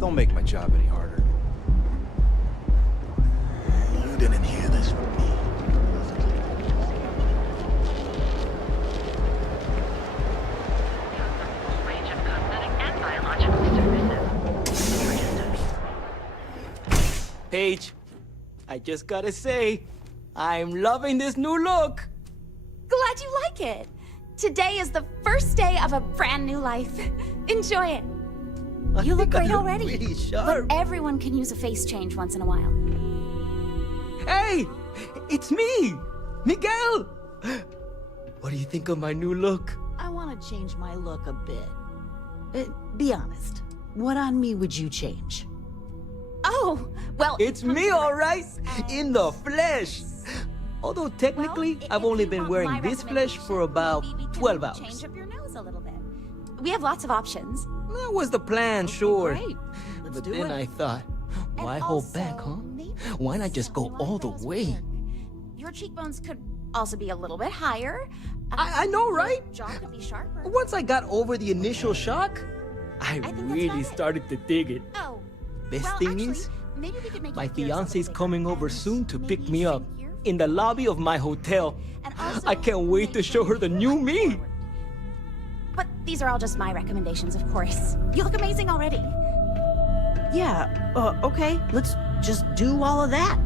Don't make my job any harder. You didn't hear this from me. Range of cosmetic and biological services. Paige, I just gotta say, I'm loving this new look. Glad you like it. Today is the first day of a brand new life. Enjoy it. You look great already. Really sharp. But everyone can use a face change once in a while. Hey, it's me, Miguel. What do you think of my new look? I want to change my look a bit. Be honest. What on me would you change? Oh, well... It's me, all right, in the flesh. Although technically, I've only been wearing this flesh for about 12 hours. Change up your nose a little bit. We have lots of options. That was the plan, sure. Great. Let's But do then it. I thought, why hold back, huh? Why not just go all the way? Your cheekbones could also be a little bit higher. I know, right? Your jaw could be sharper. Once I got over the initial shock, I think that's really about it. started to dig it. Oh, Best well, thing actually, is, maybe we could make my your ears a little fiance's bigger coming over and soon to pick maybe me sit up here. in the lobby of my hotel. And also, I can't wait to show her the new me. But these are all just my recommendations, of course. You look amazing already. Yeah, okay. Let's just do all of that.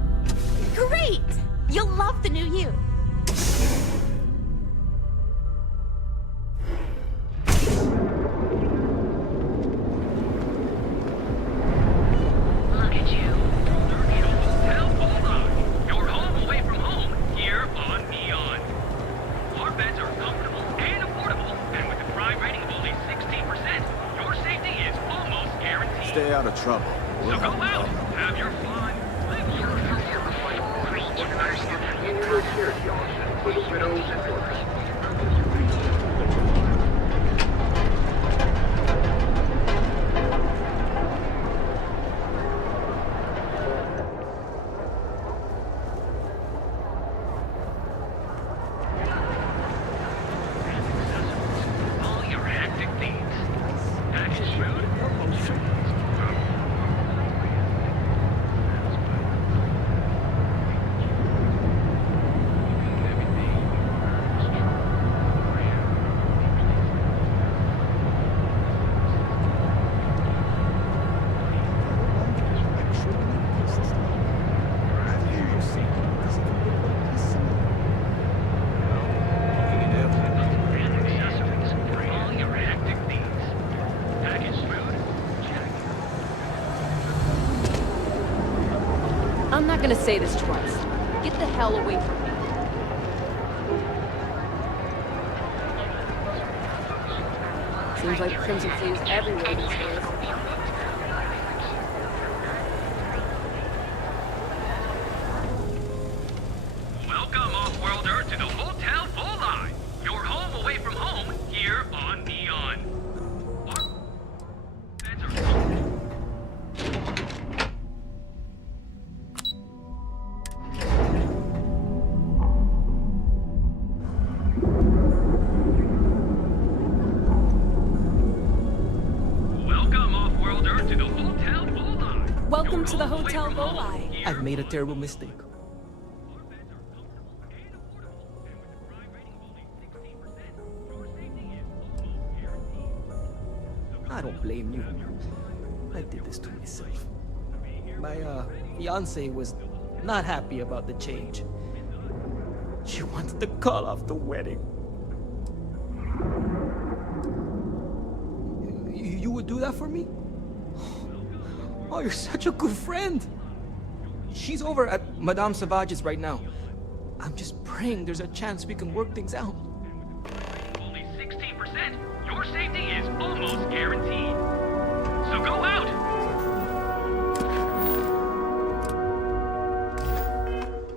Great! You'll love the new you. Look at you. Hold on. You're home away from home here on Neon. Our beds are comfortable and affordable, and with a crime rating of only 16%, your safety is almost guaranteed. stay out of trouble. So go out, have your fun, live your for the widows and orphans. all your hectic needs. Package food, all your hectic needs. Package food, I'm not gonna say this twice. Get the hell away from me. Seems like Crimson Fleet's everywhere these days. welcome, off-worlder, to the Hotel Volai. Your home away from home here on Neon. Welcome, off-worlder, to the Hotel Volai. Welcome to the Hotel Volai. I've made a terrible mistake. I don't blame you. I did this to myself. My, fiance was not happy about the change. She wanted to call off the wedding. You would do that for me? Oh, you're such a good friend. She's over at Madame Savage's right now. I'm just praying there's a chance we can work things out. Only 16%. Your safety is almost guaranteed. So go out.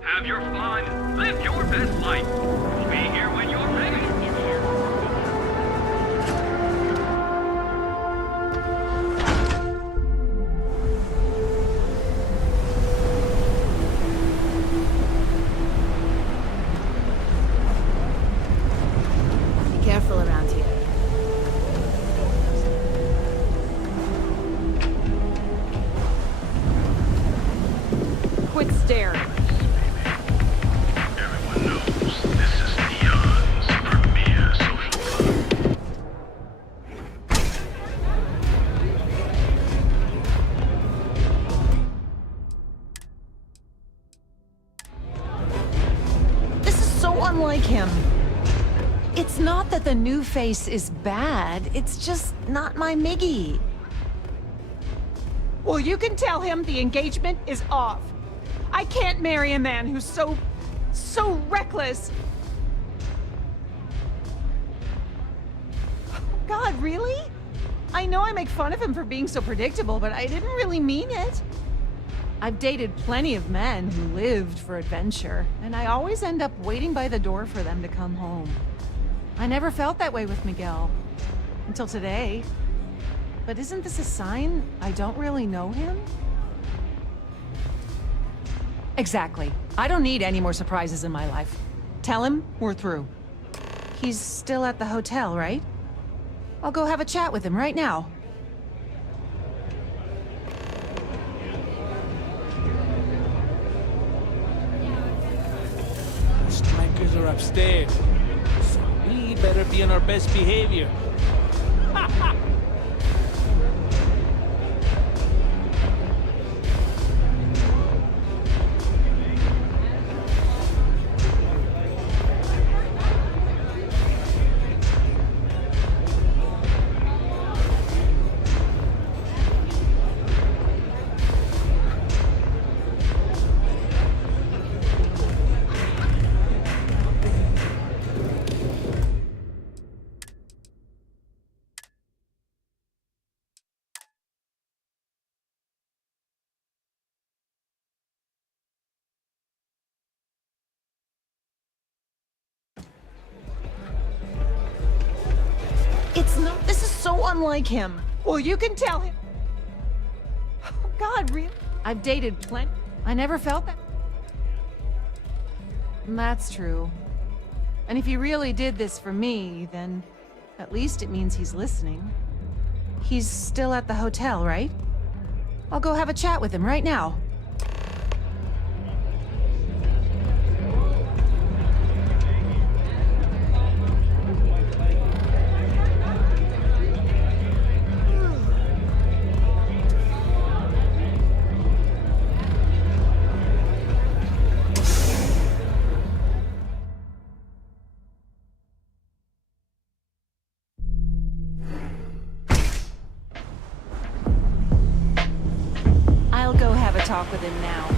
Have your fun. Live your best life. We'll be here when you're ready. Be careful around here. Quit staring. Everyone knows this is Neon's premier social club. This is so unlike him. It's not that the new face is bad, it's just not my Miggy. Well, you can tell him the engagement is off. I can't marry a man who's so reckless. God, really? I know I make fun of him for being so predictable, but I didn't really mean it. I've dated plenty of men who lived for adventure, and I always end up waiting by the door for them to come home. I never felt that way with Miguel. Until today. But isn't this a sign I don't really know him? Exactly. I don't need any more surprises in my life. Tell him we're through. He's still at the hotel, right? I'll go have a chat with him right now. The strikers are upstairs. So we better be on our best behavior. is so unlike him. Well, you can tell him. Oh, God, really? I've dated plenty. I never felt that. That's true. And if he really did this for me, then at least it means he's listening. He's still at the hotel, right? I'll go have a chat with him right now. I'll go have a talk with him now.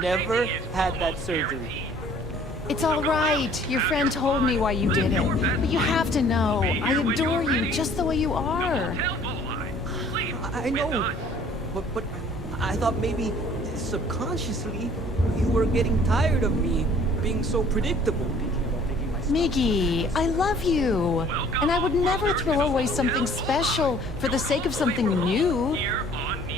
Never had that surgery. It's all right. Your friend told me why you did it. But you have to know, I adore you just the way you are. I know, but I thought maybe subconsciously you were getting tired of me being so predictable. Miggy, I love you. And I would never throw away something special for the sake of something new.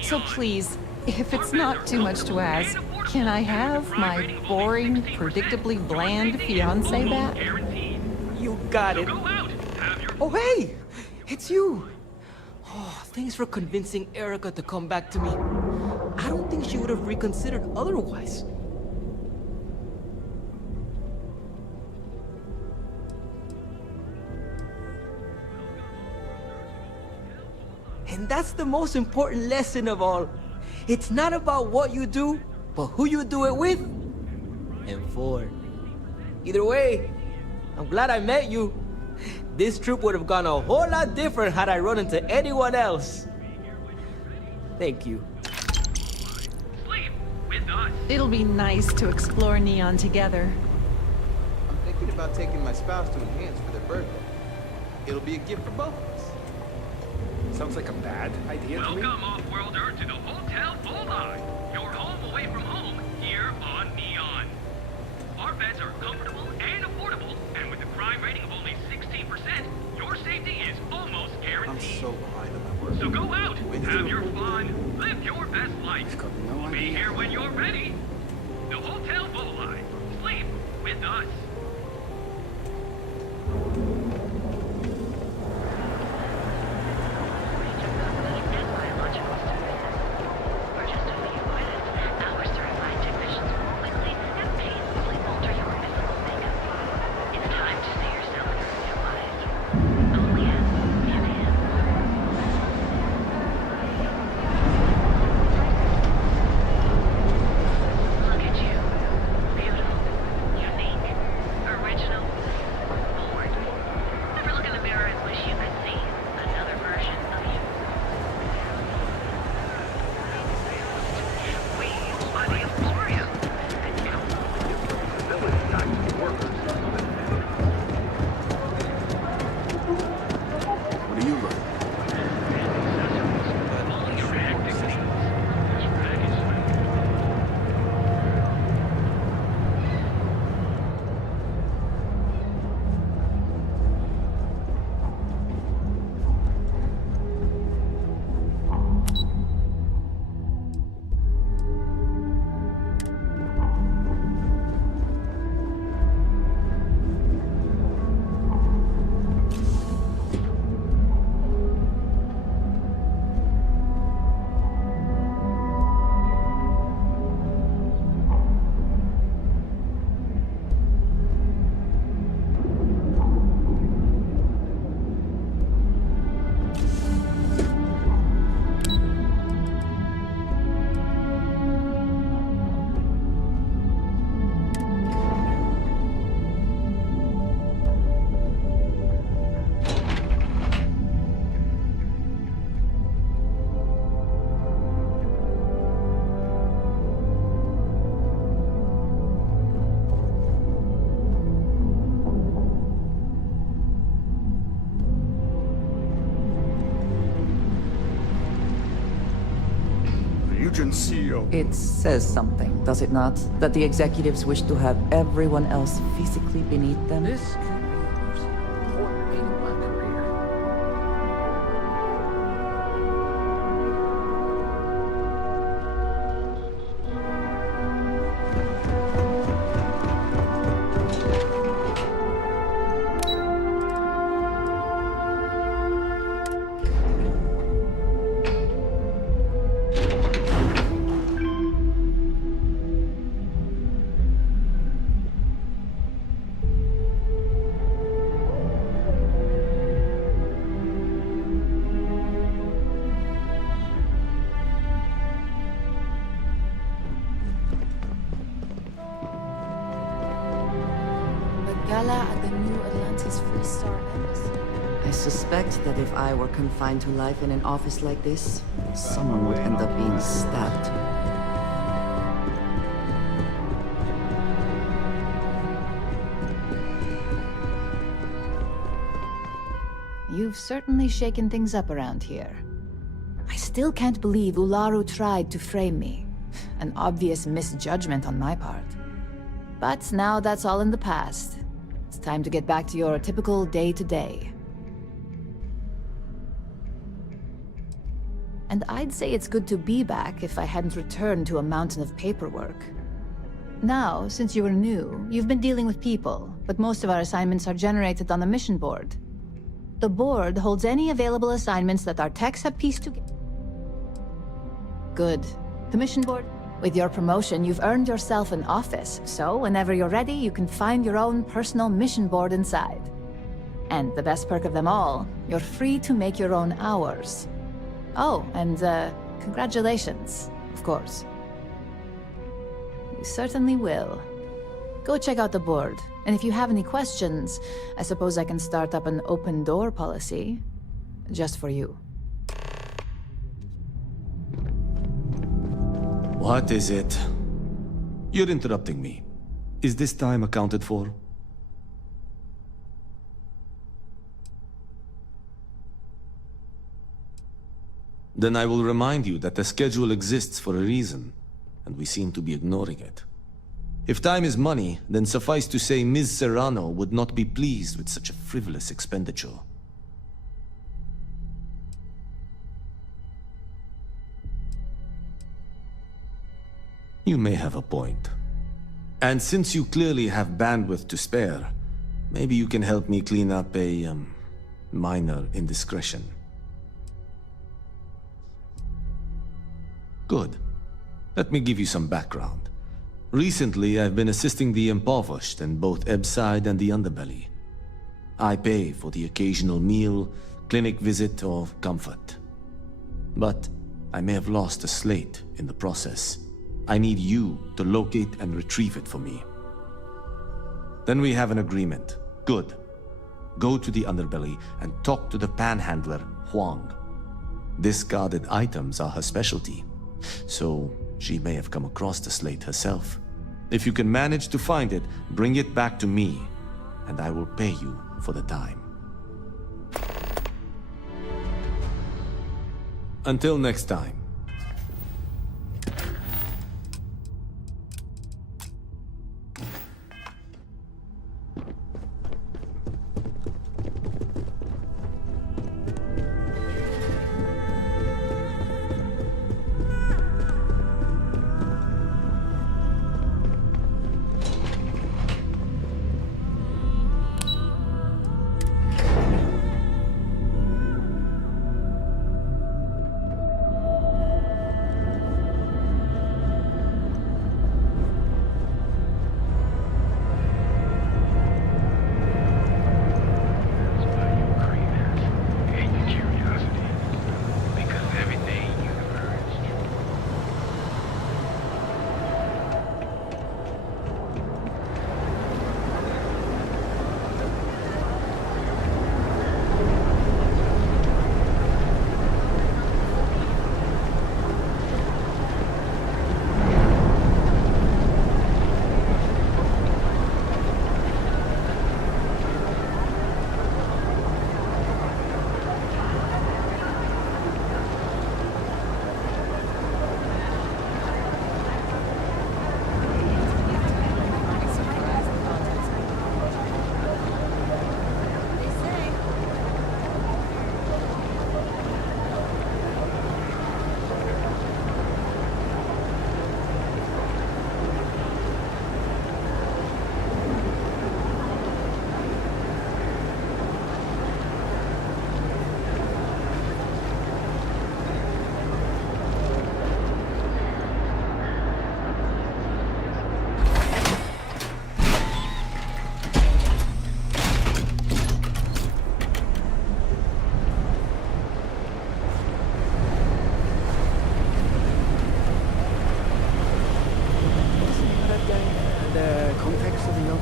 So please, if it's not too much to ask, can I have my boring, predictably bland fiancé back? You got it. Oh, hey! It's you! Oh, thanks for convincing Erica to come back to me. I don't think she would have reconsidered otherwise. And that's the most important lesson of all. It's not about what you do, but who you do it with and for. Either way, I'm glad I met you. This trip would have gone a whole lot different had I run into anyone else. Thank you. It'll be nice to explore Neon together. I'm thinking about taking my spouse to Enhance for their birthday. It'll be a gift for both of us. Sounds like a bad idea to me. Welcome, off-worlder, to the Hotel Bullseye. Your home away from home here on Neon. Our beds are comfortable and affordable, and with a crime rating of only 16%, your safety is almost guaranteed. I'm so behind on my work. So go out, have your fun, live your best life. We'll be here when you're ready. The Hotel Bullseye. Sleep with us. conceal. It says something, does it not? That the executives wish to have everyone else physically beneath them? This could be the most important meeting of my career. Gala at the New Atlantis Free Star Embassy. I suspect that if I were confined to life in an office like this, someone would end up being stabbed. You've certainly shaken things up around here. I still can't believe Ularu tried to frame me. An obvious misjudgment on my part. But now that's all in the past. It's time to get back to your typical day-to-day. And I'd say it's good to be back if I hadn't returned to a mountain of paperwork. Now, since you were new, you've been dealing with people, but most of our assignments are generated on the mission board. The board holds any available assignments that our techs have pieced together. Good. The mission board? With your promotion, you've earned yourself an office, so whenever you're ready, you can find your own personal mission board inside. And the best perk of them all, you're free to make your own hours. Oh, and congratulations, of course. You certainly will. Go check out the board, and if you have any questions, I suppose I can start up an open door policy, just for you. What is it? You're interrupting me. Is this time accounted for? Then I will remind you that the schedule exists for a reason, and we seem to be ignoring it. If time is money, then suffice to say Ms. Serrano would not be pleased with such a frivolous expenditure. You may have a point. And since you clearly have bandwidth to spare, maybe you can help me clean up a, minor indiscretion. Good. Let me give you some background. Recently, I've been assisting the impoverished in both Ebbside and the Underbelly. I pay for the occasional meal, clinic visit, or comfort. But I may have lost a slate in the process. I need you to locate and retrieve it for me. Then we have an agreement. Good. Go to the Underbelly and talk to the panhandler, Huang. Discarded items are her specialty, so she may have come across the slate herself. If you can manage to find it, bring it back to me, and I will pay you for the time. Until next time. context of the job?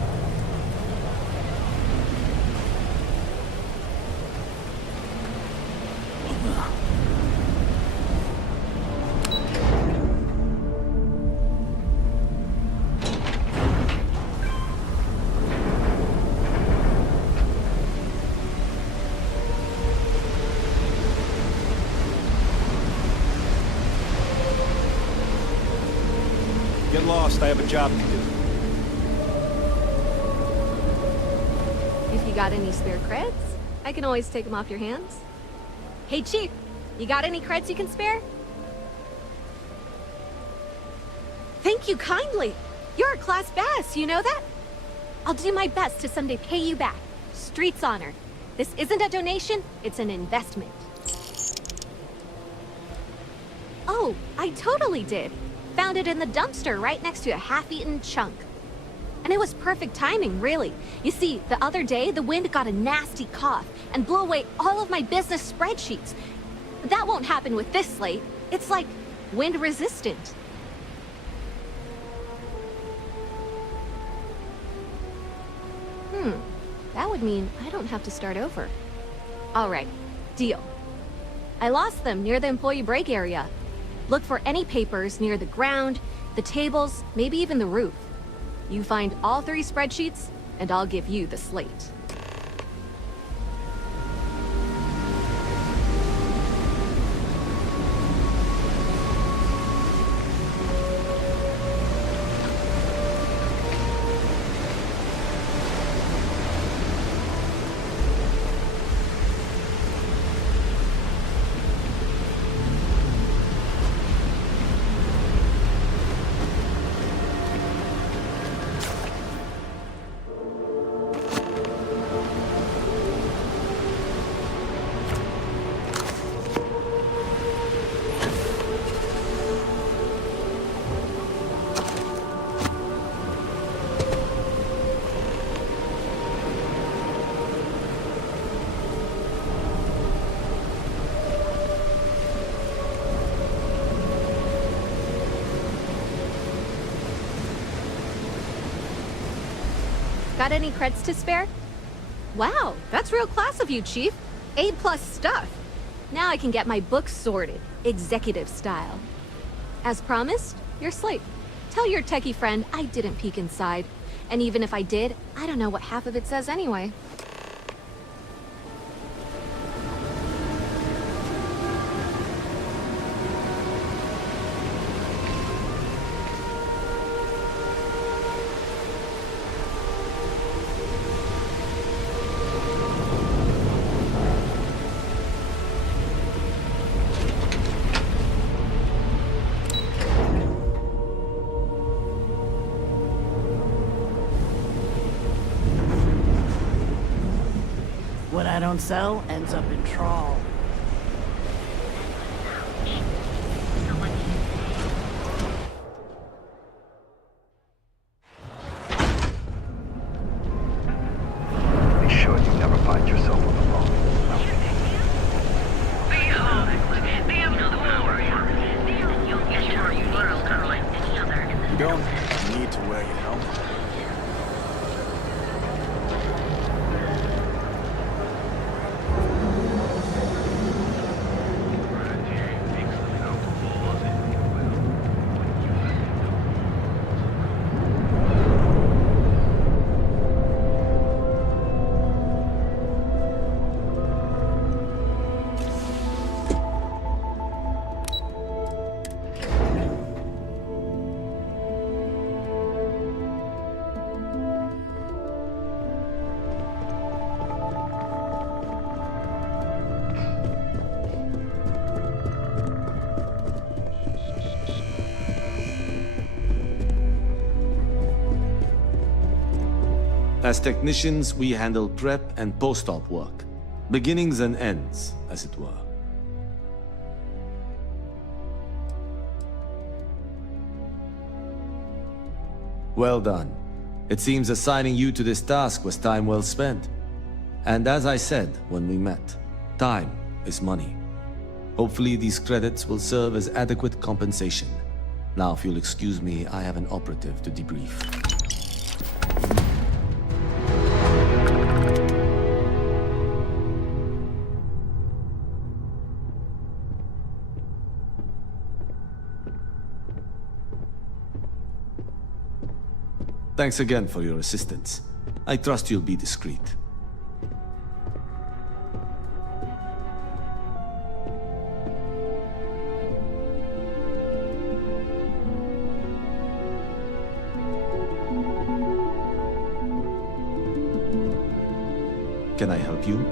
Get lost, I have a job to do. If you got any spare creds, I can always take them off your hands. Hey, Chief, you got any creds you can spare? Thank you kindly. You're a class bass, you know that? I'll do my best to someday pay you back. Street's honor. This isn't a donation, it's an investment. Oh, I totally did. Found it in the dumpster right next to a half-eaten chunk. And it was perfect timing, really. You see, the other day, the wind got a nasty cough and blew away all of my business spreadsheets. That won't happen with this slate. It's like wind-resistant. That would mean I don't have to start over. All right, deal. I lost them near the employee break area. Look for any papers near the ground, the tables, maybe even the roof. You find all 3 spreadsheets, and I'll give you the slate. Got any creds to spare? Wow, that's real class of you, Chief. A+ stuff. Now I can get my books sorted, executive style. As promised, your slate. Tell your techie friend I didn't peek inside. And even if I did, I don't know what half of it says anyway. What I don't sell ends up in trawl. Be sure you never find yourself on the phone. You don't need to wear your helmet. As technicians, we handle prep and post-op work. Beginnings and ends, as it were. Well done. It seems assigning you to this task was time well spent. And as I said when we met, time is money. Hopefully these credits will serve as adequate compensation. Now, if you'll excuse me, I have an operative to debrief. Thanks again for your assistance. I trust you'll be discreet. Can I help you?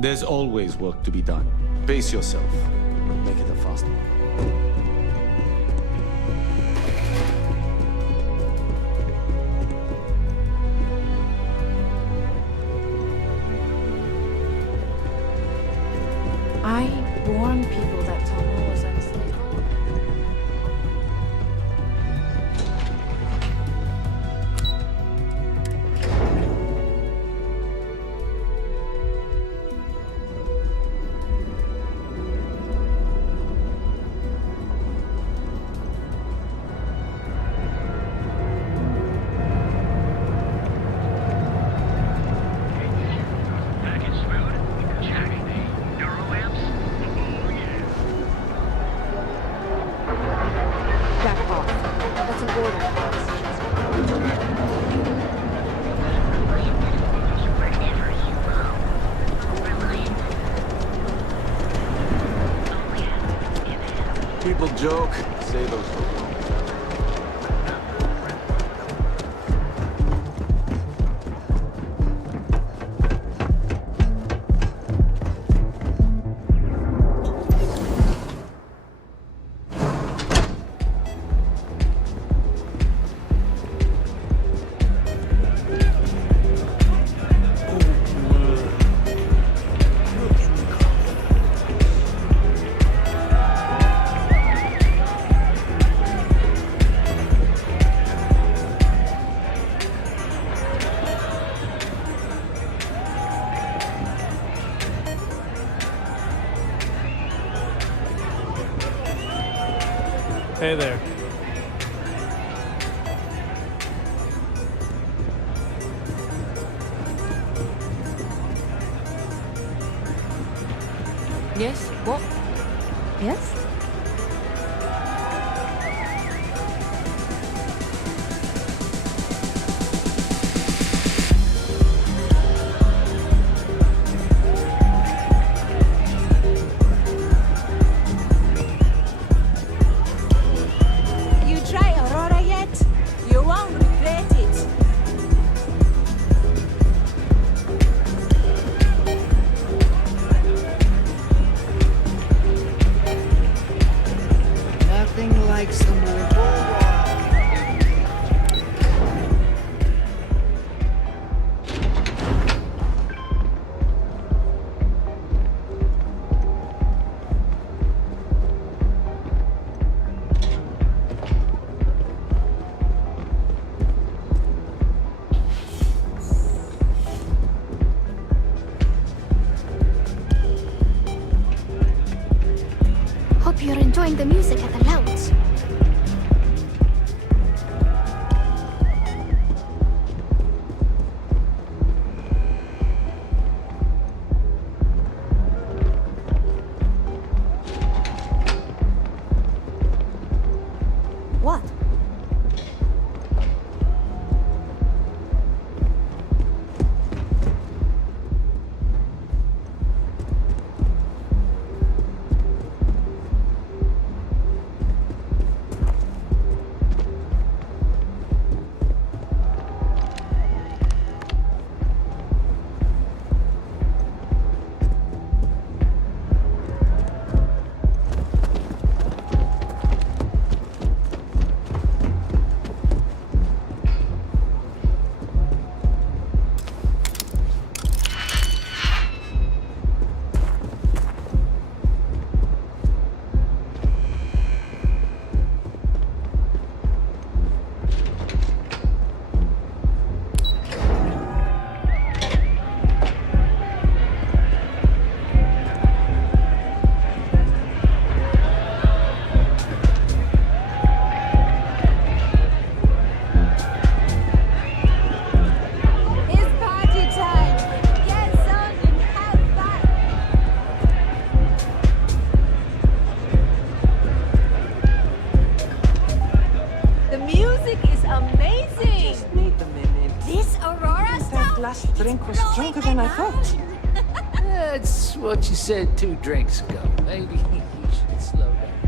There's always work to be done. Pace yourself. Make it a fast one. I warn people that Tomo was unstable. People joke, say those things. Hey there. Yes? What? Yes? You try Aurora yet? You won't regret it. Nothing like some Aurora. Hope you're enjoying the music at the lounge. What? last drink was stronger than I thought. That's what you said 2 drinks ago. Maybe you should slow down.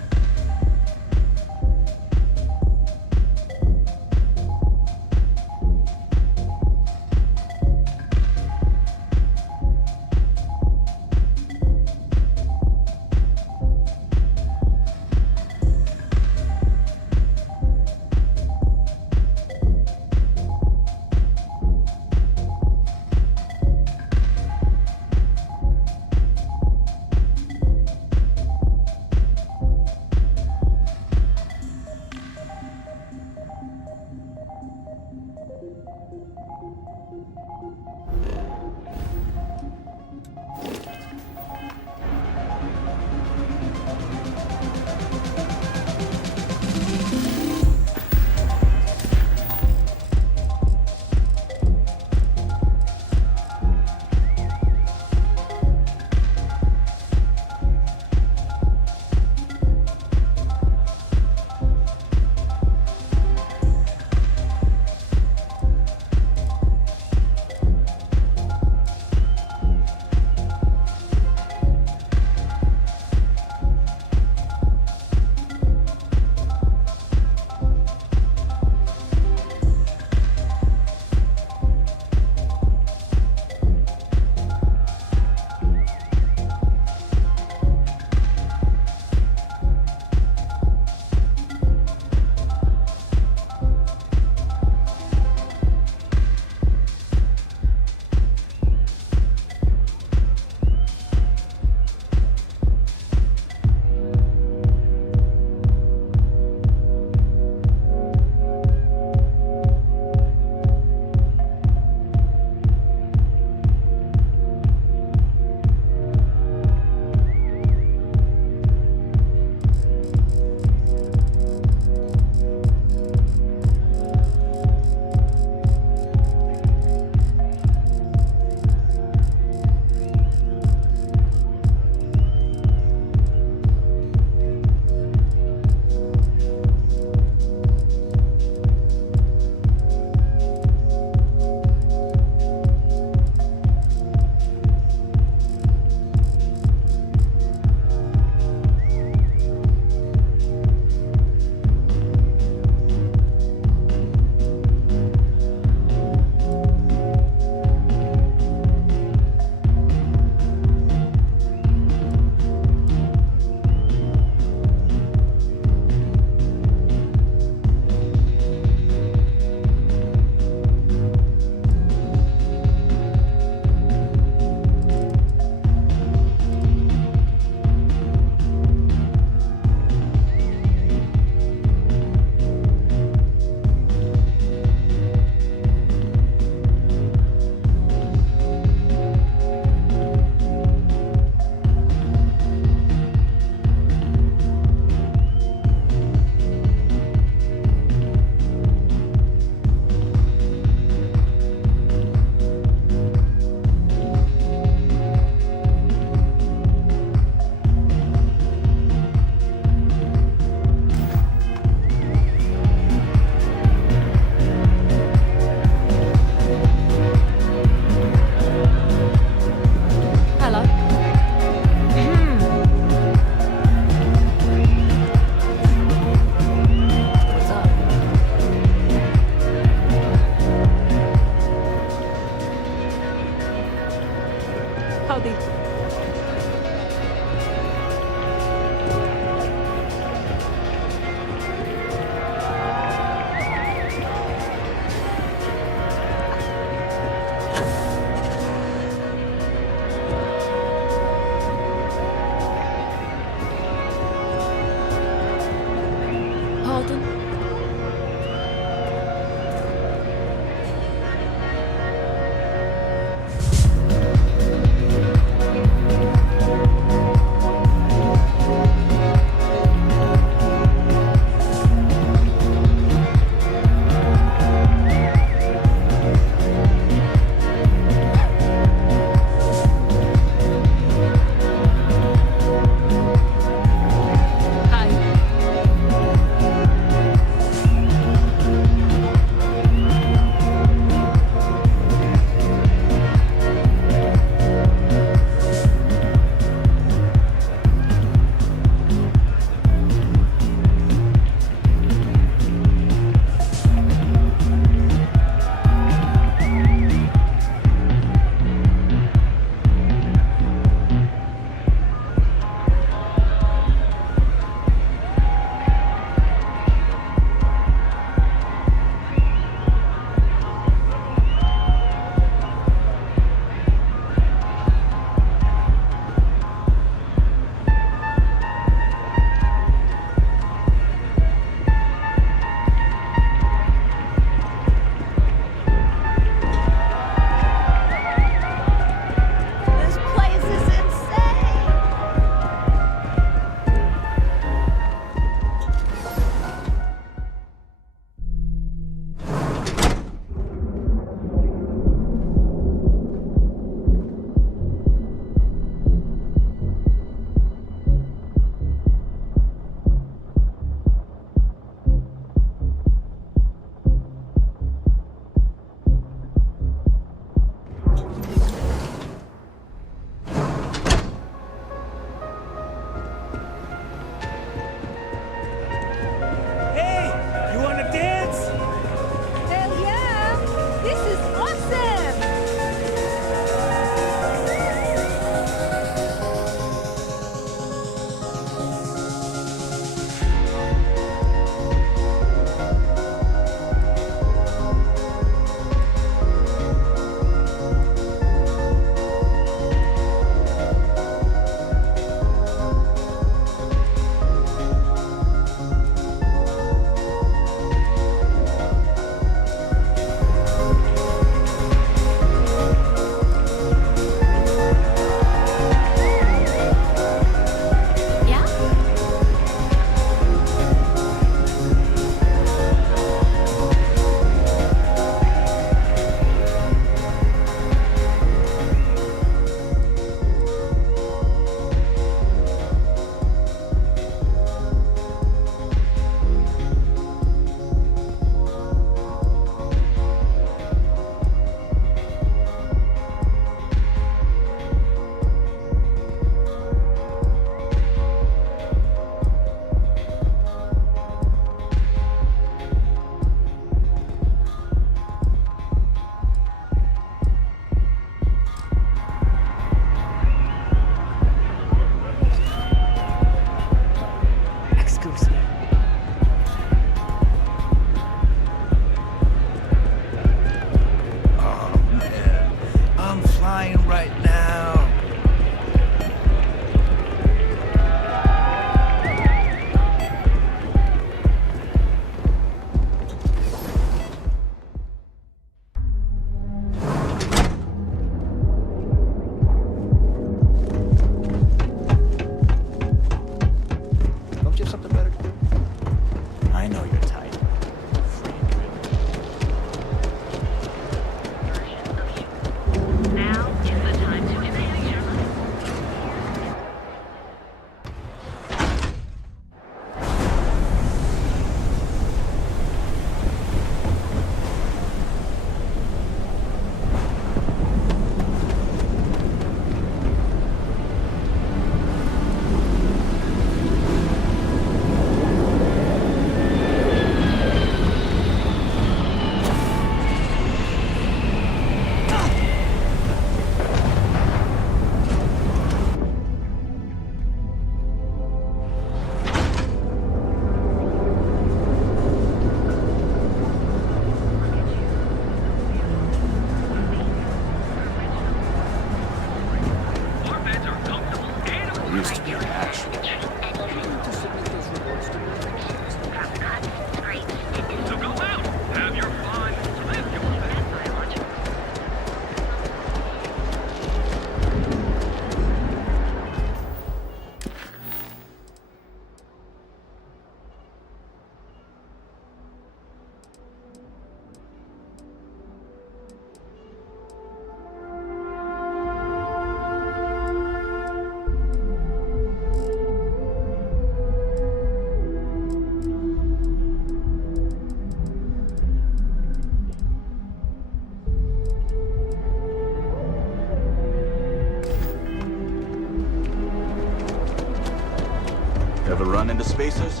Ever run into spacers?